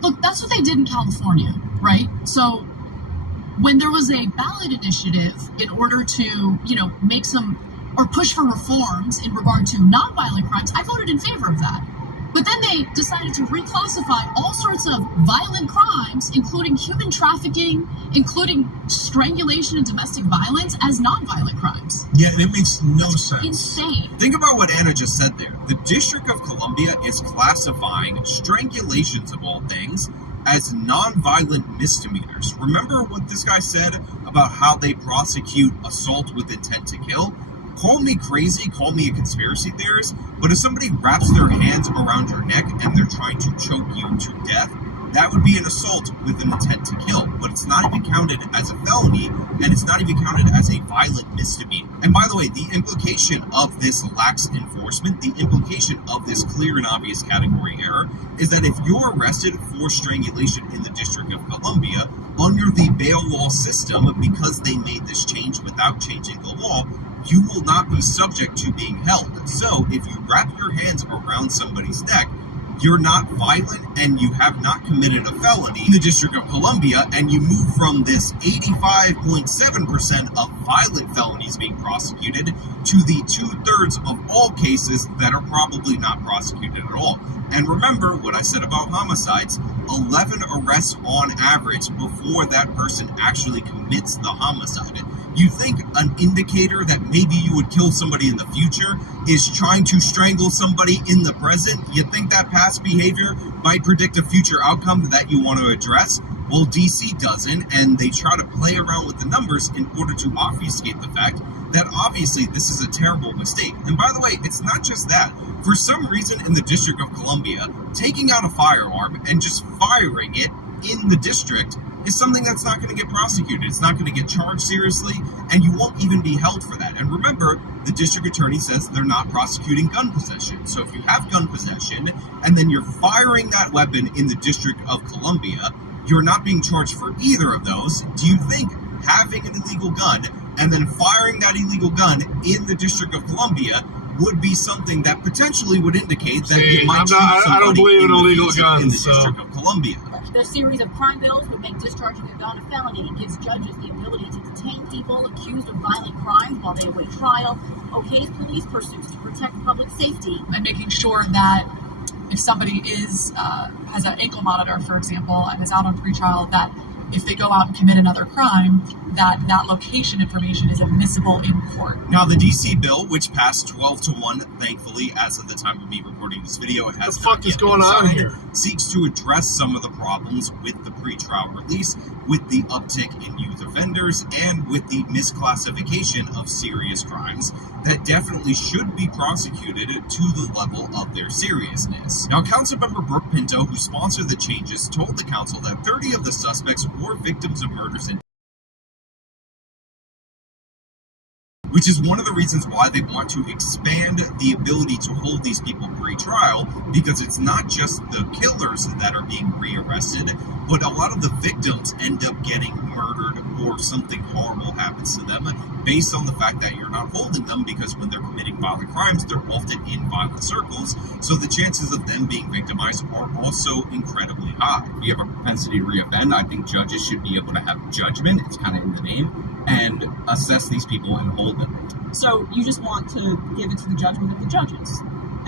Look, that's what they did in California, right? So when there was a ballot initiative in order to, make some or push for reforms in regard to nonviolent crimes, I voted in favor of that. But then they decided to reclassify all sorts of violent crimes, including human trafficking, including strangulation and domestic violence, as nonviolent crimes. Yeah, it makes no sense. Insane. Think about what Anna just said there. The District of Columbia is classifying strangulations, of all things, as nonviolent misdemeanors. Remember what this guy said about how they prosecute assault with intent to kill? Call me crazy, call me a conspiracy theorist, but if somebody wraps their hands around your neck and they're trying to choke you to death, that would be an assault with an intent to kill, but it's not even counted as a felony, and it's not even counted as a violent misdemeanor. And by the way, the implication of this lax enforcement, the implication of this clear and obvious category error, is that if you're arrested for strangulation in the District of Columbia, under the bail law system, because they made this change without changing the law, you will not be subject to being held. So if you wrap your hands around somebody's neck, you're not violent and you have not committed a felony in the District of Columbia, and you move from this 85.7% of violent felonies being prosecuted to the 2/3 of all cases that are probably not prosecuted at all. And remember what I said about homicides, 11 arrests on average before that person actually commits the homicide. You think an indicator that maybe you would kill somebody in the future is trying to strangle somebody in the present? You think that past behavior might predict a future outcome that you want to address? Well, DC doesn't, and they try to play around with the numbers in order to obfuscate the fact that obviously this is a terrible mistake. And by the way, it's not just that. For some reason in the District of Columbia, taking out a firearm and just firing it in the district is something that's not going to get prosecuted. It's not going to get charged seriously, and you won't even be held for that. And remember, the district attorney says they're not prosecuting gun possession. So if you have gun possession, and then you're firing that weapon in the District of Columbia, you're not being charged for either of those. Do you think having an illegal gun and then firing that illegal gun in the District of Columbia would be something that potentially would indicate that you might shoot somebody I don't believe in illegal guns, in the District of Columbia? The series of crime bills would make discharging a gun a felony and gives judges the ability to detain people accused of violent crimes while they await trial, okays police pursuits to protect public safety. And making sure that if somebody has an ankle monitor, for example, and is out on pretrial, that if they go out and commit another crime, that location information is admissible in court. Now, the DC bill, which passed 12-1, thankfully, as of the time of me recording this video, it has the fuck is going on here? Seeks to address some of the problems with the pretrial release, with the uptick in youth offenders, and with the misclassification of serious crimes that definitely should be prosecuted to the level of their seriousness. Now, Councilmember Brooke Pinto, who sponsored the changes, told the council that 30 of the suspects were victims of murders in, which is one of the reasons why they want to expand the ability to hold these people pre-trial, because it's not just the killers that are being rearrested, but a lot of the victims end up getting murdered or something horrible happens to them based on the fact that you're not holding them, because when they're committing violent crimes, they're often in violent circles, so the chances of them being victimized are also incredibly high. If you have a propensity to reoffend, I think judges should be able to have judgment, it's kind of in the name, and assess these people and hold them. So you just want to give it to the judgment of the judges?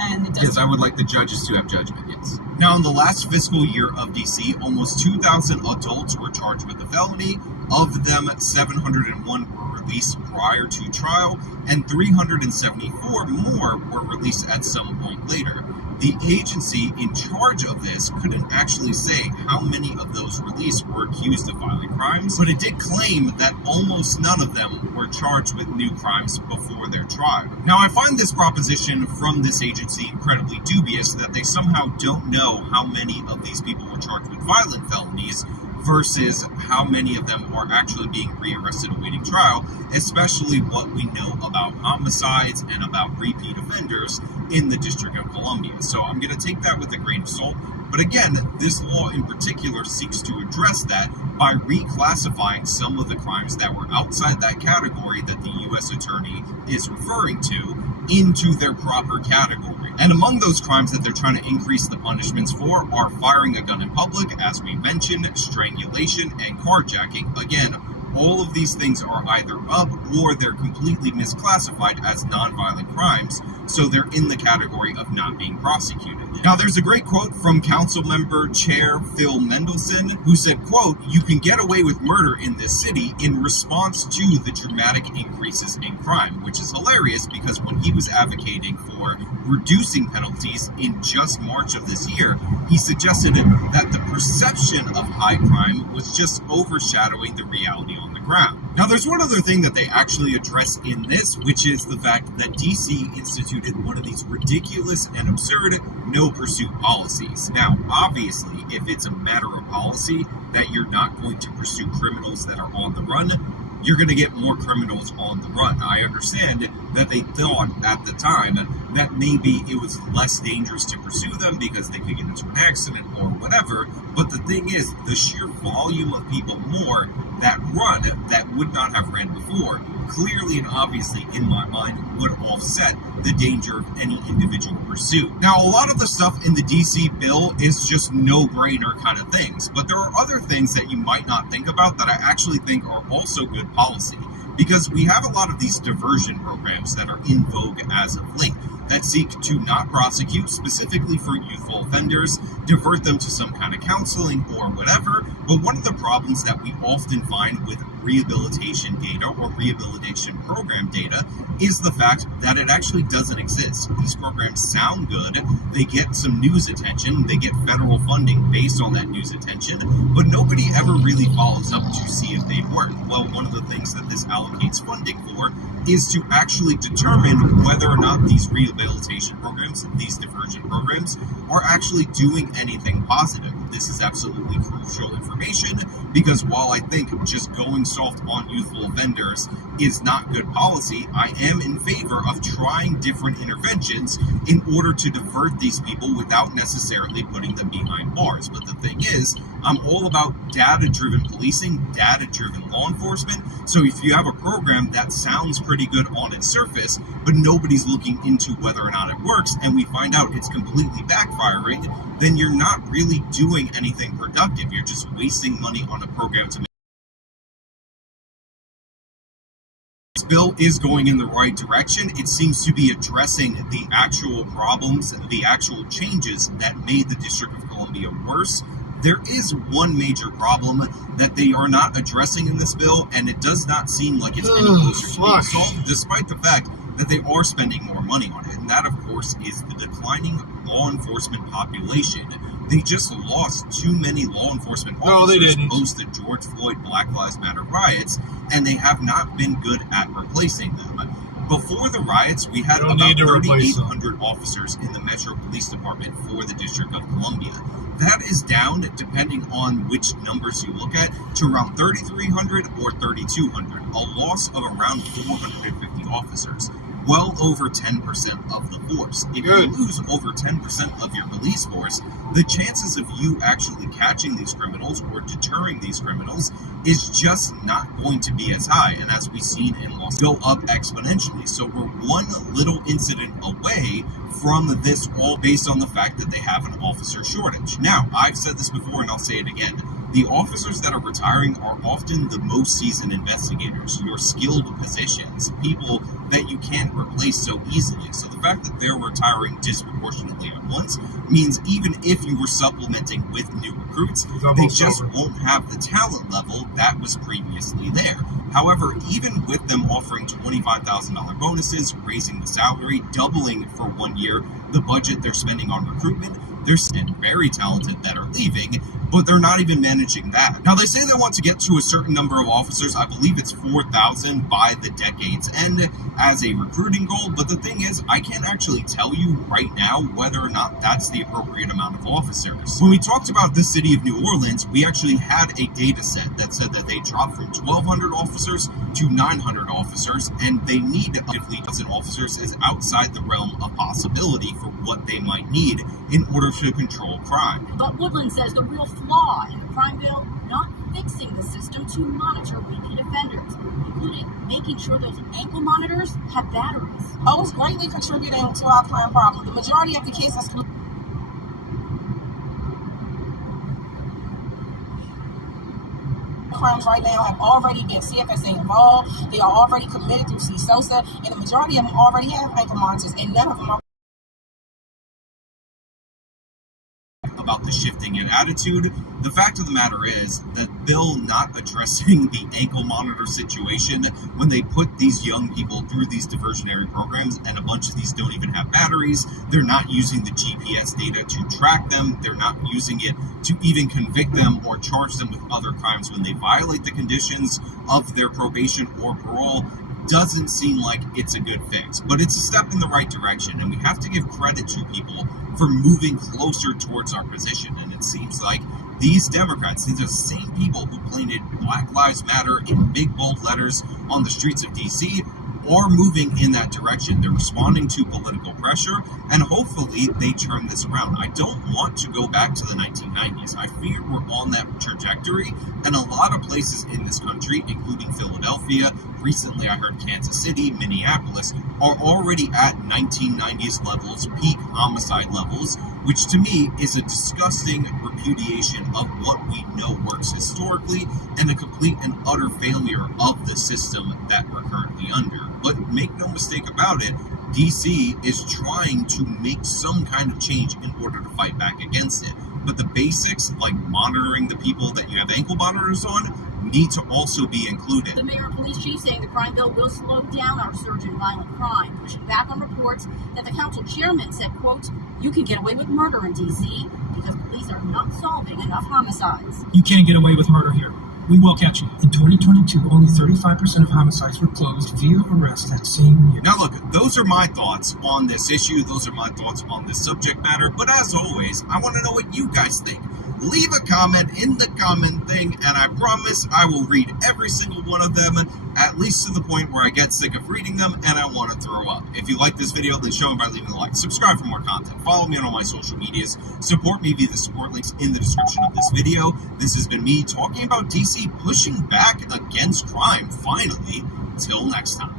And it Because I would like the judges to have judgment, yes. Now, in the last fiscal year of DC, almost 2,000 adults were charged with a felony. Of them, 701 were released prior to trial, and 374 more were released at some point later. The agency in charge of this couldn't actually say how many of those released were accused of violent crimes, but it did claim that almost none of them were charged with new crimes before their trial. Now, I find this proposition from this agency incredibly dubious, that they somehow don't know how many of these people were charged with violent felonies versus how many of them are actually being rearrested awaiting trial, especially what we know about homicides and about repeat offenders in the District of Columbia. So I'm going to take that with a grain of salt. But again, this law in particular seeks to address that by reclassifying some of the crimes that were outside that category that the U.S. Attorney is referring to into their proper category. And among those crimes that they're trying to increase the punishments for are firing a gun in public, as we mentioned, strangulation, and carjacking. Again, all of these things are either up or they're completely misclassified as nonviolent crimes, so they're in the category of not being prosecuted. Now, there's a great quote from Councilmember Chair Phil Mendelson, who said, quote, "You can get away with murder in this city in response to the dramatic increases in crime," which is hilarious because when he was advocating for reducing penalties in just March of this year, he suggested that the perception of high crime was just overshadowing the reality on the ground. Now, there's one other thing that they actually address in this, which is the fact that DC instituted one of these ridiculous and absurd no-pursuit policies. Now, obviously, if it's a matter of policy that you're not going to pursue criminals that are on the run, you're going to get more criminals on the run. I understand that they thought at the time that maybe it was less dangerous to pursue them because they could get into an accident or whatever, but the thing is, the sheer volume of people more that run that would not have ran before, clearly and obviously in my mind, would offset the danger of any individual pursuit. Now, a lot of the stuff in the DC bill is just no-brainer kind of things, but there are other things that you might not think about that I actually think are also good policy, because we have a lot of these diversion programs that are in vogue as of late that seek to not prosecute specifically for youthful offenders, divert them to some kind of counseling or whatever. But one of the problems that we often find with rehabilitation data or rehabilitation program data is the fact that it actually doesn't exist. These programs sound good, they get some news attention, they get federal funding based on that news attention, but nobody ever really follows up to see if they work. Well, one of the things that this allocates funding for is to actually determine whether or not these rehabilitation programs, these diversion programs, are actually doing anything positive. This is absolutely crucial information, because while I think just going soft on youthful offenders is not good policy, I am in favor of trying different interventions in order to divert these people without necessarily putting them behind bars. But the thing is, I'm all about data-driven policing, data-driven law enforcement. So if you have a program that sounds pretty good on its surface, but nobody's looking into whether or not it works, and we find out it's completely backfiring, then you're not really doing anything productive. You're just wasting money on a program to make. This bill is going in the right direction. It seems to be addressing the actual problems, the actual changes that made the District of Columbia worse There is one major problem that they are not addressing in this bill, and it does not seem like it's any closer to being solved, despite the fact that they are spending more money on it. And that, of course, is the declining law enforcement population. They just lost too many law enforcement officers post the George Floyd Black Lives Matter riots, and they have not been good at replacing them. Before the riots, we had about 3,800 officers in the Metro Police Department for the District of Columbia. That is down, depending on which numbers you look at, to around 3,300 or 3,200, a loss of around 450 officers. Well over 10% of the force. If you lose over 10% of your police force, the chances of you actually catching these criminals or deterring these criminals is just not going to be as high. And as we've seen in Los Angeles, go up exponentially. So we're one little incident away from this, all based on the fact that they have an officer shortage. Now, I've said this before and I'll say it again. The officers that are retiring are often the most seasoned investigators, your skilled positions, people that you can't replace so easily. So the fact that they're retiring disproportionately at once means even if you were supplementing with new recruits, they just won't have the talent level that was previously there. However, even with them offering $25,000 bonuses, raising the salary, doubling for 1 year the budget they're spending on recruitment, there's very talented that are leaving, but they're not even managing that. Now, they say they want to get to a certain number of officers. I believe it's 4,000 by the decade's end as a recruiting goal, but the thing is, I can't actually tell you right now whether or not that's the appropriate amount of officers. When we talked about the city of New Orleans, we actually had a data set that said that they dropped from 1,200 officers to 900 officers, and they need 50,000 officers is outside the realm of possibility for what they might need in order to control crime. But Woodland says the real flaw in the crime bill, not fixing the system to monitor repeat offenders, including making sure those ankle monitors have batteries. Oh, it's greatly contributing to our crime problem. The majority of the cases crimes right now have already been CFSA involved. They are already committed through CSOSA, and the majority of them already have ankle monitors, and none of them are about the shifting in attitude. The fact of the matter is that bill not addressing the ankle monitor situation when they put these young people through these diversionary programs, and a bunch of these don't even have batteries. They're not using the GPS data to track them. They're not using it to even convict them or charge them with other crimes when they violate the conditions of their probation or parole. Doesn't seem like it's a good fix, but it's a step in the right direction, and we have to give credit to people for moving closer towards our position. And it seems like these Democrats, these are the same people who planted Black Lives Matter in big bold letters on the streets of DC, are moving in that direction. They're responding to political pressure, and hopefully they turn this around. I don't want to go back to the 1990s. I fear we're on that trajectory, and a lot of places in this country, including Philadelphia, recently I heard Kansas City, Minneapolis, are already at 1990s levels, peak homicide levels, which to me is a disgusting repudiation of what we know works historically and a complete and utter failure of the system that we're currently under. But make no mistake about it, DC is trying to make some kind of change in order to fight back against it. But the basics, like monitoring the people that you have ankle monitors on, need to also be included. The mayor and police chief saying the crime bill will slow down our surge in violent crime, pushing back on reports that the council chairman said, quote, "You can get away with murder in DC because police are not solving enough homicides." You can't get away with murder here. We will catch you. In 2022, only 35% of homicides were closed via arrest that same year. Now look, those are my thoughts on this issue. Those are my thoughts on this subject matter. But as always, I want to know what you guys think. Leave a comment in the comment thing, and I promise I will read every single one of them, at least to the point where I get sick of reading them and I want to throw up. If you like this video, then show me by leaving a like. Subscribe for more content. Follow me on all my social medias. Support me via the support links in the description of this video. This has been me talking about DC pushing back against crime, finally. Till next time.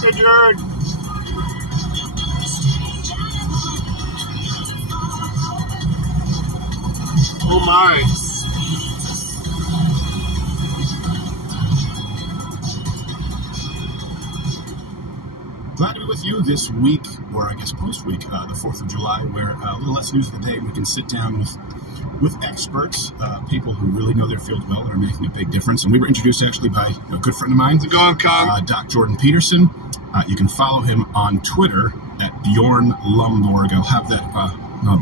Good, Jared. Oh my. Glad to be with you this week, or I guess post-week, the 4th of July, where a little less news of the day. We can sit down with experts, people who really know their field well and are making a big difference. And we were introduced actually by a good friend of mine, Doc Jordan Peterson. You can follow him on Twitter at Bjorn Lomborg. I'll have that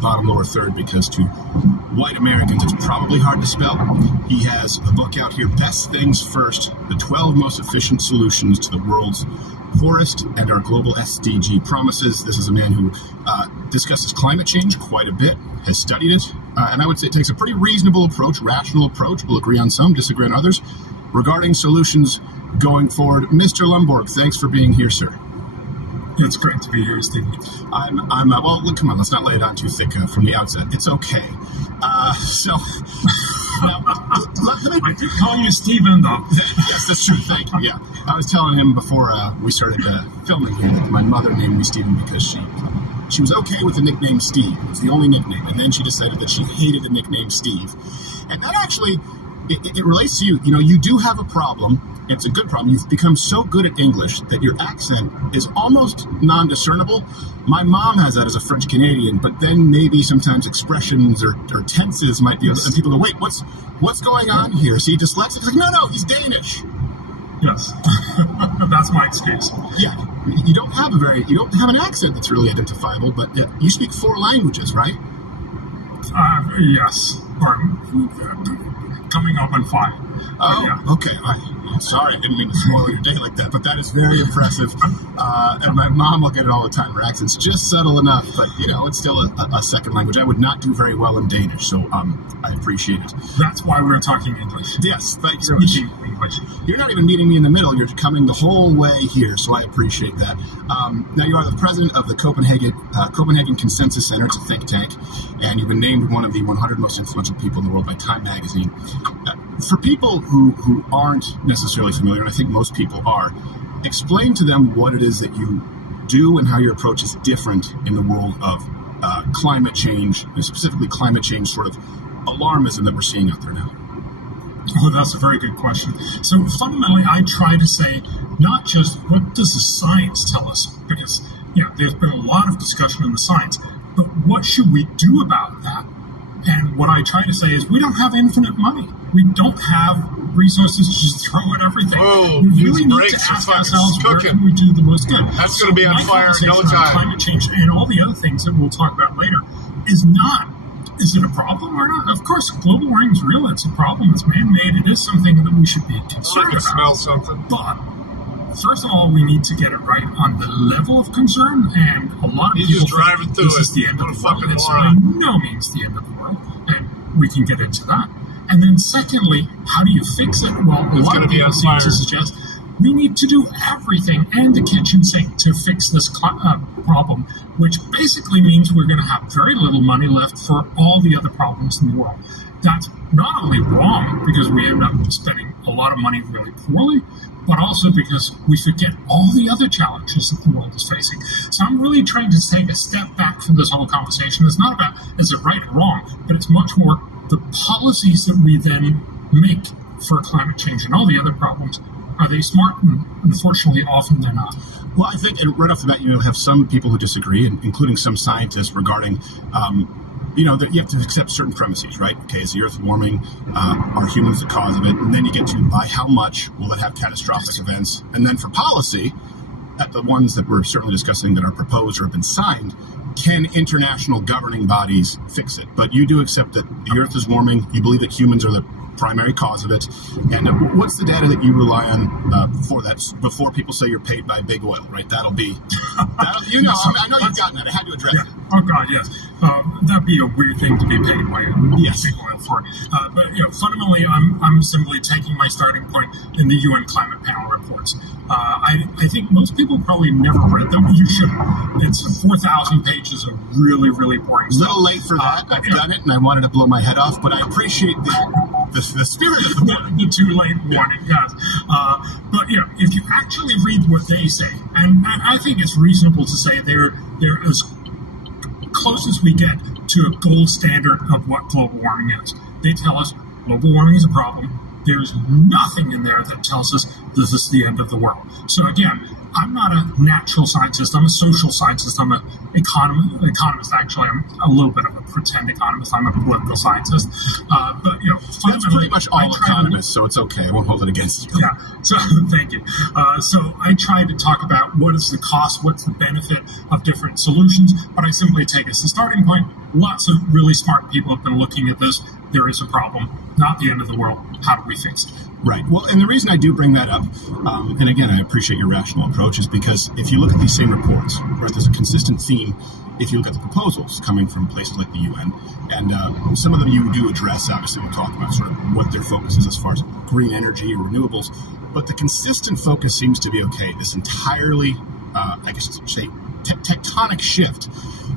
bottom lower third because to white Americans it's probably hard to spell. He has a book out here, Best Things First, the 12 most efficient solutions to the world's poorest and our global SDG promises. This is a man who discusses climate change quite a bit, has studied it, and I would say it takes a pretty reasonable approach, rational approach. We'll agree on some, disagree on others, regarding solutions going forward. Mr. Lomborg, thanks for being here, sir. It's great to be here, Steve. Well, look, come on, let's not lay it on too thick from the outset. It's okay. Now, I did call you Steven, though. Yes, that's true. Thank you. Yeah, I was telling him before we started filming here that my mother named me Steven because she was okay with the nickname Steve. It was the only nickname, and then she decided that she hated the nickname Steve. And that actually, it relates to you. You know, you do have a problem. It's a good problem. You've become so good at English that your accent is almost non-discernible. My mom has that as a French Canadian, but then maybe sometimes expressions or tenses might be, and people go, wait, what's going on here? Is he dyslexic? It's like, no, he's Danish. Yes, that's my excuse. Yeah, you don't have an accent that's really identifiable, but you speak 4 languages, right? Yes, or coming up on 5. Oh, yeah. Okay. I'm sorry, I didn't mean to spoil your day like that, but that is very impressive. And my mom will get it all the time. Her accent's just subtle enough, but, it's still a second language. I would not do very well in Danish, so I appreciate it. That's why we're talking English. Yes, thank you very much. English. You're not even meeting me in the middle. You're coming the whole way here, so I appreciate that. Now, you are the president of the Copenhagen Consensus Center. It's a think tank, and you've been named one of the 100 most influential people in the world by Time Magazine. For people who aren't necessarily familiar, and I think most people are, explain to them what it is that you do and how your approach is different in the world of climate change, and specifically climate change sort of alarmism that we're seeing out there now. Oh, that's a very good question. So fundamentally, I try to say not just what does the science tell us, because there's been a lot of discussion in the science, but what should we do about that? And what I try to say is we don't have infinite money. We don't have resources to just throw at everything. Whoa, we really need to ask ourselves where can we do the most good. That's going to be on fire in no time. Climate change and all the other things that we'll talk about later is it a problem or not? Of course, global warming is real. It's a problem. It's man-made. It is something that we should be concerned about. Smell something. But first of all, we need to get it right on the level of concern, and a lot of people just drive it through this is the end of the world. It's by no means the end of the world, and we can get into that. And then secondly, how do you fix it? Well, a lot of people seem to suggest we need to do everything and the kitchen sink to fix this problem, which basically means we're going to have very little money left for all the other problems in the world. That's not only wrong because we end up spending a lot of money really poorly, but also because we forget all the other challenges that the world is facing. So I'm really trying to take a step back from this whole conversation. It's not about is it right or wrong, but it's much more the policies that we then make for climate change and all the other problems. Are they smart? And unfortunately, often they're not. Well, I think right off the bat, you have some people who disagree, including some scientists regarding, that you have to accept certain premises, right? Okay, is the Earth warming? Are humans the cause of it? And then you get to by how much will it have catastrophic events? And then for policy, at the ones that we're certainly discussing that are proposed or have been signed, can international governing bodies fix it? But you do accept that the Earth is warming. You believe that humans are the primary cause of it. And what's the data that you rely on for that? Before people say you're paid by big oil, right? I know you've gotten that. I had to address it. Oh God, yes. That'd be a weird thing to be paid by big oil for. But fundamentally, I'm simply taking my starting point in the UN climate panel reports. I think most people probably never read them. You should. It's 4,000 pages of really, really boring stuff. A little late for that. I've done it, and I wanted to blow my head off, but I appreciate the spirit of the warning. The too late warning, yes. But if you actually read what they say, and I think it's reasonable to say they're as close as we get to a gold standard of what global warming is. They tell us global warming is a problem. There's nothing in there that tells us this is the end of the world. So again, I'm not a natural scientist. I'm a social scientist. I'm an economist. Actually, I'm a little bit of a pretend economist. I'm a political scientist. But that's pretty much all economists, so it's okay. I won't hold it against you. Yeah. So thank you. So I try to talk about what is the cost, what's the benefit of different solutions. But I simply take as the starting point. Lots of really smart people have been looking at this. There is a problem, not the end of the world. How do we fix it? Right. Well, and the reason I do bring that up, and again, I appreciate your rational approach, is because if you look at these same reports, right, there's a consistent theme if you look at the proposals coming from places like the UN, and some of them you do address, obviously we'll talk about sort of what their focus is as far as green energy or renewables, but the consistent focus seems to be, okay, this entirely, I guess to say, tectonic shift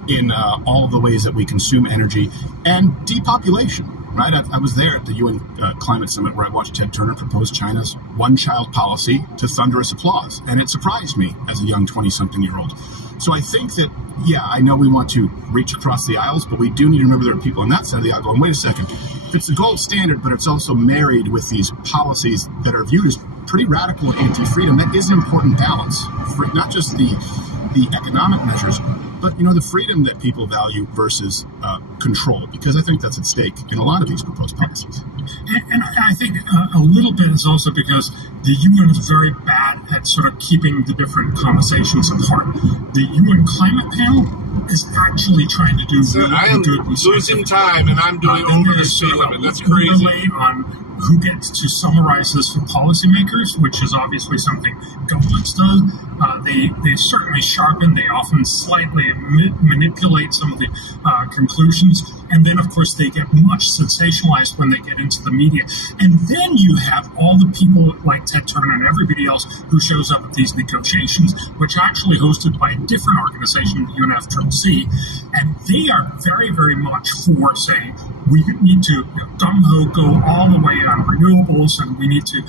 in all of the ways that we consume energy and depopulation. Right, I was there at the UN Climate Summit where I watched Ted Turner propose China's one-child policy to thunderous applause, and it surprised me as a young 20-something-year-old. So I think that, I know we want to reach across the aisles, but we do need to remember there are people on that side of the aisle going, wait a second, if it's the gold standard, but it's also married with these policies that are viewed as pretty radical and anti-freedom, that is an important balance for not just the economic measures, but the freedom that people value versus control, because I think that's at stake in a lot of these proposed policies. And I think a little bit is also because the UN is very bad at sort of keeping the different conversations apart. The UN climate panel is actually trying to do really good research. Losing time, and I'm doing over the speed limit. That's crazy. On who gets to summarize this for policymakers, which is obviously something governments do. They certainly sharpen, they often slightly manipulate some of the conclusions, and then of course they get much sensationalized when they get into the media. And then you have all the people like Ted Turner and everybody else who shows up at these negotiations, which are actually hosted by a different organization, the UNFCCC, and they are very, very much for saying we need to gung-ho go all the way on renewables, and we need to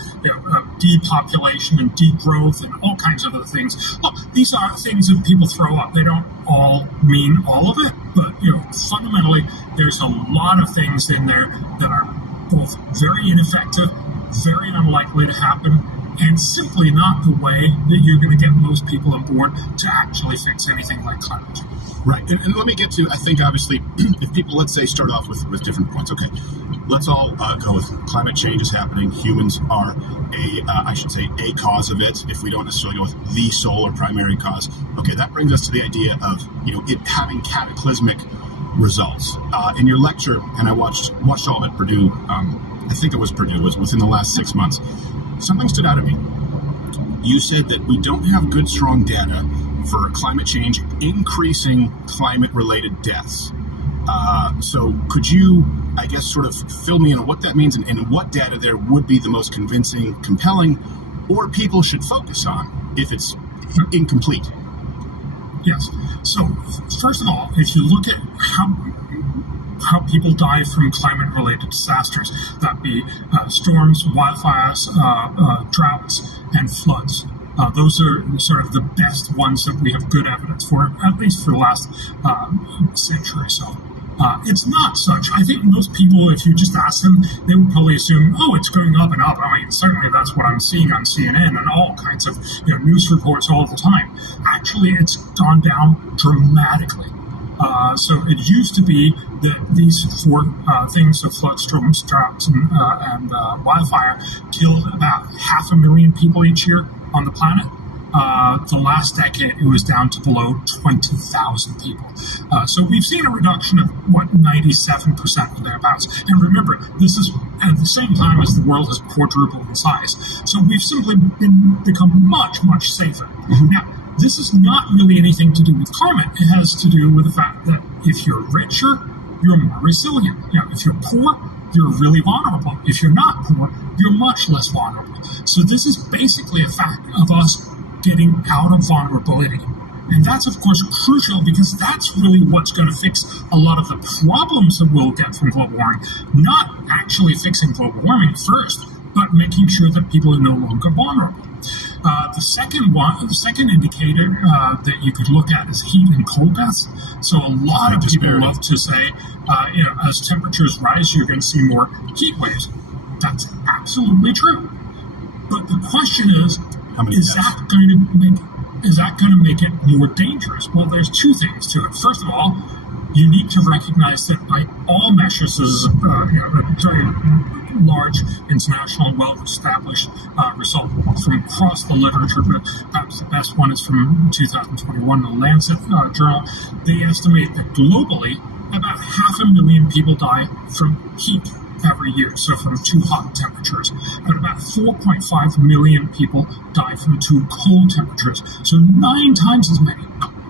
depopulation and degrowth and all kinds of other things. Look, these are things that people throw up. They don't all mean all of it, but fundamentally, there's a lot of things in there that are both very ineffective, very unlikely to happen, and simply not the way that you're going to get most people on board to actually fix anything like climate change. Right, and let me get to, I think obviously, if people, let's say, start off with different points. Okay, let's all go with climate change is happening. Humans are a cause of it, if we don't necessarily go with the sole or primary cause. Okay, that brings us to the idea of, it having cataclysmic results. In your lecture, and I watched all of it, Purdue, I think it was Purdue, it was within the last 6 months, something stood out to me. You said that we don't have good, strong data for climate change increasing climate-related deaths. So could you, I guess, sort of fill me in on what that means and what data there would be the most convincing, compelling, or people should focus on if it's incomplete? Yes. So, first of all, if you look at how people die from climate-related disasters, that be storms, wildfires, droughts, and floods. Those are sort of the best ones that we have good evidence for, at least for the last century or so. It's not such. I think most people, if you just ask them, they would probably assume, oh, it's going up and up. I mean, certainly that's what I'm seeing on CNN and all kinds of news reports all the time. Actually, it's gone down dramatically. So it used to be that these four things of flood, storms, droughts, and wildfire killed about 500,000 people each year on the planet. The last decade, it was down to below 20,000 people. So we've seen a reduction of, 97% or thereabouts. And remember, this is at the same time as the world has quadrupled in size. So we've simply become much, much safer. Mm-hmm. Now, this is not really anything to do with climate. It has to do with the fact that if you're richer, you're more resilient. If you're poor, you're really vulnerable. If you're not poor, you're much less vulnerable. So this is basically a fact of us getting out of vulnerability. And that's, of course, crucial because that's really what's going to fix a lot of the problems that we'll get from global warming. Not actually fixing global warming first, but making sure that people are no longer vulnerable. The second indicator that you could look at is heat and cold deaths. So a lot of people love to say, as temperatures rise, you're going to see more heat waves. That's absolutely true. But the question is that going to make it more dangerous? Well, there's two things to it. First of all, you need to recognize that by all measures, this is a very large international, well-established result from across the literature, but perhaps the best one is from 2021, the Lancet journal. They estimate that globally, about 500,000 people die from heat every year, so from too hot temperatures. But about 4.5 million people die from too cold temperatures, so 9 times as many.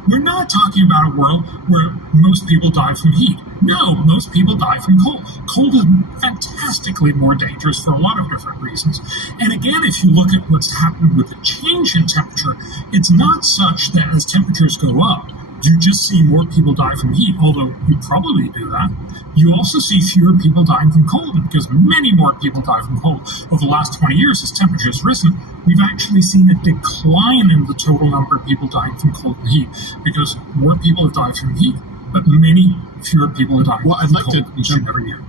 We're not talking about a world where most people die from heat. No, most people die from cold. Cold is fantastically more dangerous for a lot of different reasons. And again, if you look at what's happened with the change in temperature, it's not such that as temperatures go up, you just see more people die from heat, although you probably do that. You also see fewer people dying from cold because many more people die from cold. Over the last 20 years, as temperatures risen, we've actually seen a decline in the total number of people dying from cold and heat because more people have died from heat, but many fewer people are dying. Well, I'd like to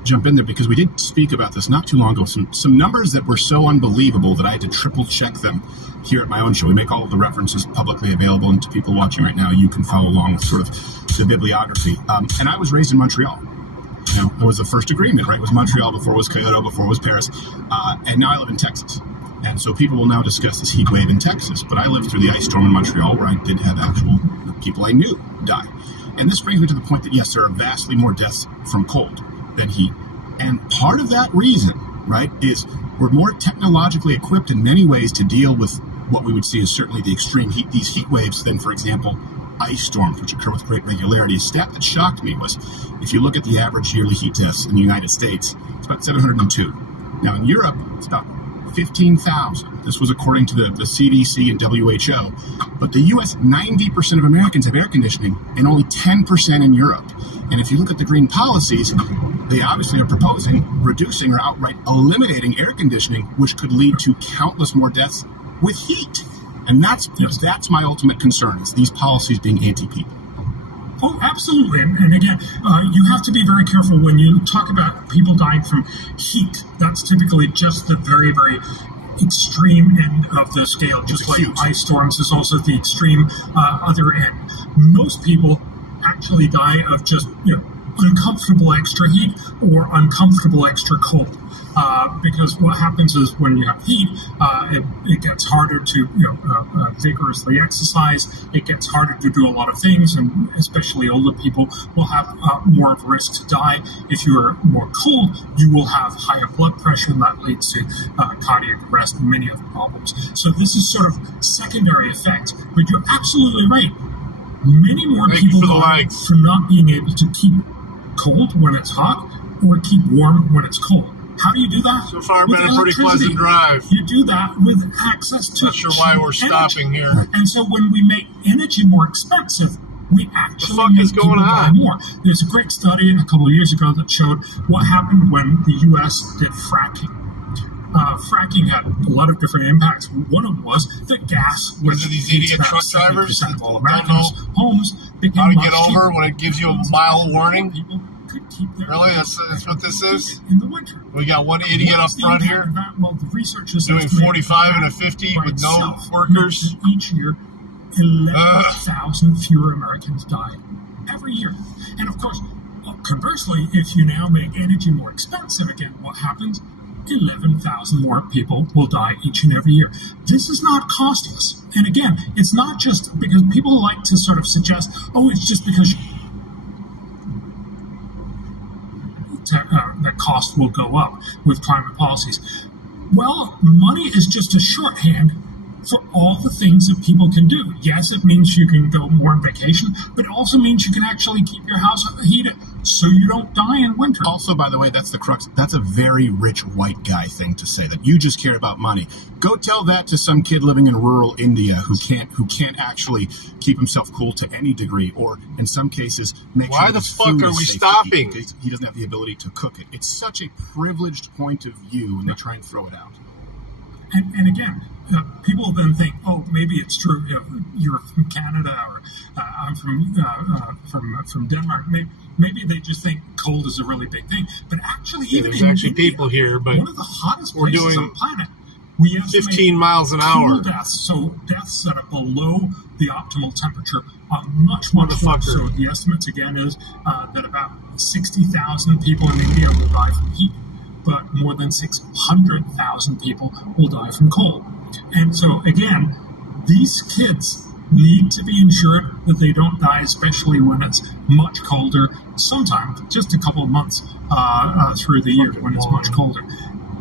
jump in there because we did speak about this not too long ago. Some numbers that were so unbelievable that I had to triple check them here at my own show. We make all of the references publicly available, and to people watching right now, you can follow along with sort of the bibliography. And I was raised in Montreal. It was the first agreement, right? It was Montreal before it was Kyoto, before it was Paris. And now I live in Texas. And so people will now discuss this heat wave in Texas. But I lived through the ice storm in Montreal where I did have actual people I knew die. And this brings me to the point that, yes, there are vastly more deaths from cold than heat. And part of that reason, right, is we're more technologically equipped in many ways to deal with what we would see as certainly the extreme heat, these heat waves, than, for example, ice storms, which occur with great regularity. A stat that shocked me was, if you look at the average yearly heat deaths in the United States, it's about 702. Now, in Europe, it's about 15,000. This was according to the CDC and WHO. But the U.S., 90% of Americans have air conditioning, and only 10% in Europe. And if you look at the green policies, they obviously are proposing reducing or outright eliminating air conditioning, which could lead to countless more deaths with heat. And that's my ultimate concern, is these policies being anti-people. Oh, absolutely. And again, you have to be very careful when you talk about people dying from heat. That's typically just the very, very extreme end of the scale, just like ice storms is also the extreme other end. Most people actually die of just uncomfortable extra heat or uncomfortable extra cold. Because what happens is when you have heat, it gets harder to vigorously exercise. It gets harder to do a lot of things, and especially older people will have more of a risk to die. If you are more cold, you will have higher blood pressure, and that leads to cardiac arrest and many other problems. So this is sort of secondary effect. But you're absolutely right. Many more people die from not being able to keep cold when it's hot or keep warm when it's cold. How do you do that? So far, With been a pretty pleasant electricity. drive. You do that with access to. Not sure why we're energy. stopping here. And so when we make energy more expensive, we actually fuck make is going people buy on? more. There's a great study a couple of years ago that showed what happened when the U.S. did fracking. Fracking had a lot of different impacts. One of them was that gas, which these heats idiot about truck drivers 70% of all that don't Americans' homes, became How to much get over cheaper. when it gives you a mile warning? People could keep their Really? That's what this is? in the winter. We got one idiot up What's the front impact here of that? Well, the researchers doing estimate 45 and a that 50 by with no itself workers. makes each year 11,000 fewer Americans die every year. And of course, conversely, if you now make energy more expensive again, what happens? 11,000 more people will die each and every year. This is not costless. And again, it's not just because people like to sort of suggest, oh, it's just because that cost will go up with climate policies. Well, money is just a shorthand for all the things that people can do. Yes, it means you can go more on vacation, but it also means you can actually keep your house heated so you don't die in winter. Also, by the way, that's the crux. That's a very rich white guy thing to say, that you just care about money. Go tell that to some kid living in rural India who can't actually keep himself cool to any degree, or in some cases make Why sure the his fuck food are is we safe to eat stopping? because he doesn't have the ability to cook it. It's such a privileged point of view, and they try and throw it out. And again, people then think, oh, maybe it's true. You're from Canada, or I'm from Denmark. Maybe they just think cold is a really big thing. But actually, even there's in actually India, people here, but one of the hottest we're places doing on the planet, we have 15 miles an cool hour. deaths. So deaths that are below the optimal temperature are much lower. So the estimates again is that about 60,000 people in India will die from heat, but more than 600,000 people will die from cold. And so, again, these kids need to be ensured that they don't die, especially when it's much colder, sometimes just a couple of months through the year when it's much colder.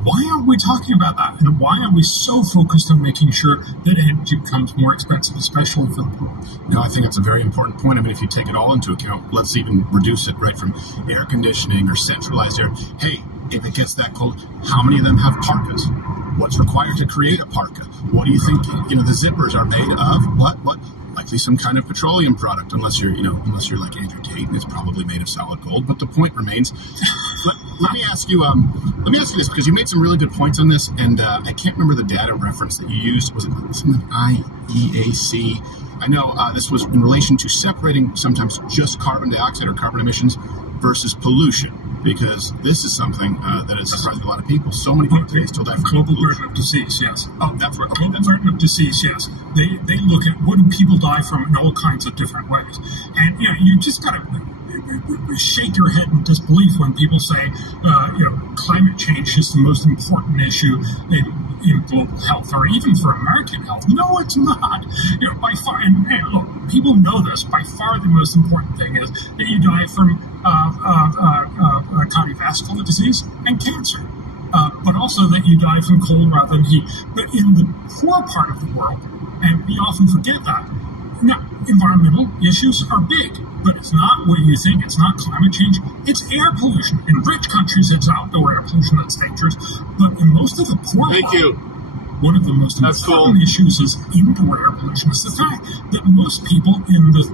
Why aren't we talking about that? And why are we so focused on making sure that energy becomes more expensive, especially for the poor? No, I think that's a very important point. I mean, if you take it all into account, let's even reduce it right from air conditioning or centralized air. Hey, if it gets that cold, how many of them have parkas? What's required to create a parka? What do you think, the zippers are made of? What? Likely some kind of petroleum product, unless you're like Andrew Tate, and it's probably made of solid gold. But the point remains. Let me ask you this, because you made some really good points on this, and I can't remember the data reference that you used. Was it something IEAC? I know this was in relation to separating sometimes just carbon dioxide or carbon emissions versus pollution, because this is something that has surprised a lot of people. So many people today still die from global burden of disease. Yes. Oh, that's right. Okay, global burden of disease. Yes. They look at what do people die from in all kinds of different ways, and you just got to shake your head in disbelief when people say, climate change is the most important issue in global health, or even for American health. No, it's not. By far, and look, people know this. By far, the most important thing is that you die from cardiovascular disease and cancer, but also that you die from cold rather than heat. But in the poor part of the world, and we often forget that, now, environmental issues are big, but it's not what you think. It's not climate change. It's air pollution. In rich countries, it's outdoor air pollution that's dangerous. But in most of the poor world, one of the most important issues is indoor air pollution. It's the fact that most people in the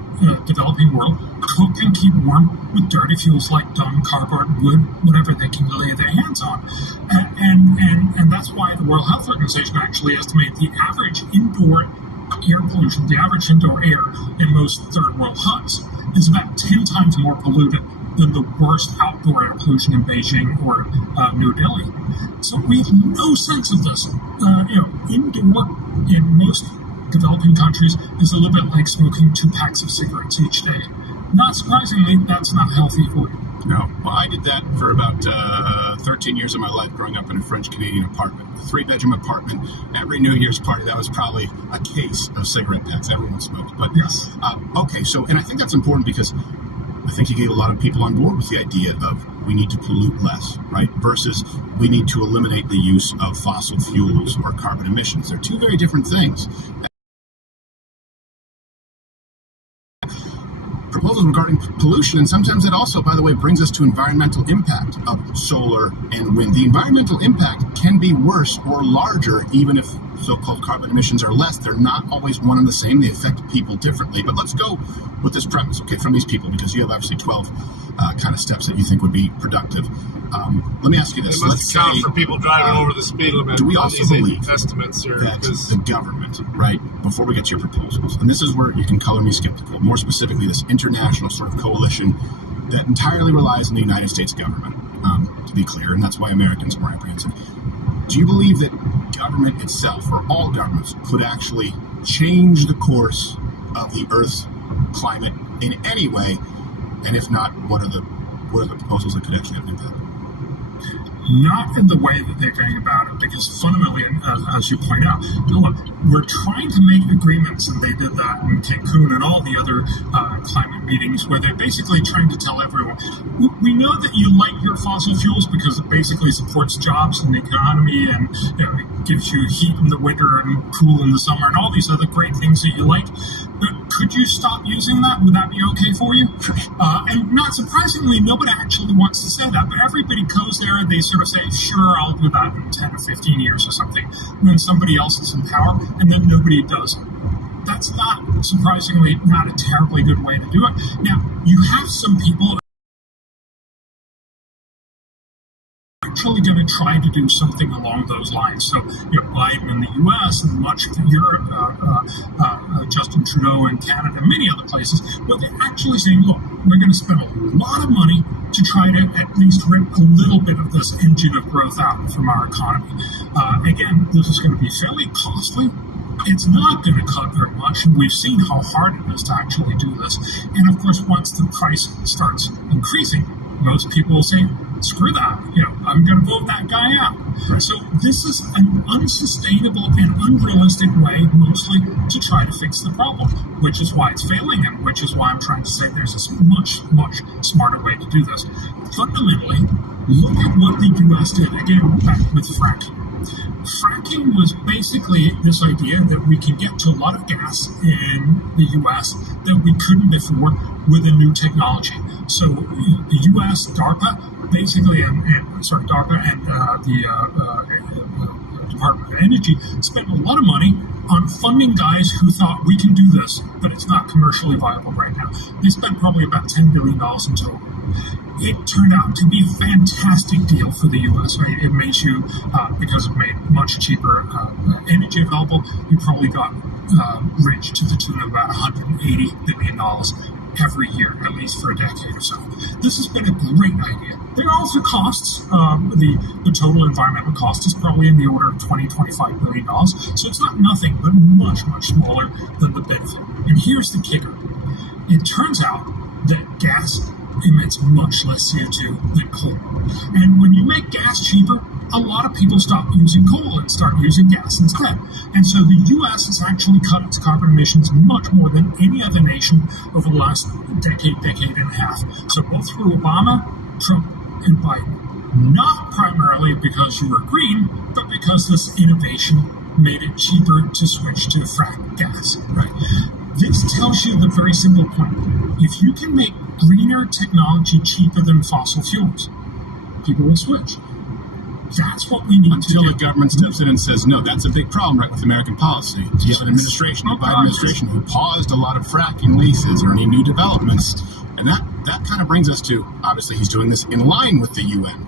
developing world cook and keep warm with dirty fuels like dung, cardboard, wood, whatever they can lay their hands on. And that's why the World Health Organization actually estimates the average indoor air pollution, the average indoor air in most third world huts is about 10 times more polluted than the worst outdoor air pollution in Beijing or New Delhi. So we have no sense of this. Indoor in most developing countries is a little bit like smoking 2 packs of cigarettes each day. Not surprisingly, that's not healthy for you. No. Well, I did that for about 13 years of my life growing up in a French-Canadian apartment. A 3-bedroom apartment. Every New Year's party, that was probably a case of cigarette packs. Everyone smoked. But yes. Okay, so, and I think that's important because I think you get a lot of people on board with the idea of we need to pollute less, right? Versus we need to eliminate the use of fossil fuels or carbon emissions. They're two very different things. proposals regarding pollution, and sometimes it also, by the way, brings us to environmental impact of solar and wind. The environmental impact can be worse or larger, even if so-called carbon emissions are less. They're not always one and the same. They affect people differently. But let's go with this premise, okay, from these people, because you have obviously 12 kind of steps that you think would be productive. Let me ask you this. It must account for people driving over the speed limit. Do we also believe estimates here, that the government, right, before we get to your proposals, and this is where you can color me skeptical, more specifically this international sort of coalition that entirely relies on the United States government, to be clear, and that's why Americans are more apprehensive. Do you believe that government itself, or all governments, could actually change the course of the Earth's climate in any way? And if not, what are the proposals that could actually have an impact? Not in the way that they're going about it, because fundamentally, as you point out, look, we're trying to make agreements, and they did that in Cancun and all the other climate meetings, where they're basically trying to tell everyone, we know that you like your fossil fuels because it basically supports jobs and the economy, and it gives you heat in the winter and cool in the summer, and all these other great things that you like. But could you stop using that? Would that be okay for you? And not surprisingly, nobody actually wants to say that, but everybody goes there and they sort of say, sure, I'll do that in 10 or 15 years or something, when somebody else is in power, and then nobody does it. That's not, surprisingly, not a terribly good way to do it. Now, you have some people actually going to try to do something along those lines. So, Biden in the U.S. and much of Europe, Justin Trudeau in Canada, and many other places, but they're actually saying, look, we're going to spend a lot of money to try to at least rip a little bit of this engine of growth out from our economy. Again, this is going to be fairly costly. It's not going to cut very much, and we've seen how hard it is to actually do this. And of course, once the price starts increasing, most people will say, screw that, I'm going to vote that guy out. Right. So this is an unsustainable and unrealistic way, mostly, to try to fix the problem, which is why it's failing, and which is why I'm trying to say there's a much, much smarter way to do this. Fundamentally, look at what the U.S. did, again, back with fracking. Fracking was basically this idea that we can get to a lot of gas in the U.S. that we couldn't before with a new technology. So the U.S. DARPA, basically, DARPA and the Department of Energy spent a lot of money on funding guys who thought we can do this, but it's not commercially viable right now. They spent probably about $10 billion in total. It turned out to be a fantastic deal for the U.S. Right? It makes you, because it made much cheaper energy available, you probably got rich to the tune of about $180 billion every year, at least for a decade or so. This has been a great idea. There are also costs. The total environmental cost is probably in the order of $20-25 billion. So it's not nothing, but much, much smaller than the benefit. And here's the kicker. It turns out that gas emits much less CO2 than coal. And when you make gas cheaper, a lot of people stop using coal and start using gas instead. And so the U.S. has actually cut its carbon emissions much more than any other nation over the last decade and a half. So both through Obama, Trump, and Biden. Not primarily because you were green, but because this innovation made it cheaper to switch to frack gas. Right. This tells you the very simple point. If you can make greener technology cheaper than fossil fuels, people will switch. That's what we need to do. Until the government steps in and says, no, that's a big problem, right, with American policy. You have an administration, the Biden administration, who paused a lot of fracking leases or any new developments. And that kind of brings us to, obviously, he's doing this in line with the UN,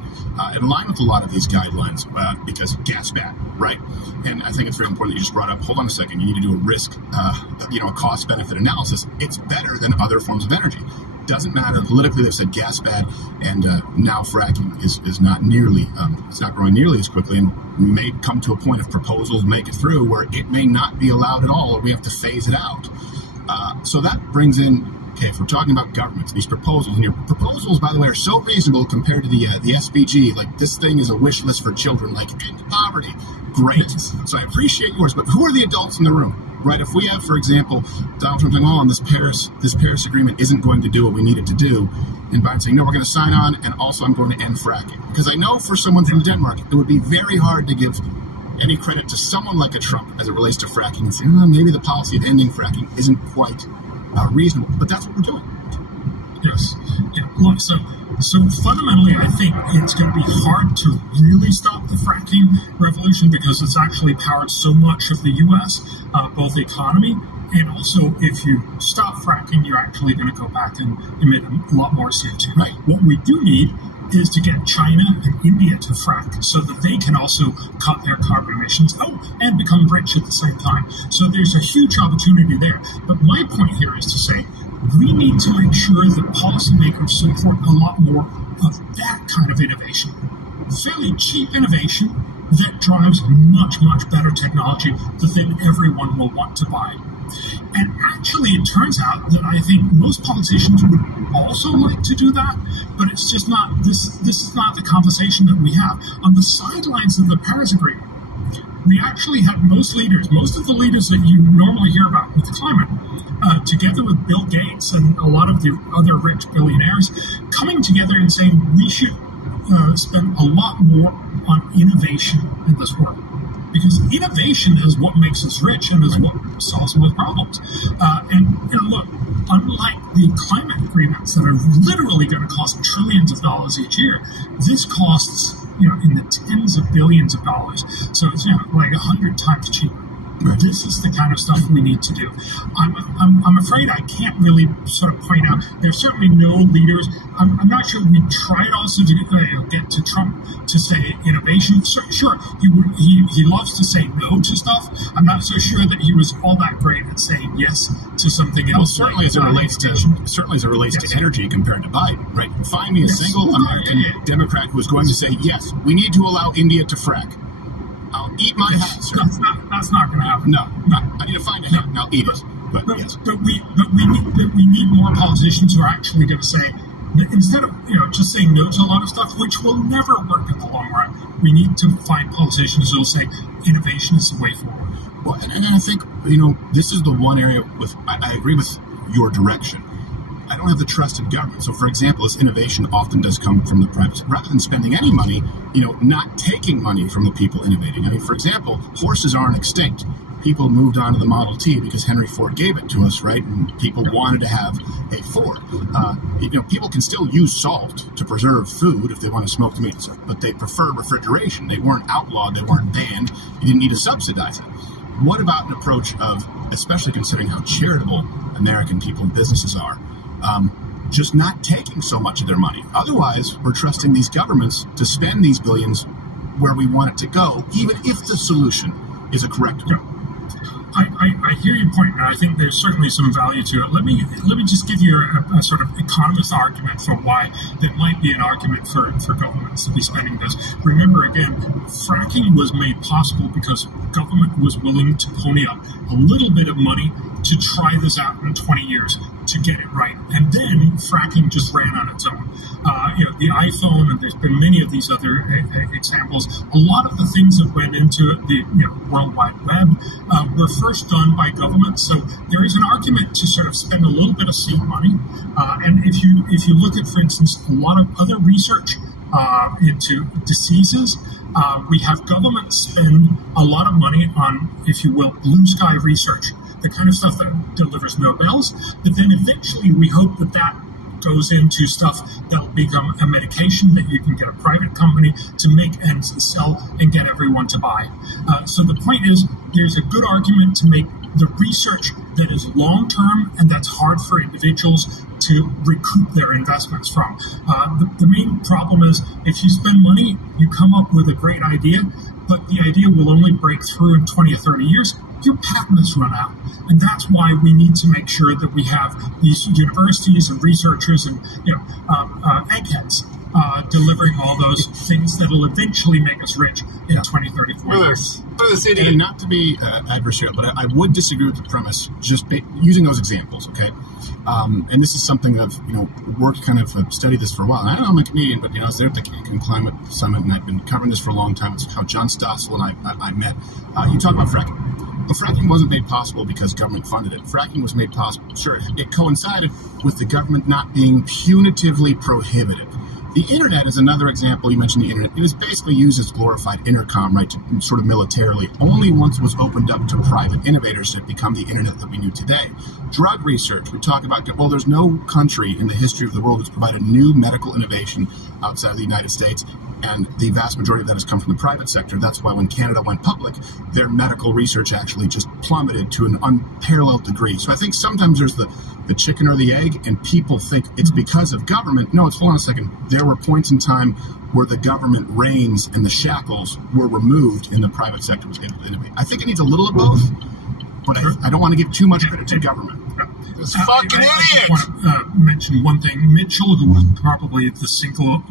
in line with a lot of these guidelines, because gas bad, right? And I think it's very important that you just brought up, hold on a second, you need to do a risk, a cost-benefit analysis. It's better than other forms of energy. Doesn't matter. Politically, they've said gas bad, and now fracking is not nearly, it's not growing nearly as quickly, and may come to a point if proposals make it through where it may not be allowed at all, or we have to phase it out. So that brings in, okay, if we're talking about governments, these proposals, and your proposals, by the way, are so reasonable compared to the SBG, like this thing is a wish list for children, like end poverty. Great. So I appreciate yours, but who are the adults in the room? Right, if we have, for example, Donald Trump saying, "Oh, this Paris Agreement isn't going to do what we need it to do," and Biden saying, "No, we're going to sign on, and also I'm going to end fracking," because I know for someone from Denmark, it would be very hard to give any credit to someone like a Trump as it relates to fracking and say, "Oh, maybe the policy of ending fracking isn't quite reasonable," but that's what we're doing. Yes. Yeah. Look, so fundamentally, I think it's going to be hard to really stop the fracking revolution because it's actually powered so much of the U.S., both the economy and also if you stop fracking, you're actually going to go back and emit a lot more CO2. Right. What we do need is to get China and India to frack so that they can also cut their carbon emissions and become rich at the same time. So there's a huge opportunity there. But my point here is to say we need to make sure that policymakers support a lot more of that kind of innovation. Fairly cheap innovation that drives much, much better technology that then everyone will want to buy. And actually, it turns out that I think most politicians would also like to do that, but it's just not, this is not the conversation that we have. On the sidelines of the Paris Agreement, we actually had most of the leaders that you normally hear about with climate, together with Bill Gates and a lot of the other rich billionaires, coming together and saying we should spend a lot more on innovation in this world. Because innovation is what makes us rich and is what solves most problems. And look, unlike the climate agreements that are literally going to cost trillions of dollars each year, this costs in the tens of billions of dollars. So it's like 100 times cheaper. This is the kind of stuff we need to do. I'm afraid I can't really sort of point out. There's certainly no leaders. I'm not sure we tried also to get to Trump to say innovation. So, sure, he loves to say no to stuff. I'm not so sure that he was all that great at saying yes to something else. Well, certainly as it relates to energy compared to Biden, right? Find me a single American Democrat who is going to say yes, we need to allow India to frack. I'll eat my hat, sir. That's not going to happen. No. I need to find a hat and I'll eat it. But we need more politicians who are actually going to say, instead of just saying no to a lot of stuff, which will never work in the long run, we need to find politicians who will say innovation is the way forward. Well, and I think this is the one area I agree with your direction. I don't have the trust in government. So, for example, this innovation often does come from the private sector. Rather than spending any money, not taking money from the people innovating. I mean, for example, horses aren't extinct. People moved on to the Model T because Henry Ford gave it to us, right? And people wanted to have a Ford. People can still use salt to preserve food if they want to smoke the meat, but they prefer refrigeration. They weren't outlawed. They weren't banned. You didn't need to subsidize it. What about an approach of, especially considering how charitable American people and businesses are, just not taking so much of their money? Otherwise, we're trusting these governments to spend these billions where we want it to go, even if the solution is a correct one. I hear your point, and I think there's certainly some value to it. Let me just give you a sort of economist argument for why there might be an argument for governments to be spending this. Remember, again, fracking was made possible because government was willing to pony up a little bit of money to try this out in 20 years to get it right. And then fracking just ran on its own. The iPhone, and there's been many of these other examples, a lot of the things that went into the World Wide Web were first done by government. So there is an argument to sort of spend a little bit of seed money. And if you look at, for instance, a lot of other research into diseases, we have government spend a lot of money on, if you will, blue sky research, the kind of stuff that delivers Nobels, but then eventually we hope that goes into stuff that'll become a medication that you can get a private company to make and sell and get everyone to buy. So the point is, there's a good argument to make the research that is long-term and that's hard for individuals to recoup their investments from. The main problem is, if you spend money, you come up with a great idea, but the idea will only break through in 20 or 30 years, your patents run out. And that's why we need to make sure that we have these universities and researchers and eggheads delivering all those things that will eventually make us rich in 20, 30, 40 years. And not to be adversarial, but I would disagree with the premise just using those examples, okay? And this is something I've, worked kind of studied this for a while. And I don't know, I'm a Canadian, but, I was there at the Cancun Climate Summit, and I've been covering this for a long time. It's how John Stossel and I met. You talk about fracking. Well, fracking wasn't made possible because government funded it. Fracking was made possible. Sure, it coincided with the government not being punitively prohibitive. The internet is another example. You mentioned the internet. It is basically used as glorified intercom, right, to sort of militarily. Only once it was opened up to private innovators did it become the internet that we knew today. Drug research, we talk about, well, there's no country in the history of the world that's provided new medical innovation outside of the United States, and the vast majority of that has come from the private sector. That's why when Canada went public, their medical research actually just plummeted to an unparalleled degree. So I think sometimes there's the chicken or the egg, and people think it's because of government. No, hold on a second. There were points in time where the government reins and the shackles were removed and the private sector was able to innovate. I think it needs a little of both, but I don't want to give too much credit to government. This fucking idiot! I just want to mention one thing. Mitchell, who was probably the single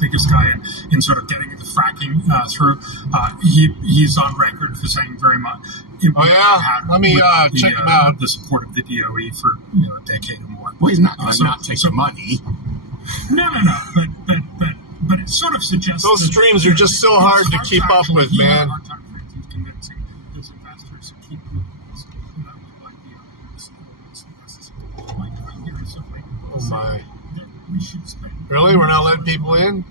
biggest guy in sort of getting the fracking through, he's on record for saying very much. Oh yeah, let me check him out. The support of the DOE for a decade or more. Well, he's not going to not take the money. No, but it sort of suggests those streams are just so hard to keep up with, man. Convincing those investors to keep Oh my! Really, we're not letting people in?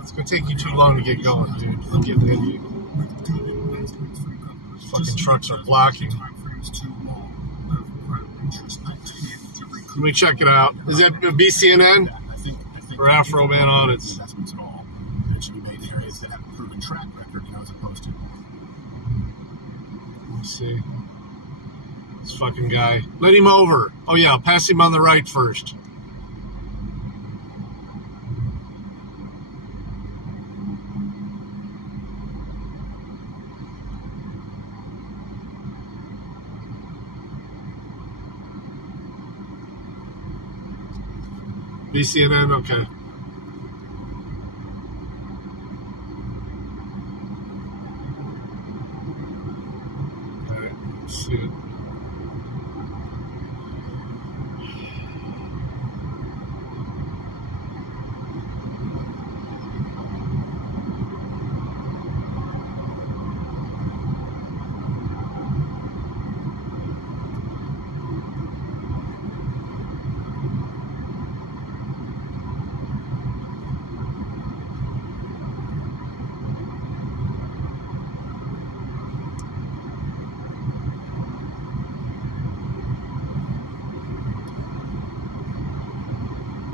It's gonna take you too long to get going, dude. I'm getting in. Fucking trucks are blocking. Let me check it out. Is that BCNN or Afro Man Audits? Investments at all. That should be made in areas that have a proven track record, as opposed to. Let's see. This fucking guy. Let him over. Oh yeah, I'll pass him on the right first. BCNN, okay. Alright, let's see it.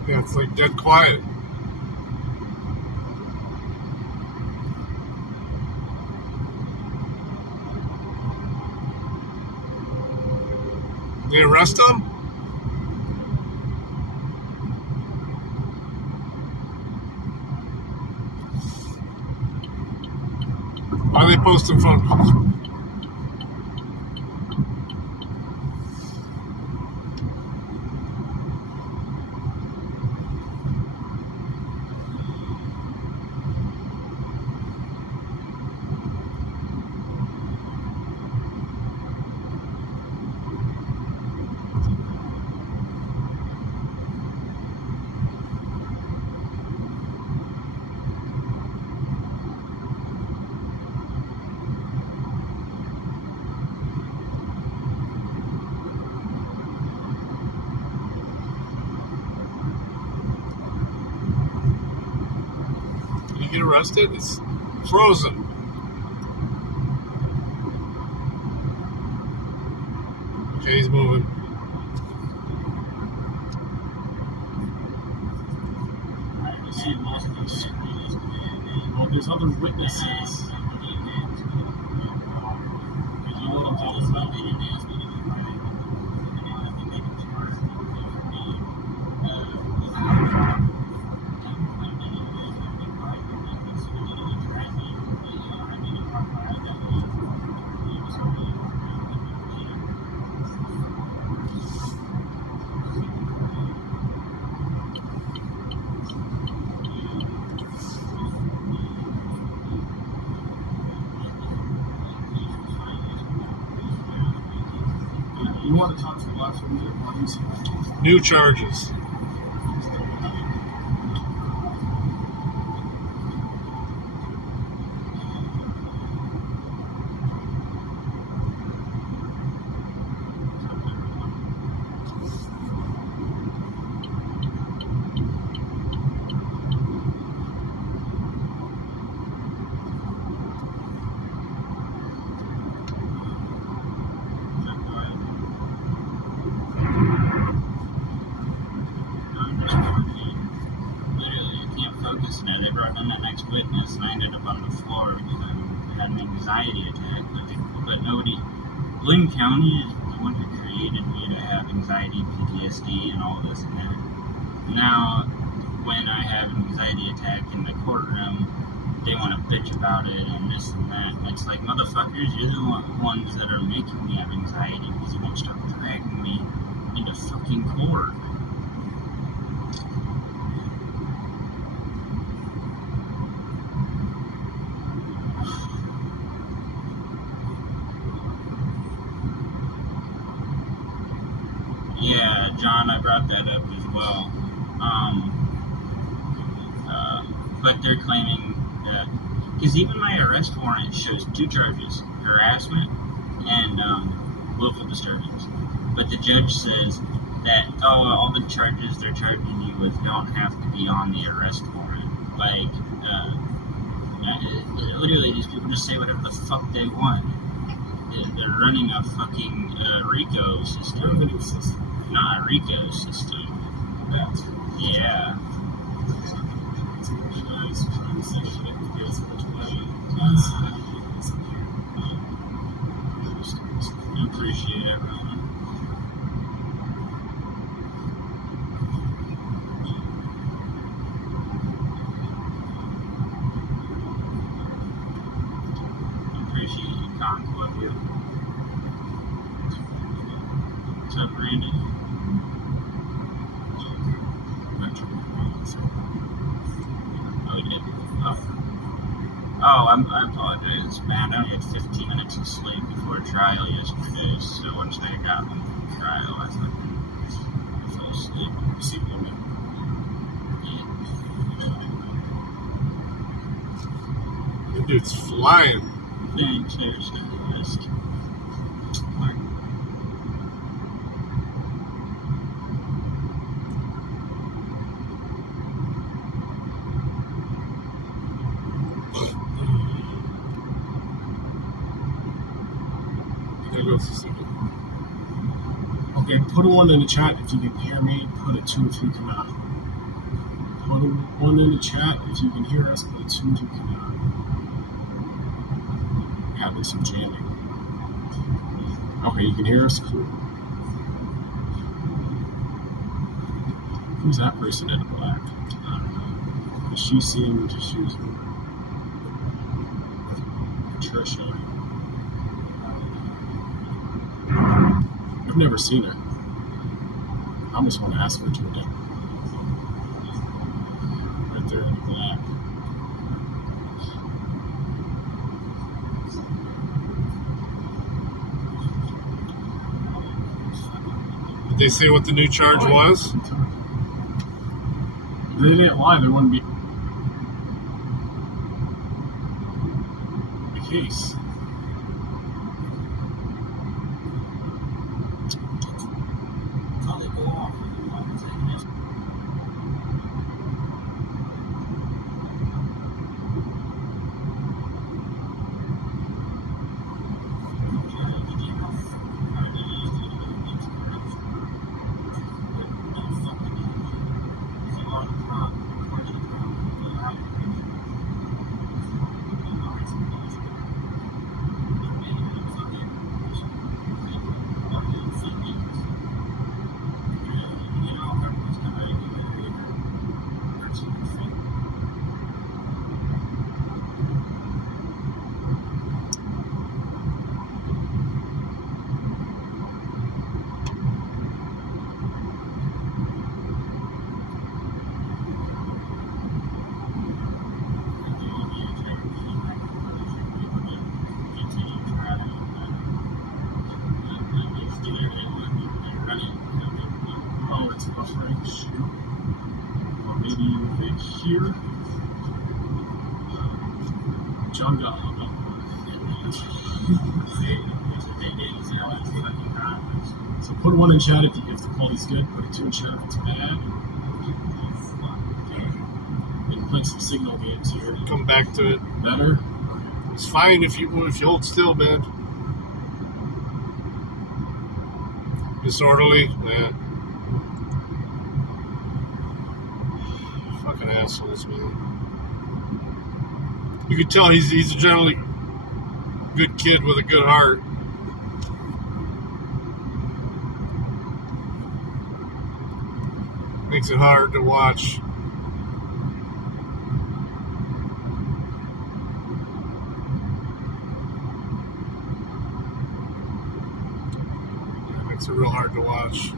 Yeah, it's like dead quiet. They arrest him? Why are they posting phone calls? Get arrested? It's frozen. Okay, he's moving. Well, there's other witnesses. You want to talk to the last one? New charges. anxiety attack, but nobody. Lynn County is the one who created me to have anxiety, PTSD, and all this and that. Now, when I have an anxiety attack in the courtroom, they want to bitch about it and this and that. And it's like, motherfuckers, you're the ones that are making me have anxiety because you won't stop dragging me into fucking court. Yeah, John, I brought that up as well. But they're claiming that, because even my arrest warrant shows 2 charges, harassment and willful disturbance. But the judge says that, all the charges they're charging you with don't have to be on the arrest warrant. Like, literally, these people just say whatever the fuck they want. They're running a fucking RICO system. Not a RICO system. Yeah. I appreciate it, Roman. I appreciate you, Concord. What's up, Randy? Oh, you did? Oh, I apologize, man. I only had 15 minutes of sleep before trial yesterday, so once they got me from trial, I fell asleep. That dude's flying. Thanks, hairstylist. Okay, put a 1 in the chat if you can hear me. Put a 2 if you cannot. Put a 1 in the chat if you can hear us. Put a 2 if you cannot. Having some jamming. Okay, you can hear us? Cool. Who's that person in black? I don't know. She seemed, she was Patricia. I've never seen her. I almost want to ask her to her name. Right there in the black. Did they say what the new charge was? They didn't lie. They wouldn't be the case. Here, John got hung up. So put 1 in chat if the quality's good. Put a 2 in chat if it's bad. And play some signal games here. Come back to it. Better. It's fine if you hold still, man. Disorderly, yeah. Fucking assholes, man. You could tell he's generally good kid with a good heart. Makes it hard to watch. It makes it real hard to watch.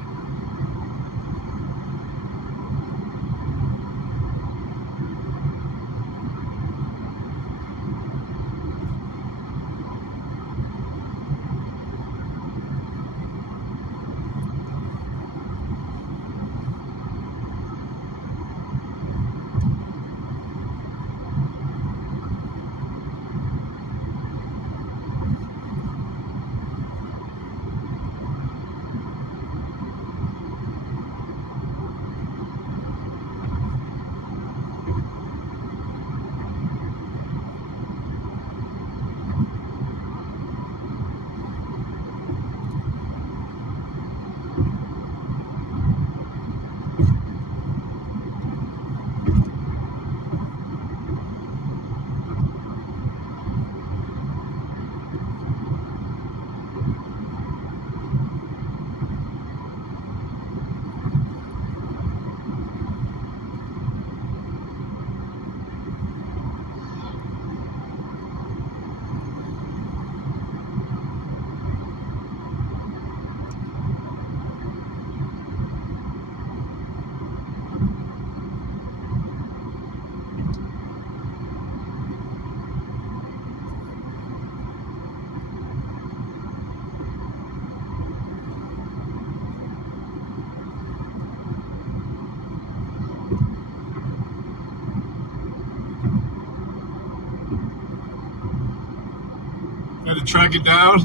Had to track it down.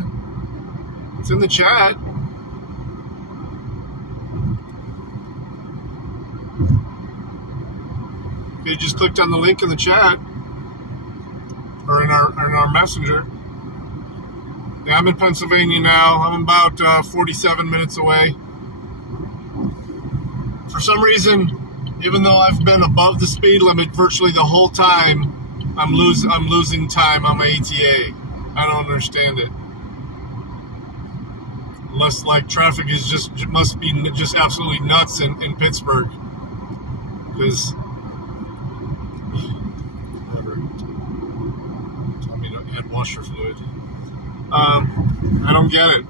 It's in the chat. You just clicked on the link in the chat or in our messenger. Yeah, I'm in Pennsylvania now. I'm about 47 minutes away. For some reason, even though I've been above the speed limit virtually the whole time, I'm losing time on my ETA. I don't understand it. Unless like traffic is must be just absolutely nuts in Pittsburgh. Because whatever. Tell me to add washer fluid. I don't get it.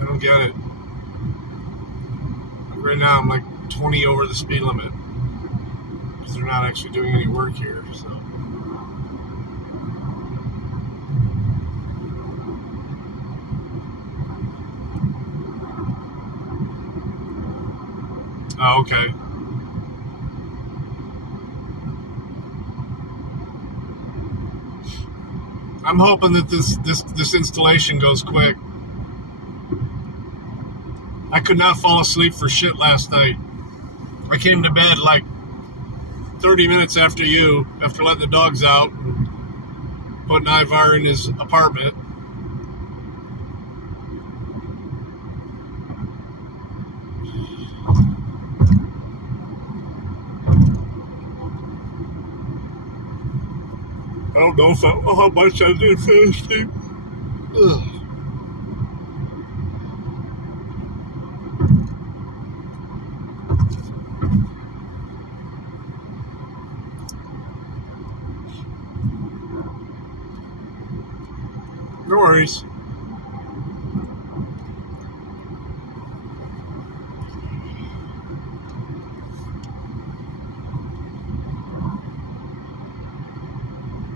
I don't get it. Right now I'm like 20 over the speed limit. They're not actually doing any work here, so. Oh, okay. I'm hoping that this installation goes quick. I could not fall asleep for shit last night. I came to bed like 30 minutes after letting the dogs out and putting Ivar in his apartment. I don't know how much I did finish sleep. Ugh. No worries.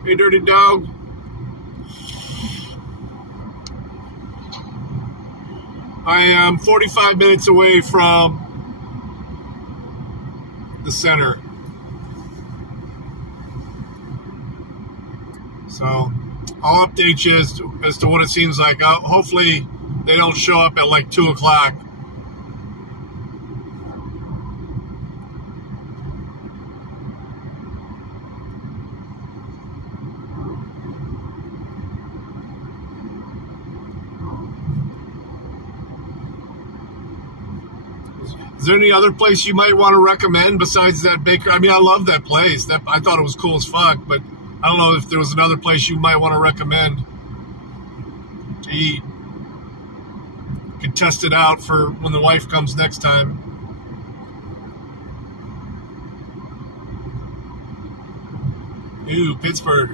Hey, dirty dog. I am 45 minutes away from the center. So I'll update you as to what it seems like. Hopefully they don't show up at like 2 o'clock. Is there any other place you might want to recommend besides that baker? I mean, I love that place. I thought it was cool as fuck, but I don't know if there was another place you might want to recommend to eat. Could test it out for when the wife comes next time. Ooh, Pittsburgh.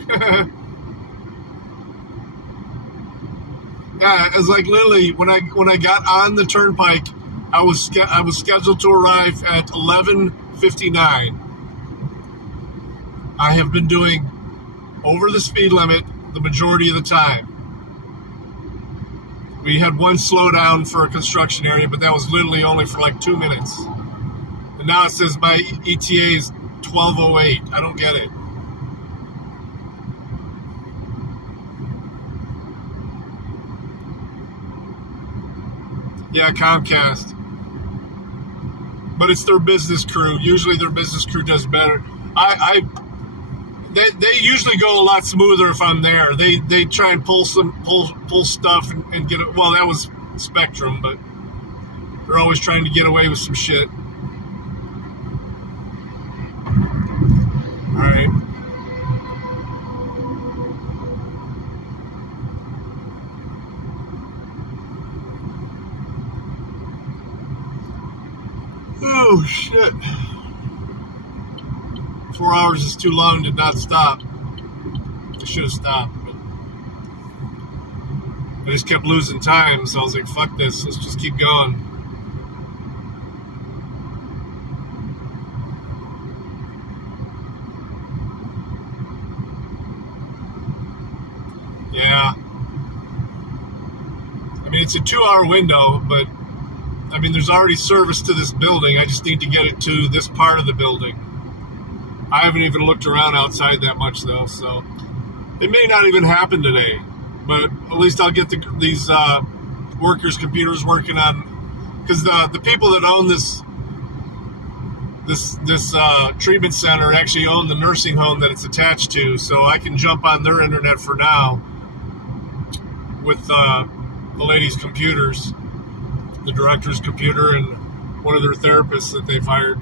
Yeah, it's like literally when I got on the turnpike, I was scheduled to arrive at 11:59. I have been doing over the speed limit the majority of the time. We had one slowdown for a construction area, but that was literally only for like 2 minutes. And now it says my ETA is 12:08. I don't get it. Yeah, Comcast. But it's their business crew. Usually their business crew does better. They usually go a lot smoother if I'm there. They try and pull stuff and get it. Well, that was Spectrum, but they're always trying to get away with some shit. All right. Oh, shit. 4 hours is too long, did not stop. I should have stopped, but I just kept losing time, so I was like, fuck this, let's just keep going. Yeah. I mean, it's a 2-hour window, but I mean, there's already service to this building. I just need to get it to this part of the building. I haven't even looked around outside that much, though, so it may not even happen today. But at least I'll get these workers' computers working on, because the people that own this treatment center actually own the nursing home that it's attached to, so I can jump on their internet for now with the lady's computers. The director's computer and one of their therapists that they've hired.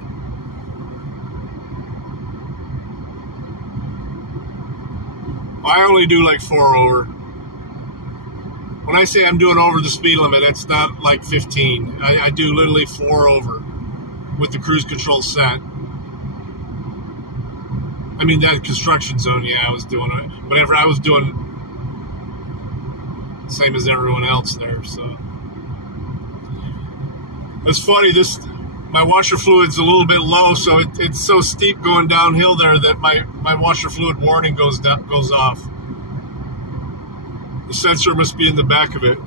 I only do like 4 over. When I say I'm doing over the speed limit, that's not like 15. I do literally 4 over with the cruise control set. I mean, that construction zone, yeah, I was doing it. Whatever, I was doing same as everyone else there, so. It's funny, my washer fluid's a little bit low, so it's so steep going downhill there that my washer fluid warning goes off. The sensor must be in the back of it.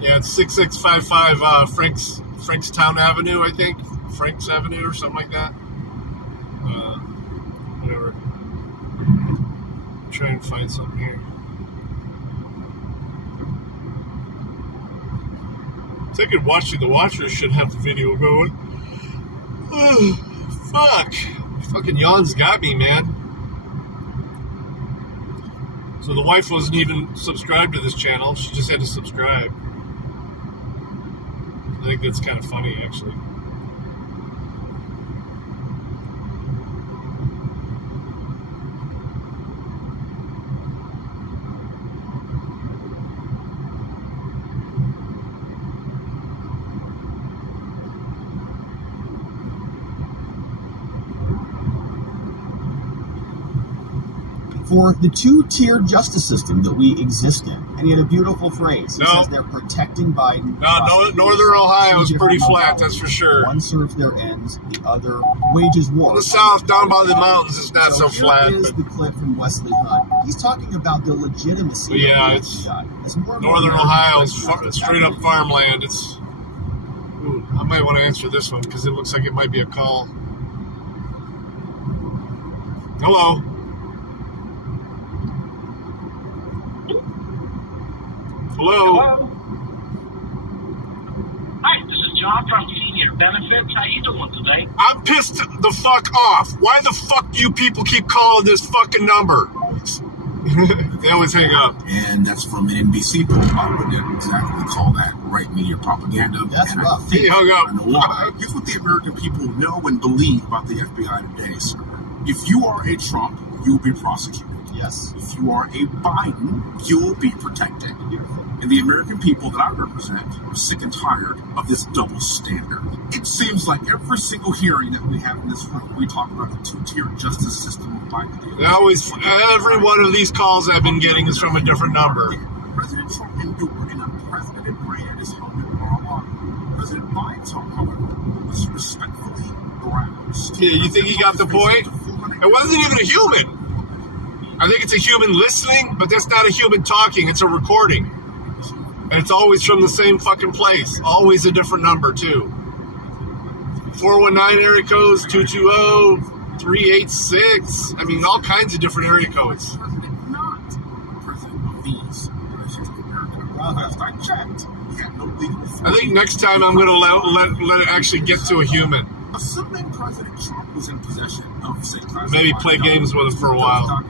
Yeah, it's 6655 Frankstown Avenue, I think. Franks Avenue or something like that. Whatever. Try and find something here. So I could watch you. The watchers should have the video going. Oh, fuck. Fucking yawns got me, man. So the wife wasn't even subscribed to this channel. She just had to subscribe. I think that's kind of funny, actually. For the two-tiered justice system that we exist in. And he had a beautiful phrase. He says they're protecting Biden. No, Northern Ohio is pretty flat, that's for sure. One serves their ends, the other wages war. In the south, down by the mountains, it's not so flat. Here is the clip from Wesley Hunt. He's talking about the legitimacy yeah, of it's Northern Ohio is straight up farmland. Ooh, I might want to answer this one because it looks like it might be a call. Hello. Hello. Hi, this is John from Senior Benefits. How you doing today? I'm pissed the fuck off. Why the fuck do you people keep calling this fucking number? They always hang up. And that's from an NBC poll. I wouldn't exactly call that right media propaganda. That's and rough. I think, He hung up. I know why. Here's what the American people know and believe about the FBI today, sir. If you are a Trump, you'll be prosecuted. Yes. If you are a Biden, you'll be protected. And the American people that I represent are sick and tired of this double standard. It seems like every single hearing that we have in this room, we talk about the two-tier justice system of Biden. Every one of these calls I've been getting is from a different number. President Trump endured an unprecedented brand his home in Mar-a-Lago. President Biden's home, however, was respectfully browsed. Yeah, you think he got the point? It wasn't even a human. I think it's a human listening, but that's not a human talking. It's a recording. And it's always from the same fucking place. Always a different number, too. 419 area codes, 220, 386. I mean, all kinds of different area codes. I think next time I'm going to let it actually get to a human. Assuming President Trump was in possession of, say, Maybe play games with him for a while.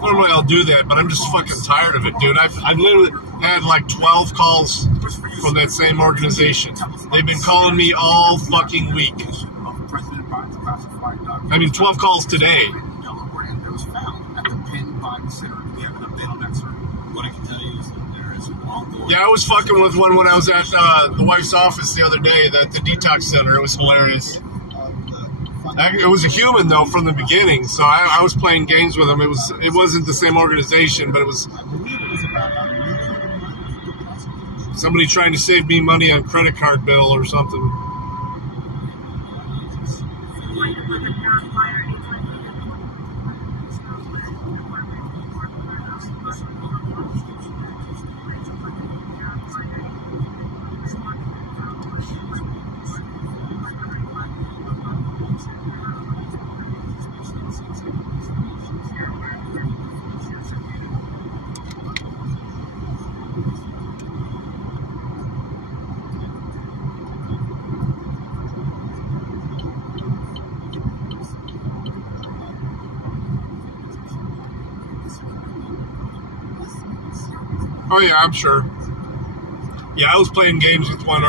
Normally I'll do that, but I'm just fucking tired of it, dude. I've literally had like 12 calls from that same organization. They've been calling me all fucking week. I mean, 12 calls today. Yeah, I was fucking with one when I was at the wife's office the other day, at the detox center. It was hilarious. It was a human though from the beginning, so I was playing games with him. It wasn't the same organization, but it was somebody trying to save me money on credit card bill or something. Oh yeah, I'm sure. Yeah, I was playing games with one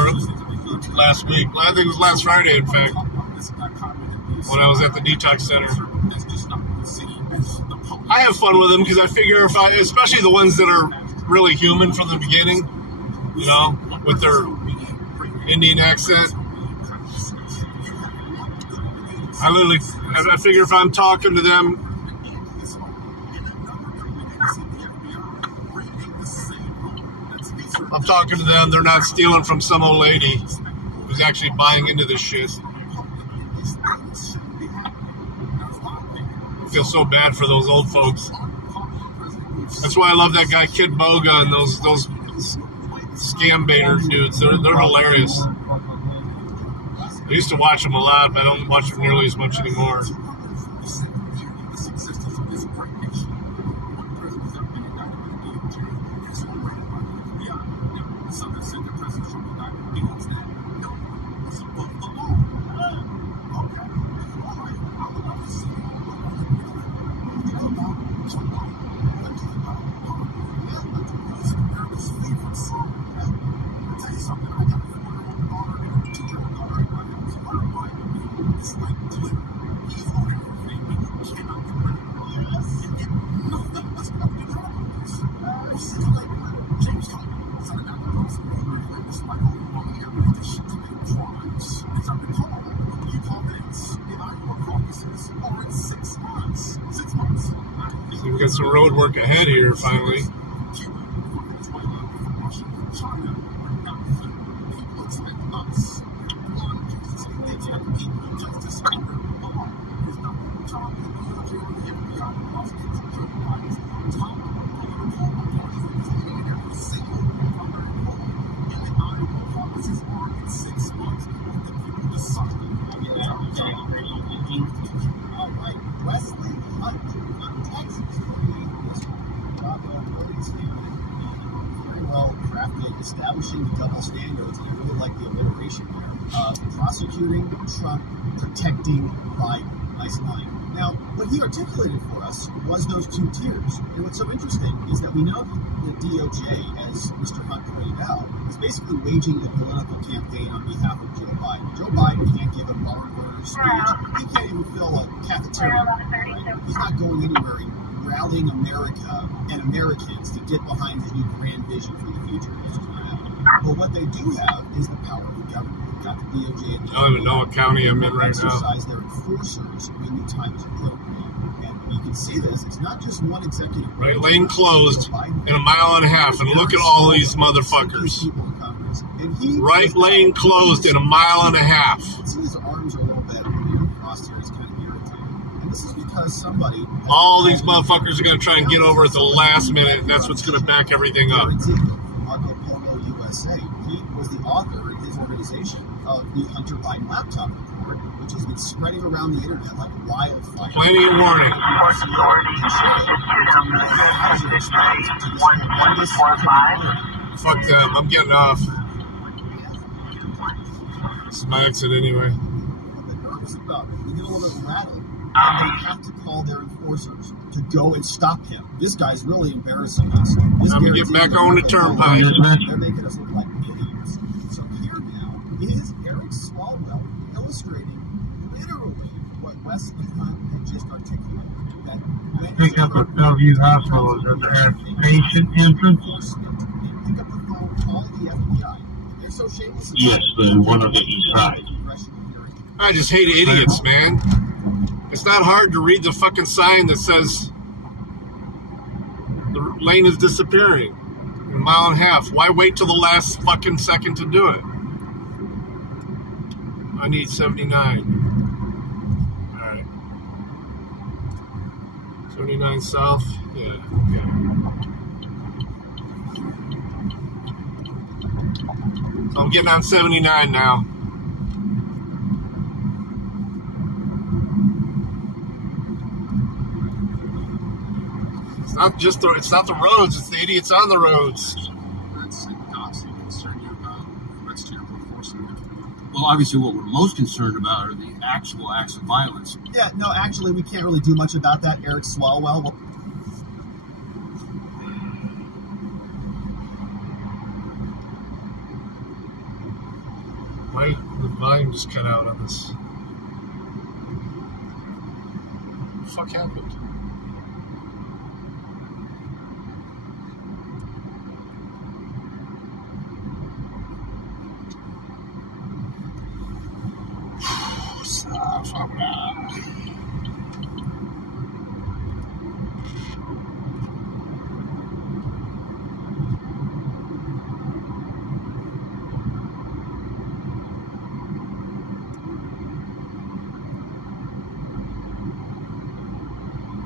last week. I think it was last Friday, in fact, when I was at the detox center. I have fun with them because I figure especially the ones that are really human from the beginning, you know, with their Indian accent. I figure if I'm talking to them, I'm talking to them, they're not stealing from some old lady who's actually buying into this shit. I feel so bad for those old folks. That's why I love that guy Kid Boga and those scam baiter dudes. They're hilarious. I used to watch them a lot, but I don't watch them nearly as much anymore. We've got some road work ahead here, finally. Establishing the double standards, and I really like the alliteration there. Prosecuting Trump, protecting Biden. Nice line. Now, what he articulated for us was those two tiers. And what's so interesting is that we know that the DOJ, as Mr. Hunt pointed out, is basically waging a political campaign on behalf of Joe Biden. Joe Biden can't give a barn burner speech. He can't even fill a cafeteria. Right? He's not going anywhere and rallying America and Americans to get behind his new grand vision for the future. But what they do have is the power of the government. They've got the DOJ and the I don't even know what county I'm in right now. exercise their enforcers when the time is appropriate. And you can see this. It's not just one executive. Right lane closed in a mile and a half, and look at all these motherfuckers. Right lane closed in a mile and a half. See, his arms are a little bit crossed here. It's kind of irritating. And this is because somebody. All these motherfuckers are going to try and get over at the last minute, and that's what's going to back everything up. He was the author in his organization of the Hunter Biden laptop report, which has been spreading around the internet like wildfire. Plenty of warning. Fuck them. I'm getting off. This is my exit anyway. They're nervous about it. They get a little bit rattled, and they have to call their enforcers to go and stop him. This guy's really embarrassing us. I'm going to get back on the turnpike. They're making us look like idiots. So here now is Eric Swalwell illustrating literally what Wesley Hunt had just articulated. That Pick up at Bellevue Hospital at the patient entrance. Pick up the phone, call the FBI. They're so shameless. Yes, the one on the east side. I just hate idiots, man. It's not hard to read the fucking sign that says the lane is disappearing in a mile and a half. Why wait till the last fucking second to do it? I need 79. Alright. 79 south? Yeah, okay. So I'm getting on 79 now. It's not the roads, it's the idiots on the roads. That's obviously concerned you about threats to your enforcement. Well, obviously what we're most concerned about are the actual acts of violence. Yeah, no, actually, we can't really do much about that. Eric Swalwell. Why the volume just cut out on this? What the fuck happened?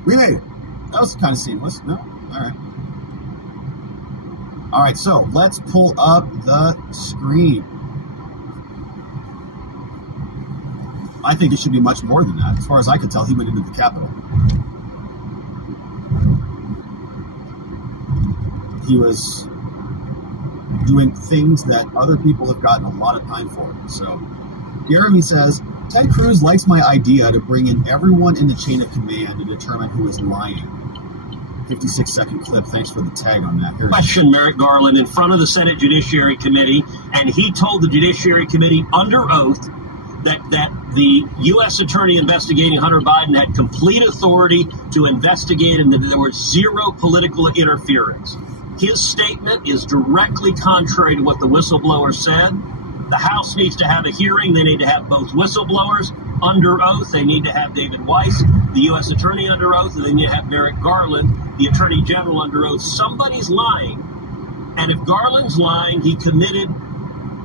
We made it. That was kind of seamless. No? Alright. Alright, so let's pull up the screen. I think it should be much more than that. As far as I could tell, he went into the Capitol. He was doing things that other people have gotten a lot of time for. So, Jeremy says, Ted Cruz likes my idea to bring in everyone in the chain of command to determine who is lying. 56-second clip. Thanks for the tag on that. Question Merrick Garland in front of the Senate Judiciary Committee, and he told the Judiciary Committee under oath that the U.S. Attorney investigating Hunter Biden had complete authority to investigate and that there was zero political interference. His statement is directly contrary to what the whistleblower said. The House needs to have a hearing. They need to have both whistleblowers under oath. They need to have David Weiss, the U.S. Attorney, under oath, and they need to have Merrick Garland, the Attorney General, under oath. Somebody's lying, and if Garland's lying, he committed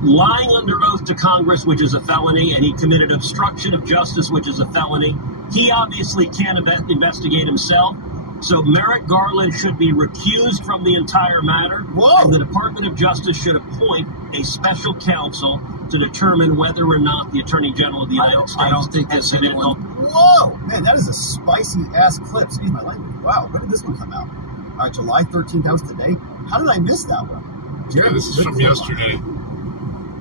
lying under oath to Congress, which is a felony, and he committed obstruction of justice, which is a felony. He obviously can't investigate himself. So Merrick Garland should be recused from the entire matter. Whoa. And the Department of Justice should appoint a special counsel to determine whether or not the Attorney General of the United States. I don't think that's anyone. Whoa! Man, that is a spicy ass clip. Excuse my language. Wow, when did this one come out? All right, July 13th, that was today. How did I miss that one? Yeah, this is from yesterday.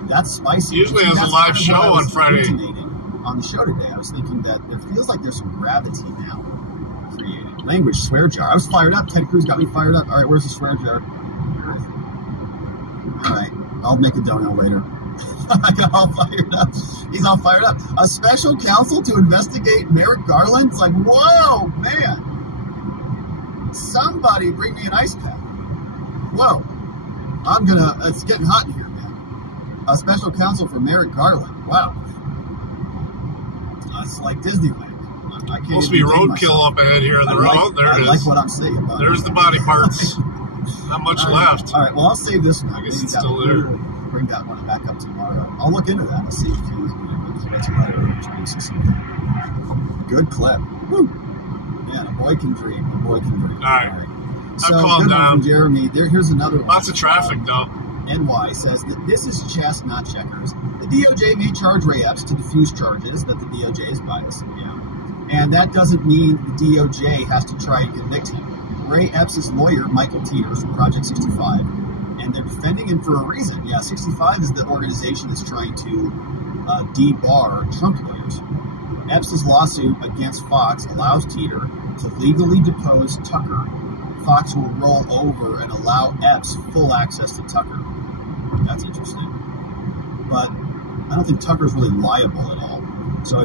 That's spicy. Usually has a live show on Friday. on the show today, I was thinking that it feels like there's some gravity now created. Language, swear jar. I was fired up. Ted Cruz got me fired up. All right, where's the swear jar? All right, I'll make a dono later. I got all fired up. He's all fired up. A special counsel to investigate Merrick Garland? It's like, whoa, man. Somebody bring me an ice pack. Whoa. It's getting hot in here, man. A special counsel for Merrick Garland. Wow. It's like Disneyland. I can't Supposed to be roadkill up ahead here in the road. There it is. I like what I'm saying. There's the body parts. Not much left. All right, well, I'll save this one. I guess it's still there. Bring that one back up tomorrow. I'll look into that. I'll see if he's introducing something. Good clip. Woo. Yeah, a boy can dream. A boy can dream. All right. So, I've calmed down. From Jeremy. Here's another one. Lots of traffic, though. NY says that this is chess, not checkers. The DOJ may charge Ray Epps to diffuse charges that the DOJ is biased. Yeah. And that doesn't mean the DOJ has to try and convict him. Ray Epps' lawyer, Michael Teeters from Project 65, and they're defending him for a reason. Yeah, 65 is the organization that's trying to debar Trump lawyers. Epps' lawsuit against Fox allows Teeter to legally depose Tucker. Fox will roll over and allow Epps full access to Tucker. That's interesting. But I don't think Tucker's really liable at all. So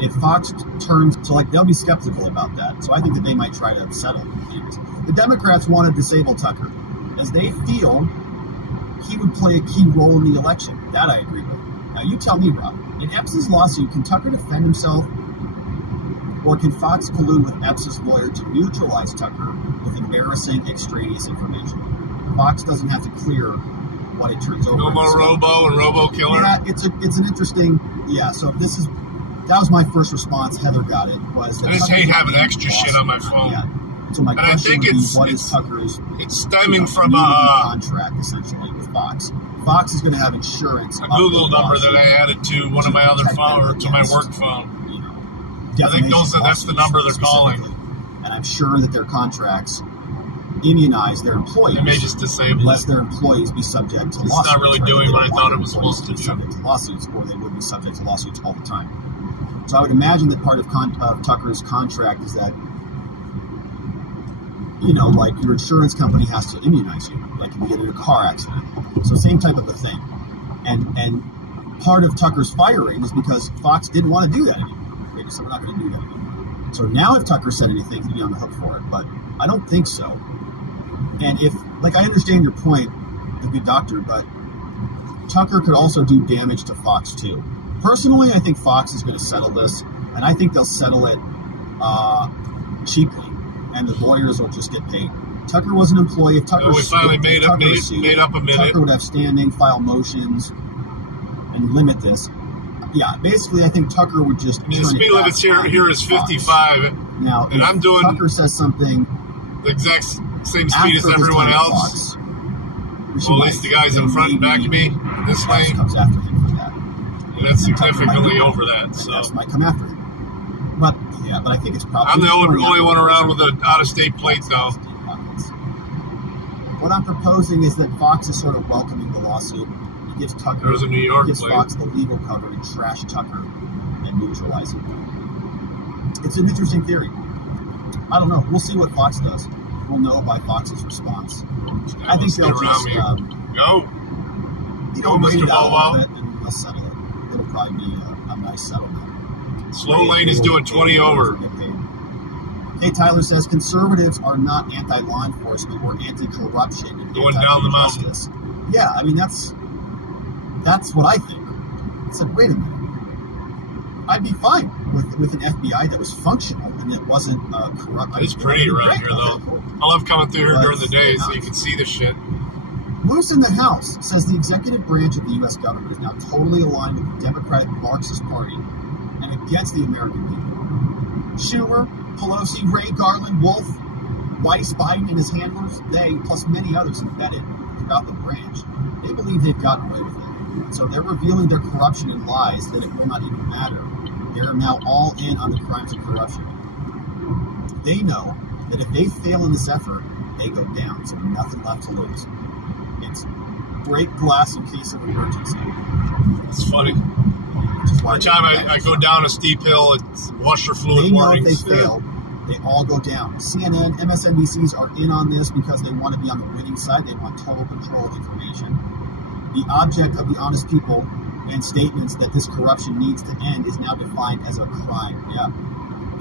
if Fox turns, so like they'll be skeptical about that. So I think that they might try to settle. The Democrats want to disable Tucker, as they feel he would play a key role in the election. That I agree with. Now you tell me, Rob. In Epps' lawsuit, can Tucker defend himself, or can Fox collude with Epps' lawyer to neutralize Tucker with embarrassing extraneous information? Fox doesn't have to clear what it turns over. No more Robo and Robo Killer. Yeah, it's an interesting. Yeah, so that was my first response. Heather got it. I just hate having extra shit on my phone. Yeah. So my question would be, what is Tucker's? It's stemming from a contract essentially with Fox. Fox is going to have insurance. A Google number that I added to one of my other phones, or to my work phone. I think that's the number they're calling. And I'm sure that their contracts immunize their employees. They may just disable lest their employees be subject to lawsuits. It's not really doing what I thought it was supposed to do. Subject to lawsuits, or they would be subject to lawsuits all the time. So I would imagine that part of Tucker's contract is that, like your insurance company has to immunize you, like if you get in a car accident. So same type of a thing. And part of Tucker's firing is because Fox didn't want to do that anymore. They just said, we're not going to do that anymore. So now if Tucker said anything, he'd be on the hook for it. But I don't think so. And I understand your point, the good doctor, but Tucker could also do damage to Fox too. Personally, I think Fox is going to settle this, and I think they'll settle it cheaply, and the lawyers will just get paid. Tucker was an employee. If Tucker we finally made up a minute. Tucker would have standing, file motions, and limit this. Yeah, basically, I think Tucker would just. The speed limit here is 55. Now, and I'm doing. Tucker says something. The exact same speed as everyone else. Well, at least the guys in front and back of me this lane. Comes after him for that. And that's significantly over that. So might come after him. But I think it's probably. I'm the only one around with an out-of-state plate, though. What I'm proposing is that Fox is sort of welcoming the lawsuit. He gives Tucker. There's a New York gives plate. Fox the legal cover to trash Tucker and neutralize him. It's an interesting theory. I don't know. We'll see what Fox does. We'll know by Fox's response. I think they'll just go. Wait it out a little bit and they'll settle it. It'll probably be a nice settlement. Slow lane is doing 20 over. Hey, Tyler says conservatives are not anti-law enforcement or anti-corruption and going down the mountain. Yeah, I mean that's what I think. I said, wait a minute. I'd be fine with an FBI that was functional and it wasn't corrupt. It's pretty around here, though. I love coming through here during the day so you can see the shit. Moose in the House says the executive branch of the U.S. government is now totally aligned with the Democratic Marxist Party and against the American people. Schumer, Pelosi, Ray, Garland, Wolf, Weiss, Biden, and his handlers, they, plus many others embedded throughout the branch, they believe they've gotten away with it. So they're revealing their corruption and lies that it will not even matter. They're now all in on the crimes of corruption. They know that if they fail in this effort, they go down, so nothing left to lose. It's break glass in case of emergency. It's funny. Every time I go down a steep hill, it's washer fluid They know if warnings. they fail, they all go down. CNN, MSNBCs are in on this because they want to be on the winning side. They want total control of information. The object of the honest people and statements that this corruption needs to end is now defined as a crime. Yeah.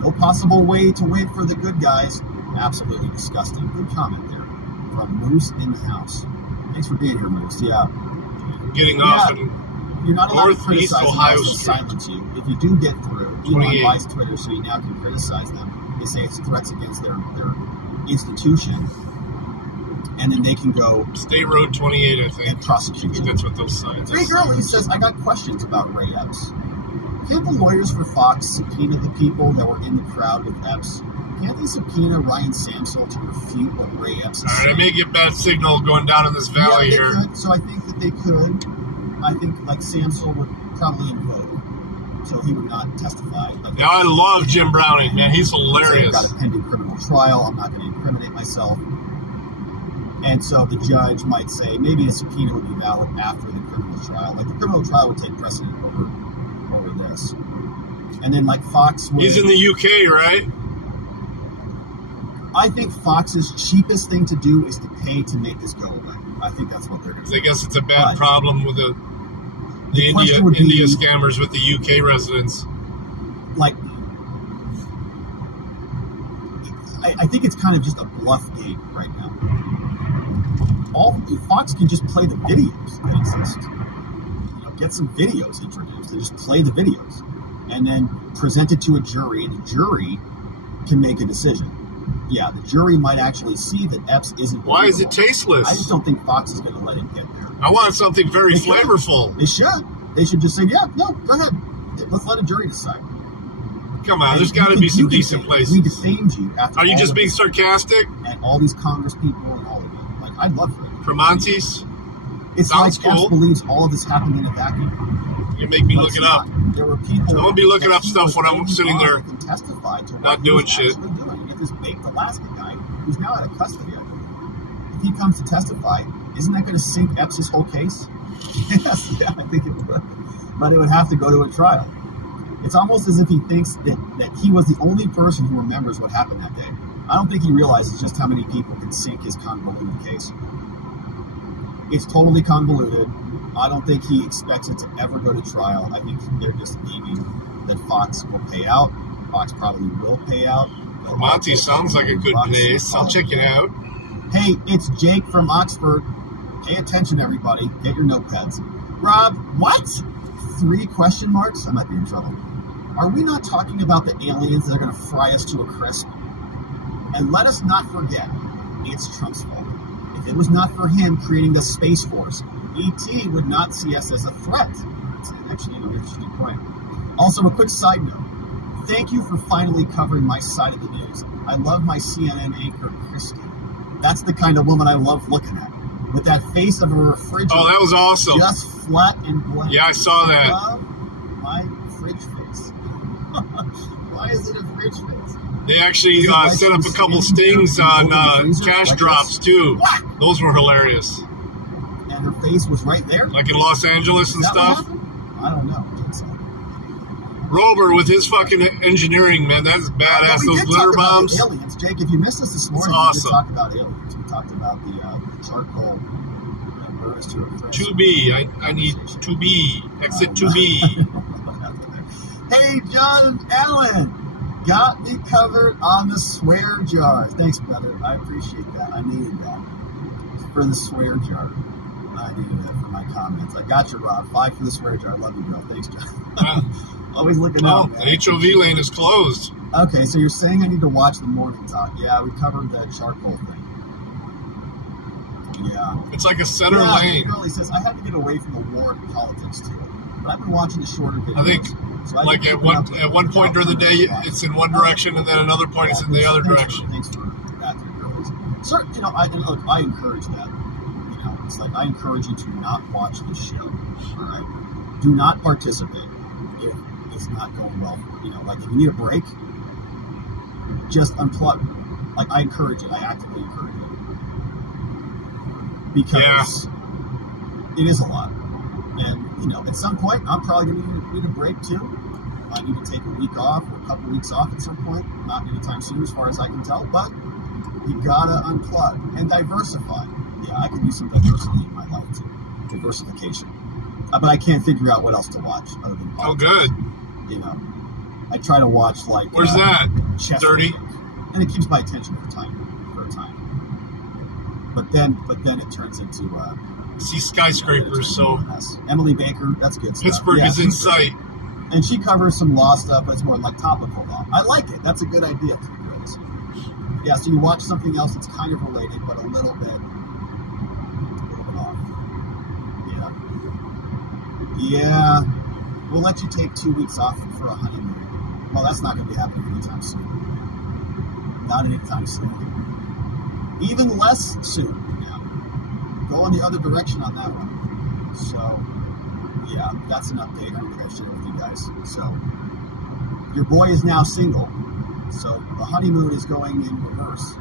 No possible way to win for the good guys. Absolutely disgusting. Good comment there from Moose in the house. Thanks for being here, Moose. Yeah. Getting off in You're not allowed to Northeast criticize Ohio them, they'll Street. silence you. If you do get through, Elon 28. buys Twitter so you now can criticize them. They say it's threats against their institution. And then they can go State Road 28, I think. and prosecute you. That's what those signs Three Girlies says, I got questions about Ray Epps. Can't the lawyers for Fox subpoena the people that were in the crowd with Epps? Can't they subpoena Ryan Samsel to refute what Ray Epps is All right, I saying? may get bad signal going down in this valley Yeah, they here. could. So I think that they could. I think like Samsel would probably invoke, so he would not testify. Like, Now I love Jim Browning, man. He's say, I've hilarious. got a pending criminal trial. I'm not going to incriminate myself. And so the judge might say maybe a subpoena would be valid after the criminal trial. Like the criminal trial would take precedent over this. And then like Fox would, He's in the UK, right? I think Fox's cheapest thing to do is to pay to make this go away. I think that's what they're going to do. I guess it's a bad problem with the India question would be- scammers with the UK residents. Like, I think it's kind of just a bluff game right now. Fox can just play the videos that exist. You know, get some videos introduced and just play the videos, and then present it to a jury, and the jury can make a decision. Yeah, the jury might actually see that Epps isn't. Why is it believable. tasteless? I just don't think Fox is going to let it get there. I want something very They should. flavorful. They should. They should just say, yeah, no, go ahead. Let's let a jury decide. Come on, And there's you got to can- be some you can decent say, places. We defamed you after Are you all just of being this, sarcastic? and all these Congress people and all of them. Like, I'd love for it. Tremonti's? It's Sounds like Epps cool. believes all of this happened in a vacuum. You make me But look it's it up. not. There were people. I'm gonna be looking that up he stuff was when I'm bringing sitting on there that can testify to what not he doing was shit. actually doing. You get this baked Alaska guy who's now out of custody, I believe. If he comes to testify, isn't that going to sink Epps' whole case? Yes, yeah, I think it would. But it would have to go to a trial. It's almost as if he thinks that he was the only person who remembers what happened that day. I don't think he realizes just how many people can sink his convoluted case. It's totally convoluted. I don't think he expects it to ever go to trial. I think they're just aiming that Fox will pay out. Fox probably will pay out. Monty sounds like a good place. I'll check it out. Hey, it's Jake from Oxford. Pay attention, everybody. Get your notepads. Rob, what? 3 question marks? I might be in trouble. Are we not talking about the aliens that are going to fry us to a crisp? And let us not forget, it's Trump's fault. If it was not for him creating the Space Force, ET would not see us as a threat. It's actually an interesting point. Also, a quick side note. Thank you for finally covering my side of the news. I love my CNN anchor, Christy. That's the kind of woman I love looking at. With that face of a refrigerator. Oh, that was awesome. Just flat and blank. Yeah, I saw that. I love my fridge face. Why is it a fridge face? They actually set up a couple stings on cash drops, too. Those were hilarious. And her face was right there? Like in Los Angeles and Is that what stuff. happened? I don't know. Rober with his fucking engineering, man. That's badass. We Those did glitter talk about bombs. the aliens. Jake, if you missed us this morning, That's we did awesome. talk about aliens. We talked about the charcoal burns to a crisp. 2B. I need 2B. Exit 2B. Hey, John and Ellen. Got me covered on the swear jar. Thanks, brother. I appreciate that. I needed that. For the swear jar. I needed that for my comments. I got you, Rob. 5 for the swear jar. Love you, bro. Thanks, John. Always looking out, man. The HOV lane is closed. Okay, so you're saying I need to watch the morning talk. Yeah, we covered the charcoal thing. Yeah. It's like a center yeah, lane. Girlie says, I had to get away from the war and politics, too. But I've been watching the shorter videos. I think, so I like can at open up one point during the day, it's in one direction, and then another point it's in the other direction. Thanks for that, Girlies. Sir, you know, I encourage that. You know, it's like I encourage you to not watch the show. All right, do not participate if it's not going well. You know, like if you need a break, just unplug. Like I encourage it. I actively encourage it because it is a lot. And, you know, at some point, I'm probably going to need a break too. I need to take a week off or a couple weeks off at some point. Not anytime soon, as far as I can tell. But you gotta unplug and diversify. Yeah, I could use some diversity in my life too. Diversification. But I can't figure out what else to watch other than politics. Oh, good. You know, I try to watch like. Where's that? Chess 30. And it keeps my attention for a time. But then it turns into. See skyscrapers, so. Emily Baker, that's good stuff. Pittsburgh is in sight. And she covers some law stuff, but it's more like topical law. I like it. That's a good idea, Three Girls. Yeah, so you watch something else that's kind of related, but a little bit off. Yeah. We'll let you take 2 weeks off for a honeymoon. Well, that's not going to be happening anytime soon. Not anytime soon. Even less soon now. Go in the other direction on that one. So, yeah, that's an update I'm going to share with you guys. So, your boy is now single. So, the honeymoon is going in reverse.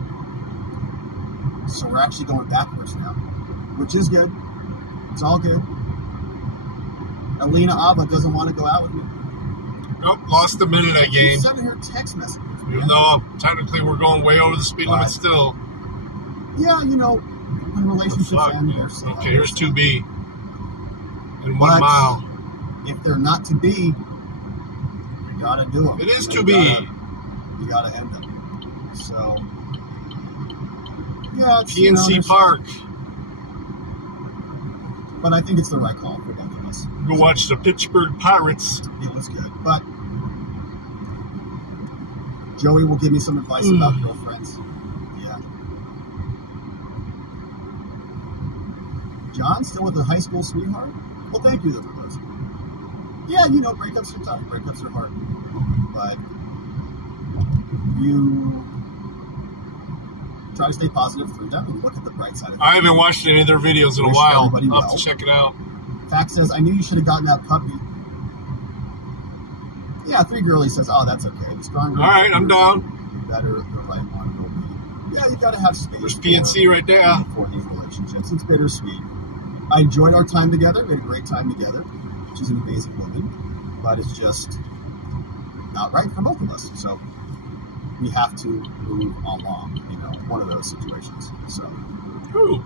So, we're actually going backwards now, which is good. It's all good. Alina Abba doesn't want to go out with me. Nope, lost a minute I gained. Sending her text messages. Even though technically we're going way over the speed limit still. Yeah, you know, in relationships and okay, here's 2B. In 1 mile. If they're not to be, you gotta do them. It is to be. You gotta end them. So, yeah, it's, PNC Park. But I think it's the right call for both of us. Go watch the Pittsburgh Pirates. It was good, but Joey will give me some advice about girlfriends. Yeah. John, still with the high school sweetheart? Well, thank you, for those. Yeah, you know, breakups are tough. Breakups are hard. But you try to stay positive through them and look at the bright side of it. I haven't watched any of their videos in a while. I'll have to check it out. Fact says, I knew you should have gotten that puppy. Yeah, 3 Girlie says, oh, that's okay. The stronger. All right, I'm down. The better the right one will be. Yeah, you got to have space. There's PNC right there. For these relationships. It's bittersweet. I enjoyed our time together. We had a great time together. She's an amazing woman. But it's just not right for both of us. So we have to move along, you know, one of those situations. So. Ooh.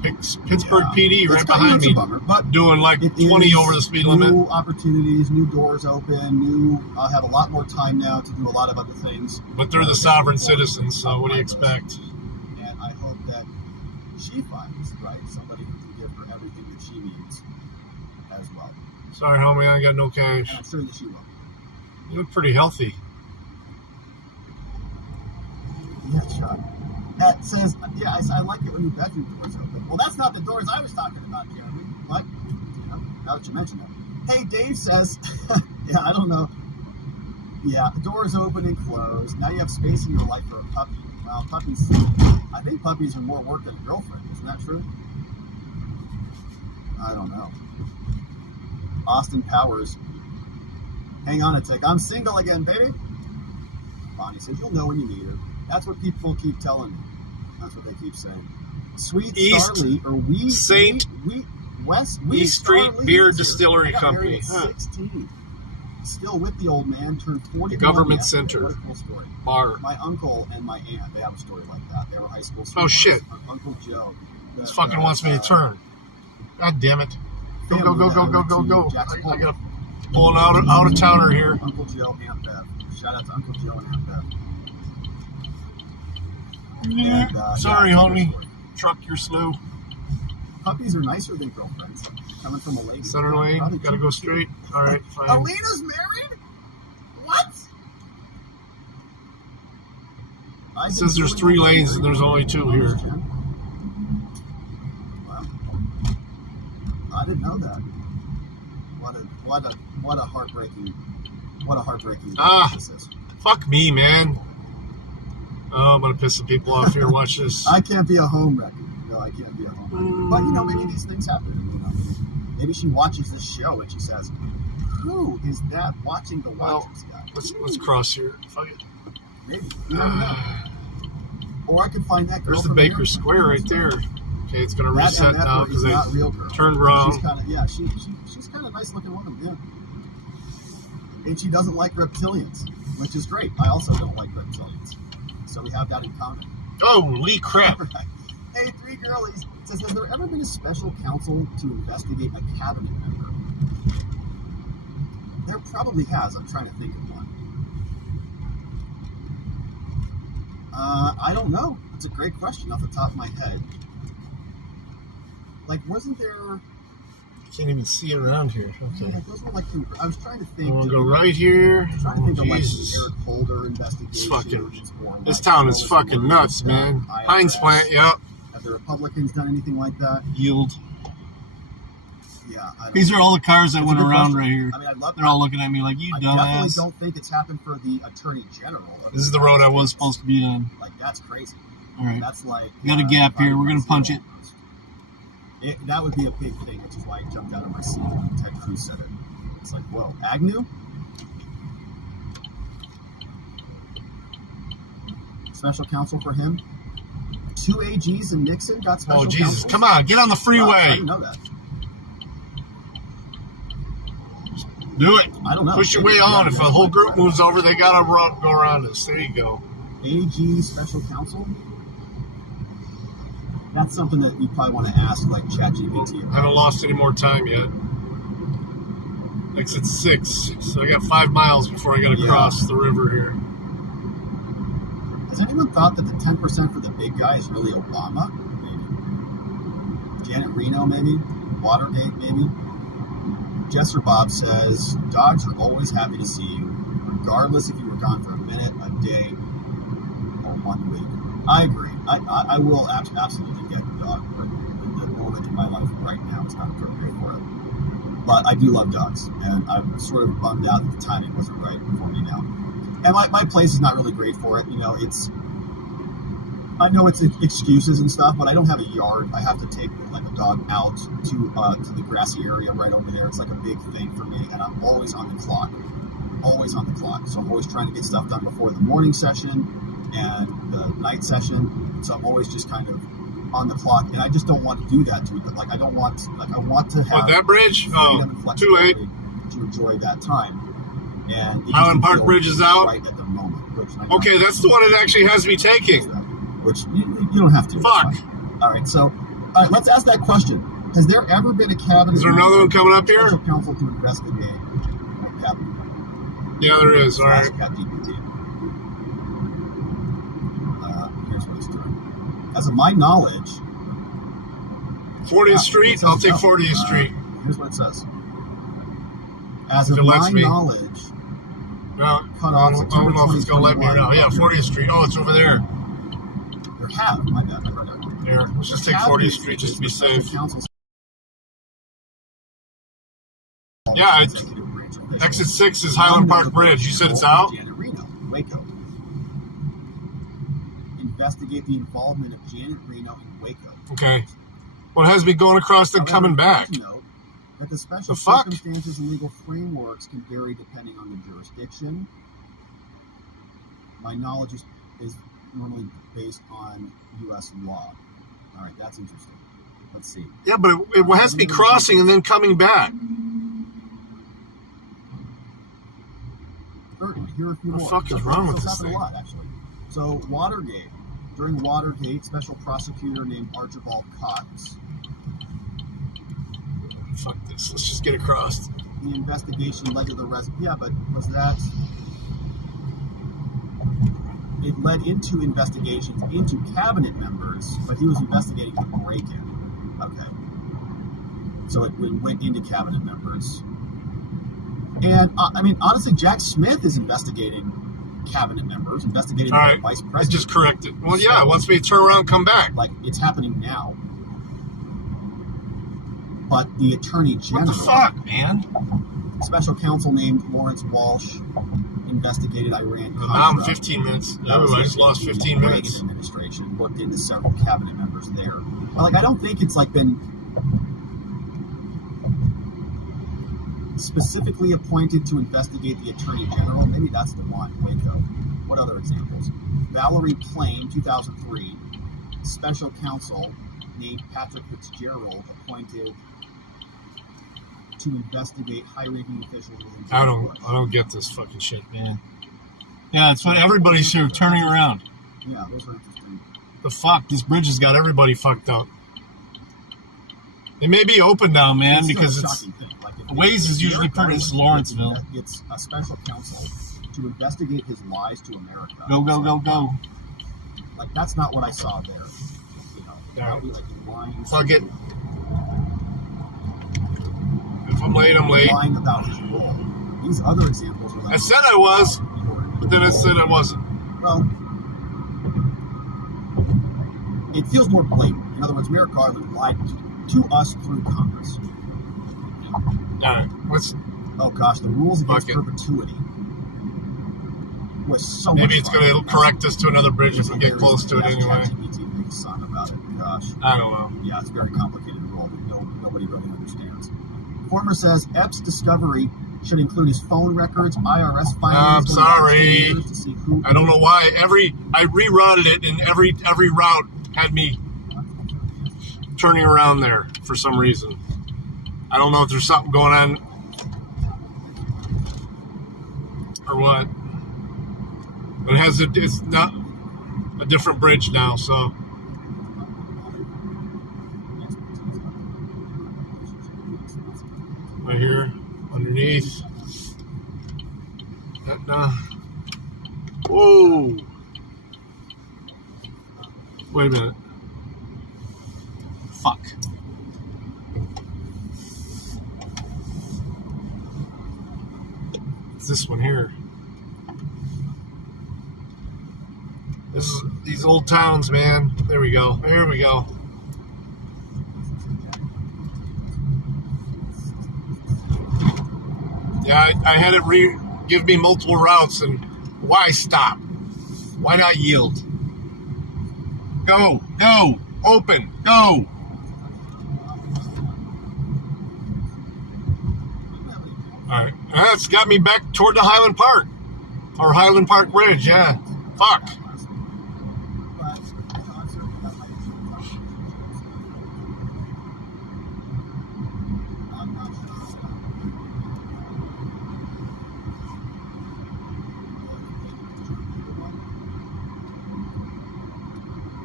Pittsburgh PD right behind me, but doing like 20 over the speed limit. New opportunities, new doors open, I'll have a lot more time now to do a lot of other things. But they're the sovereign citizens, so what do you expect? And I hope that she finds, right, somebody who can give her everything that she needs as well. Sorry, homie, I got no cash. And I'm sure that she will. You look pretty healthy. Yeah, Chuck. That says, yeah, I like it when the bedroom doors open. Well, that's not the doors I was talking about, Jeremy. But, you know, now that you mention it. Hey, Dave says, yeah, I don't know. Yeah, the doors open and close. Now you have space in your life for a puppy. Well, puppies, I think puppies are more work than a girlfriend. Isn't that true? I don't know. Austin Powers. Hang on a tick. I'm single again, baby. Bonnie says, you'll know when you need her. That's what people keep telling me. That's what they keep saying. Sweet East Starly, or East Street Beer Distillery Company. 16. Still with the old man, turned 40. The government center. What a cool story. Bar. My uncle and my aunt, they have a story like that. They were high school students. Oh, shit. My Uncle Joe. This fucking wants me to turn. God damn it. Go. I got a pulling out of towner here. Uncle Joe, Aunt Bev. Shout out to Uncle Joe and Aunt Bev. Yeah. Sorry, homie. Truck, you're slow. Puppies are nicer than girlfriends. Coming from a lady. Center lane. Gotta go straight. All right, fine. Alina's married? What? It says there's 3 lanes and there's only 2 here. Wow. I didn't know that. What a heartbreaking this is. Fuck me, man. Oh, I'm gonna piss some people off here. Watch this. I can't be a home wrecker. No, I can't be a home wrecker. But, you know, maybe these things happen. You know, maybe she watches this show and she says, who is that watching the Watchers guy? Let's cross here. Fuck it. Maybe. You never know. Or I could find that girl. There's the Baker Square right there. Okay, it's going to That reset now MFer because is they not real girl. turned wrong. She's kind of she's kind of a nice looking woman, yeah. And she doesn't like reptilians, which is great. I also don't like reptilians, so we have that in common. Holy crap! Right. Hey, Three Girlies says, has there ever been a special counsel to investigate a cabinet member? There probably has. I'm trying to think of one. I don't know. It's a great question off the top of my head. Like, wasn't there... Can't even see around here. Okay. Wasn't like I was trying to think. I'm going to go right here. I'm trying to think of like Jesus. Eric Holder investigations. It's fucking... or This like town is Lois fucking Lerner nuts, stuff, man. IRS. Heinz plant, yep. Have the Republicans done anything like that? Yield. Yeah. These are all the cars that It's a went good around question. right here. I mean, I love They're all looking at me like, you I definitely dumbass. don't think it's happened for the Attorney General. This is the road I was supposed to be on. Like, that's crazy. All right. That's like... Got a gap here. We're going to punch it. That would be a big thing, which is why I jumped out of my seat when Ted Cruz said it. It's like, whoa, Agnew? Special counsel for him? 2 AGs and Nixon got special Oh, Jesus. counsel? Come on. Get on the freeway. Wow, I didn't know that. Do it. I don't know. Push your way on. If a whole group moves over, they got to go around us. There you go. AG special counsel? That's something that you probably want to ask, like, ChatGPT about. I haven't lost any more time yet. Exit 6. So I got 5 miles before I got to cross the river here. Has anyone thought that the 10% for the big guy is really Obama? Maybe. Janet Reno, maybe? Watergate, maybe? Jesser Bob says, dogs are always happy to see you, regardless if you were gone for a minute, a day, or 1 week. I agree. I will absolutely get the dog, but the moment in my life right now is not appropriate for it. But I do love dogs, and I'm sort of bummed out that the timing wasn't right for me now. And my place is not really great for it. You know, I know it's excuses and stuff, but I don't have a yard. I have to take like a dog out to the grassy area right over there. It's like a big thing for me, and I'm always on the clock. Always on the clock. So I'm always trying to get stuff done before the morning session and the night session. So I'm always just kind of on the clock, and I just don't want to do that to it. But like I want to have that bridge? Oh, too late. To enjoy that time. And Highland Park Bridge is out. Right at the moment. Okay, that's the one it actually has me taking. Which you don't have to. Fuck. All right, so let's ask that question. Has there ever been a cabinet? Is there another one coming up here? Special counsel to investigate a cabinet? Yeah, there is. All right. Here's what it's doing. As of my knowledge, 40th Street. I'll take 40th Street. Here's what it says. As of my knowledge, no, cut off. I don't know if it's going to let me or not. Yeah, 40th Street. Oh, it's over there. There have. My bad. I read it. Here, let's just take 40th Street just to be safe. Yeah, exit 6 is Highland Park Bridge. You said it's out? Janet Reno, Waco. Investigate the involvement of Janet Reno in Waco. Okay. Well, it has me going across and coming back. Note that the special The fuck? circumstances and legal frameworks can vary depending on the jurisdiction. My knowledge is normally based on U.S. law. All right, that's interesting. Let's see. Yeah, but it has me crossing and then coming back. Certainly, here are a few What the more. fuck is wrong with This this happened thing? a lot, actually. So, Watergate. During Watergate, special prosecutor named Archibald Cox. Fuck this. Let's just get across. The investigation led to the arrest. Yeah, but was that... It led into investigations into cabinet members, but he was investigating the break-in. Okay. So it went into cabinet members. And, I mean, honestly, Jack Smith is investigating cabinet members, investigating All right. the vice I president. just corrected. Well, yeah, it wants me to turn around and come back. Like, it's happening now. But the Attorney General... What the fuck, man? Special counsel named Lawrence Walsh investigated Iran-Contra. Now I'm 15 minutes. I just lost 15 minutes. The Reagan administration looked into several cabinet members there. But, like, I don't think it's, like, been specifically appointed to investigate the Attorney General. Maybe that's the one, Waco. What other examples? Valerie Plame, 2003, special counsel named Patrick Fitzgerald appointed to investigate high-ranking officials within I don't get this fucking shit, man. Yeah, it's what everybody's here turning around. Yeah, those are interesting. The fuck? This bridge has got everybody fucked up. It may be open now, man, because it's Waze is usually pretty Lawrenceville. It's a special counsel to investigate his lies to America. Go, go, go, go. Like, that's not what I saw there. You know, Yeah. like lying. Fuck it. If I'm late, I'm late. Lying about his role. These other examples are like, I said I was, but then I said I wasn't. well, it feels more blatant. In other words, Merrick Garland lied to us through Congress. Alright, what's... Oh gosh, the rules against Fuck it. perpetuity was so Maybe much it's fun. going to correct us to another bridge if we get close to it anyway. Big son about it. Gosh. I don't know. Yeah, it's a very complicated rule that nobody really understands. Former says Epps' discovery should include his phone records, IRS filings. I'm sorry. To see who I don't know why. I rerouted it, and every route had me turning around there for some reason. I don't know if there's something going on or what. But it's not a different bridge now, so. Right here, underneath. Whoa. Wait a minute. Fuck. It's this one here. These old towns, man. There we go. Here we go. Yeah, I had it give me multiple routes, and why stop? Why not yield? Go, go, open, go. All right, that's got me back toward the Highland Park, or Highland Park Bridge. Yeah, fuck.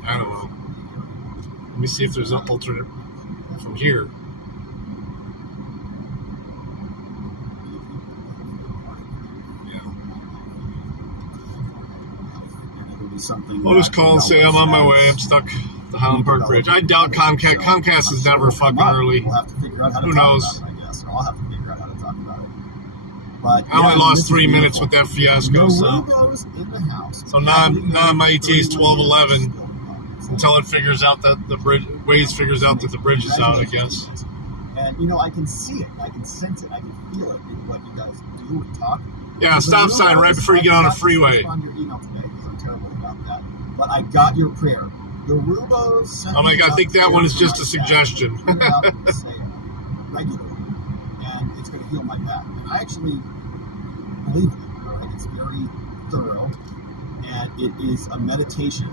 I don't know. Let me see if there's an alternate from here. I'll just call and say I'm on my way. I'm stuck at the Highland Park Bridge. I doubt Comcast. Comcast is never fucking early. Who knows? I'll have to figure out how to talk about it. But I only lost 3 minutes with that fiasco, so now my ETA is 12:11 until it figures out that the bridge. Waze figures out that the bridge is out, I guess. And I can see it, I can sense it, I can feel it in what you guys do and talk. Yeah, stop sign right before you get on a freeway. But I got your prayer. The Rubos. Oh my God, I think that one is just a suggestion. Regularly, and it's going to heal my back. And I actually believe it. Right? It's very thorough, and it is a meditation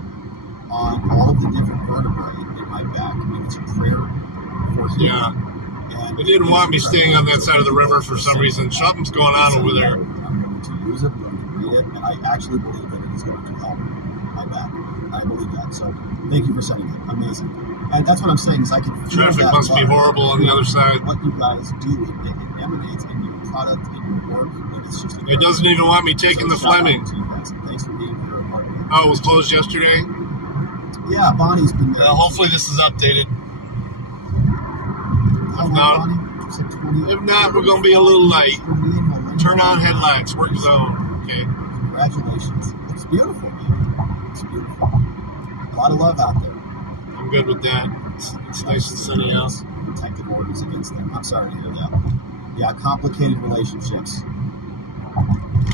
on all of the different vertebrae in my back. And it's a prayer for healing. Yeah. They didn't want me staying on that side of the river for some reason. Something's going on over there. I'm going to use it. I'm going to read it, and I actually believe that it is going to help my back. I believe that. So thank you for saying it. Amazing. And that's what I'm saying is I can feel traffic that must be horrible on the other side. What you guys do, it emanates in your product, in your work. It's just It doesn't even want me taking the Fleming. Thanks for being here. Oh, it was closed yesterday? Yeah, Bonnie's been there. Hopefully this is updated. If not, we're going to be a little late. Turn on headlights, work zone. Okay. Congratulations. It's beautiful, man. It's beautiful. A lot of love out there. I'm good with that. It's nice and sunny out. Protective orders against them. I'm sorry to hear that. Yeah, complicated relationships.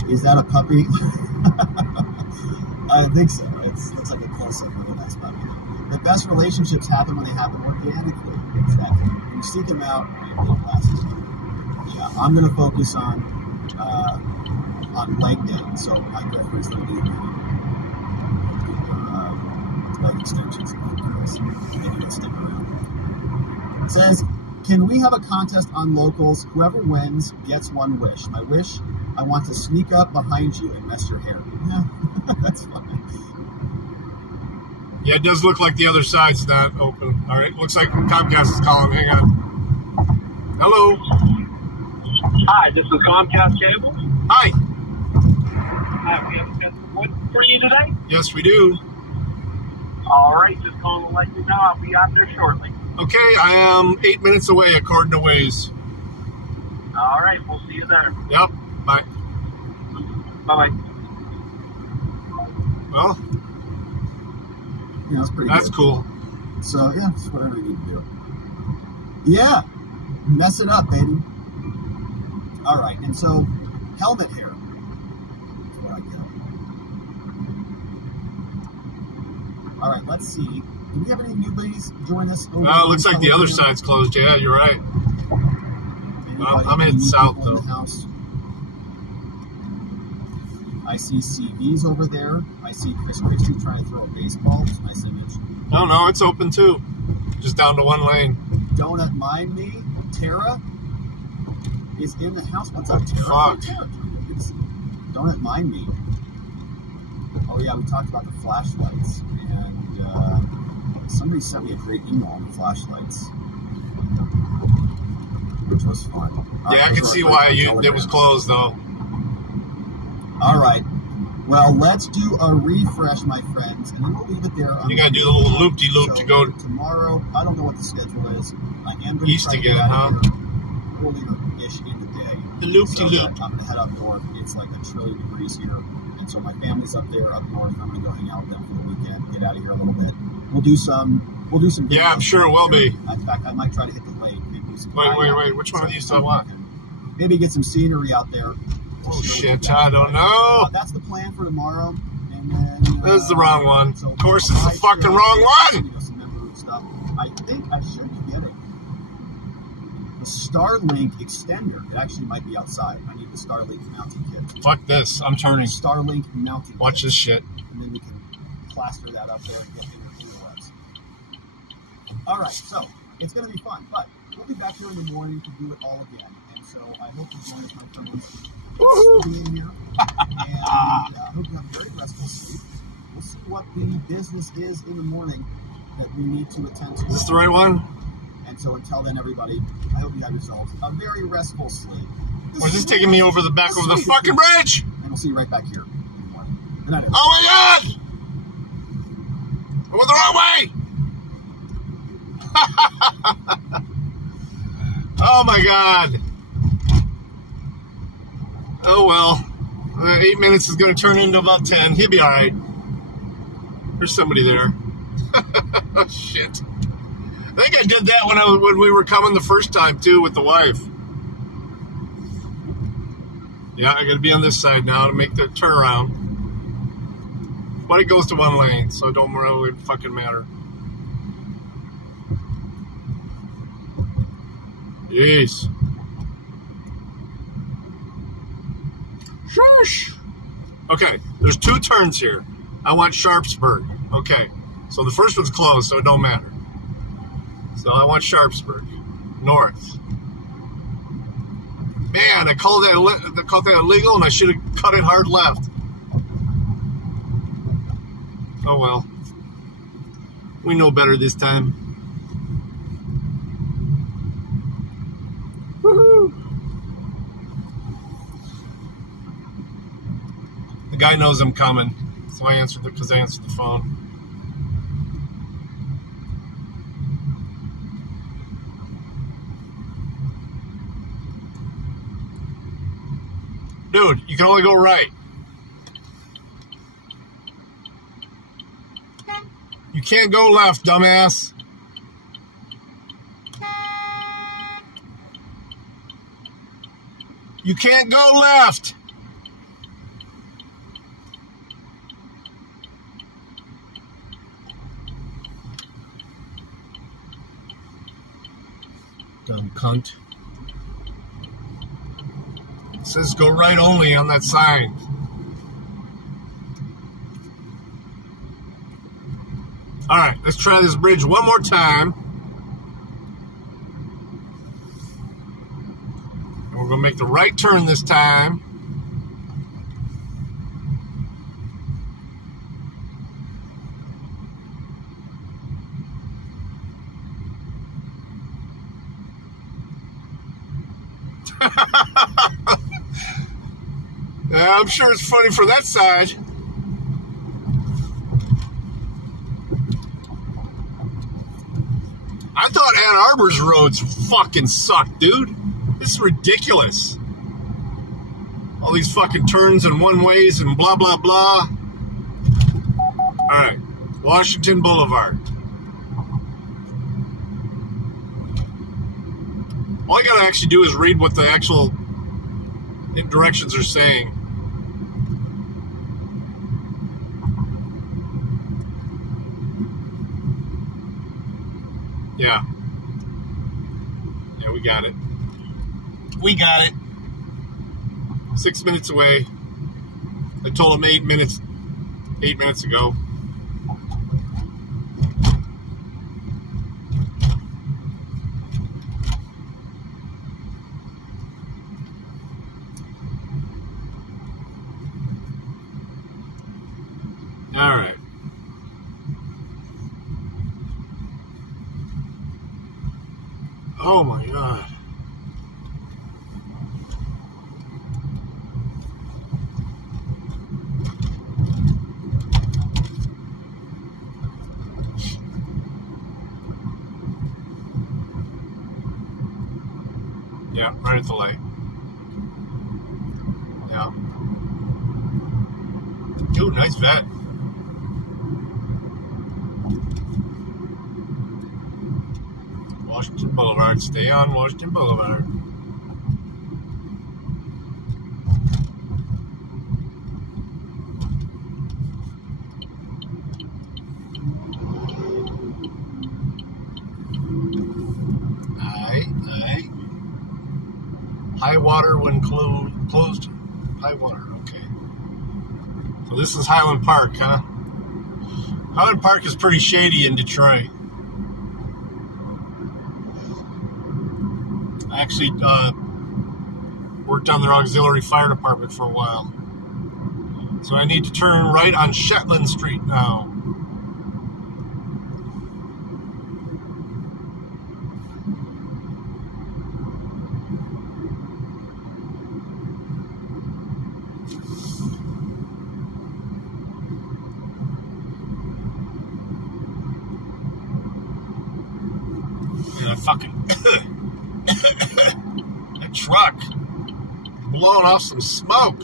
Is that a puppy? I think so. It looks like a close-up of a nice puppy. The best relationships happen when they happen organically. Exactly. When you seek them out, yeah, I'm going to focus on leg day. So my preference for the about extensions. Maybe they'll stick around. It says, can we have a contest on locals? Whoever wins gets one wish. My wish, I want to sneak up behind you and mess your hair. Yeah, that's fine. Yeah, it does look like the other side's not open. All right, looks like Comcast is calling. Hang on. Hello. Hi, this is Comcast Cable. Hi. We have a scheduled one for you today. Yes, we do. All right, just calling to let you know I'll be out there shortly. Okay, I am 8 minutes away according to Waze. All right, we'll see you there. Yep. Bye. Bye-bye. Well, yeah, that's pretty. That's good. cool. So yeah, that's whatever you need to do. Yeah, mess it up, baby. All right, and so helmet hair. That's what I get. All right, let's see. Do we have any newbies join us? It looks like the other side's closed. Yeah, you're right. I'm heading south, though. I see CVs over there. I see Chris Christie trying to throw a baseball. It's a nice image. No, it's open, too. Just down to one lane. Donut Mind Me. Tara is in the house. What's up, Tara? Fuck. Tara. Donut Mind Me. Oh, yeah, we talked about the flashlights. And somebody sent me a great email on the flashlights, which was fun. Yeah, I can see why it was closed, though. All right. Well, let's do a refresh, my friends, and then we'll leave it there. You got to do the little loop-de-loop to go tomorrow. I don't know what the schedule is. I am going east again, huh? Earlier-ish in the day. The loop-de-loop. So I'm going to head up north. It's like 1 trillion degrees here, and so my family's up there, up north. I'm going to go hang out with them for the weekend. Get out of here a little bit. We'll do some. Yeah, I'm sure it will be. In fact, I might try to hit the lake. Wait. Which one of these do I want? Maybe get some scenery out there. Oh shit! I don't know. That's the plan for tomorrow. And then this is the wrong one. So of course, it's the fucking wrong one. Some member stuff. I think I should be getting the Starlink extender. It actually might be outside. I need the Starlink mounting kit. Fuck this! I'm turning. Starlink mounting. Watch this shit. And then we can plaster that up there and get interference. All right, so it's going to be fun, but we'll be back here in the morning to do it all again. And so I hope you join us, my friends. In here. And I hope you have a very restful sleep. We'll see what the business is in the morning that we need to attend to. Is this the right one? And so until then, everybody, I hope you have yourselves a very restful sleep. Or is this taking me over the back of the fucking bridge? And we'll see you right back here in the morning. Good night, oh my god! I went the wrong way! Oh my god. Oh well. 8 minutes is going to turn into about 10. He'll be alright. There's somebody there. Oh shit. I think I did that when we were coming the first time too with the wife. Yeah, I got to be on this side now to make the turnaround. But it goes to one lane, so it don't really fucking matter. Jeez. Shush. Okay, there's 2 turns here. I want Sharpsburg. Okay, so the first one's closed, so it don't matter. So I want Sharpsburg, north. Man, I called that illegal, and I should have cut it hard left. Oh well. We know better this time. Woohoo! The guy knows I'm coming, so I answered because I answered the phone. Dude, you can only go right. You can't go left, dumbass. You can't go left. Dumb cunt. It says go right only on that sign. All right, let's try this bridge one more time. And we're going to make the right turn this time. Yeah, I'm sure it's funny for that side. I thought Ann Arbor's roads fucking suck, dude. This is ridiculous. All these fucking turns and one-ways and blah, blah, blah. All right, Washington Boulevard. All I gotta actually do is read what the actual directions are saying. Yeah. Yeah, we got it. We got it. 6 minutes away. I told him 8 minutes ago. All right. Oh my God. Yeah, right at the light. Yeah. Ooh, nice vet. Washington Boulevard. Stay on Washington Boulevard. Aye. High water when closed. High water, okay. So this is Highland Park, huh? Highland Park is pretty shady in Detroit. I actually worked on their auxiliary fire department for a while. So I need to turn right on Shetland Street now. And I fucking... that truck blowing off some smoke.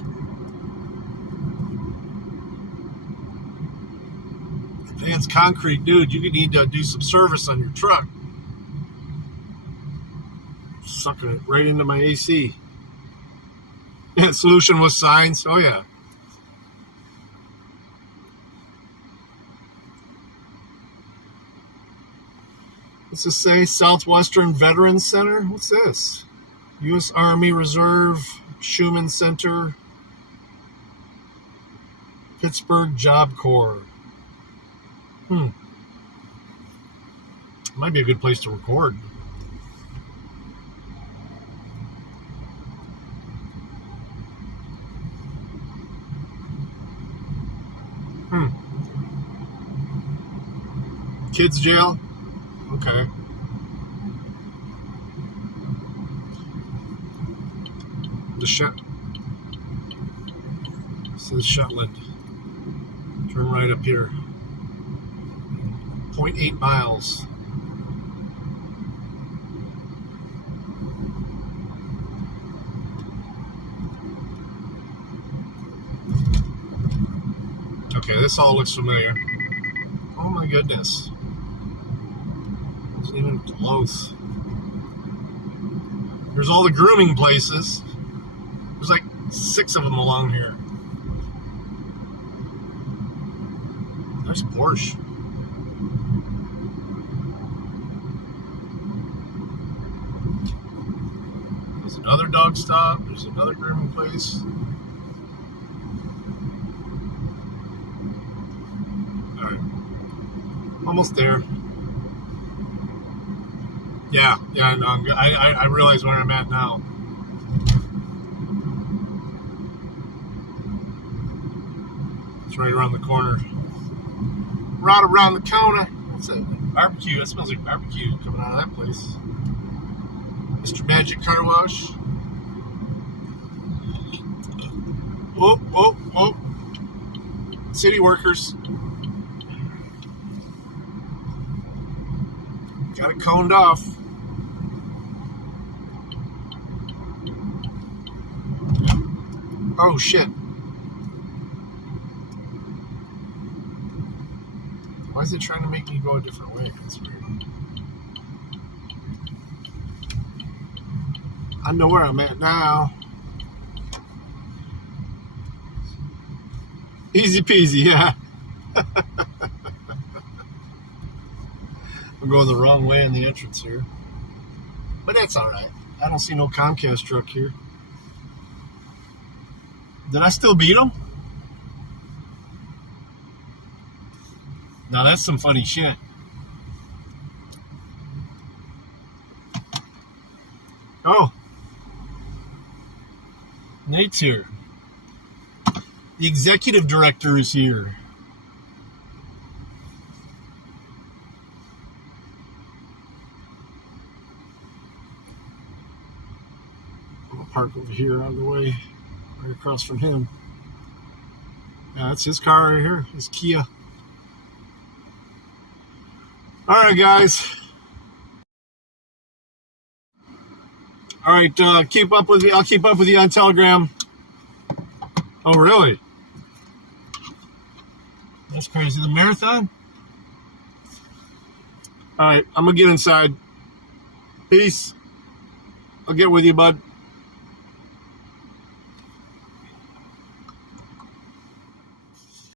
Advanced concrete, dude, you need to do some service on your truck. Sucking it right into my AC. Yeah, solution was signs. Oh yeah. What's this say? Southwestern Veterans Center? What's this? U.S. Army Reserve, Schumann Center, Pittsburgh Job Corps. Might be a good place to record. Kids jail? Okay. This is Shetland. Turn right up here. 0.8 miles. Okay, this all looks familiar. Oh my goodness. Isn't even close. There's all the grooming places. There's like 6 of them along here. Nice Porsche. There's another dog stop. There's another grooming place. Alright. Almost there. Yeah, no, I realize where I'm at now. It's right around the corner. Right around the corner. What's that? Barbecue. That smells like barbecue coming out of that place. Mr. Magic Car Wash. Whoa. City workers. Got it coned off. Oh, shit. Why is it trying to make me go a different way? That's weird. I know where I'm at now. Easy peasy, yeah. I'm going the wrong way in the entrance here. But that's alright. I don't see no Comcast truck here. Did I still beat him? Now that's some funny shit. Oh. Nate's here. The executive director is here. I'll park over here on the way, right across from him. Yeah, that's his car right here, his Kia. All right, guys. All right, keep up with me. I'll keep up with you on Telegram. Oh, really? That's crazy. The marathon? All right, I'm going to get inside. Peace. I'll get with you, bud.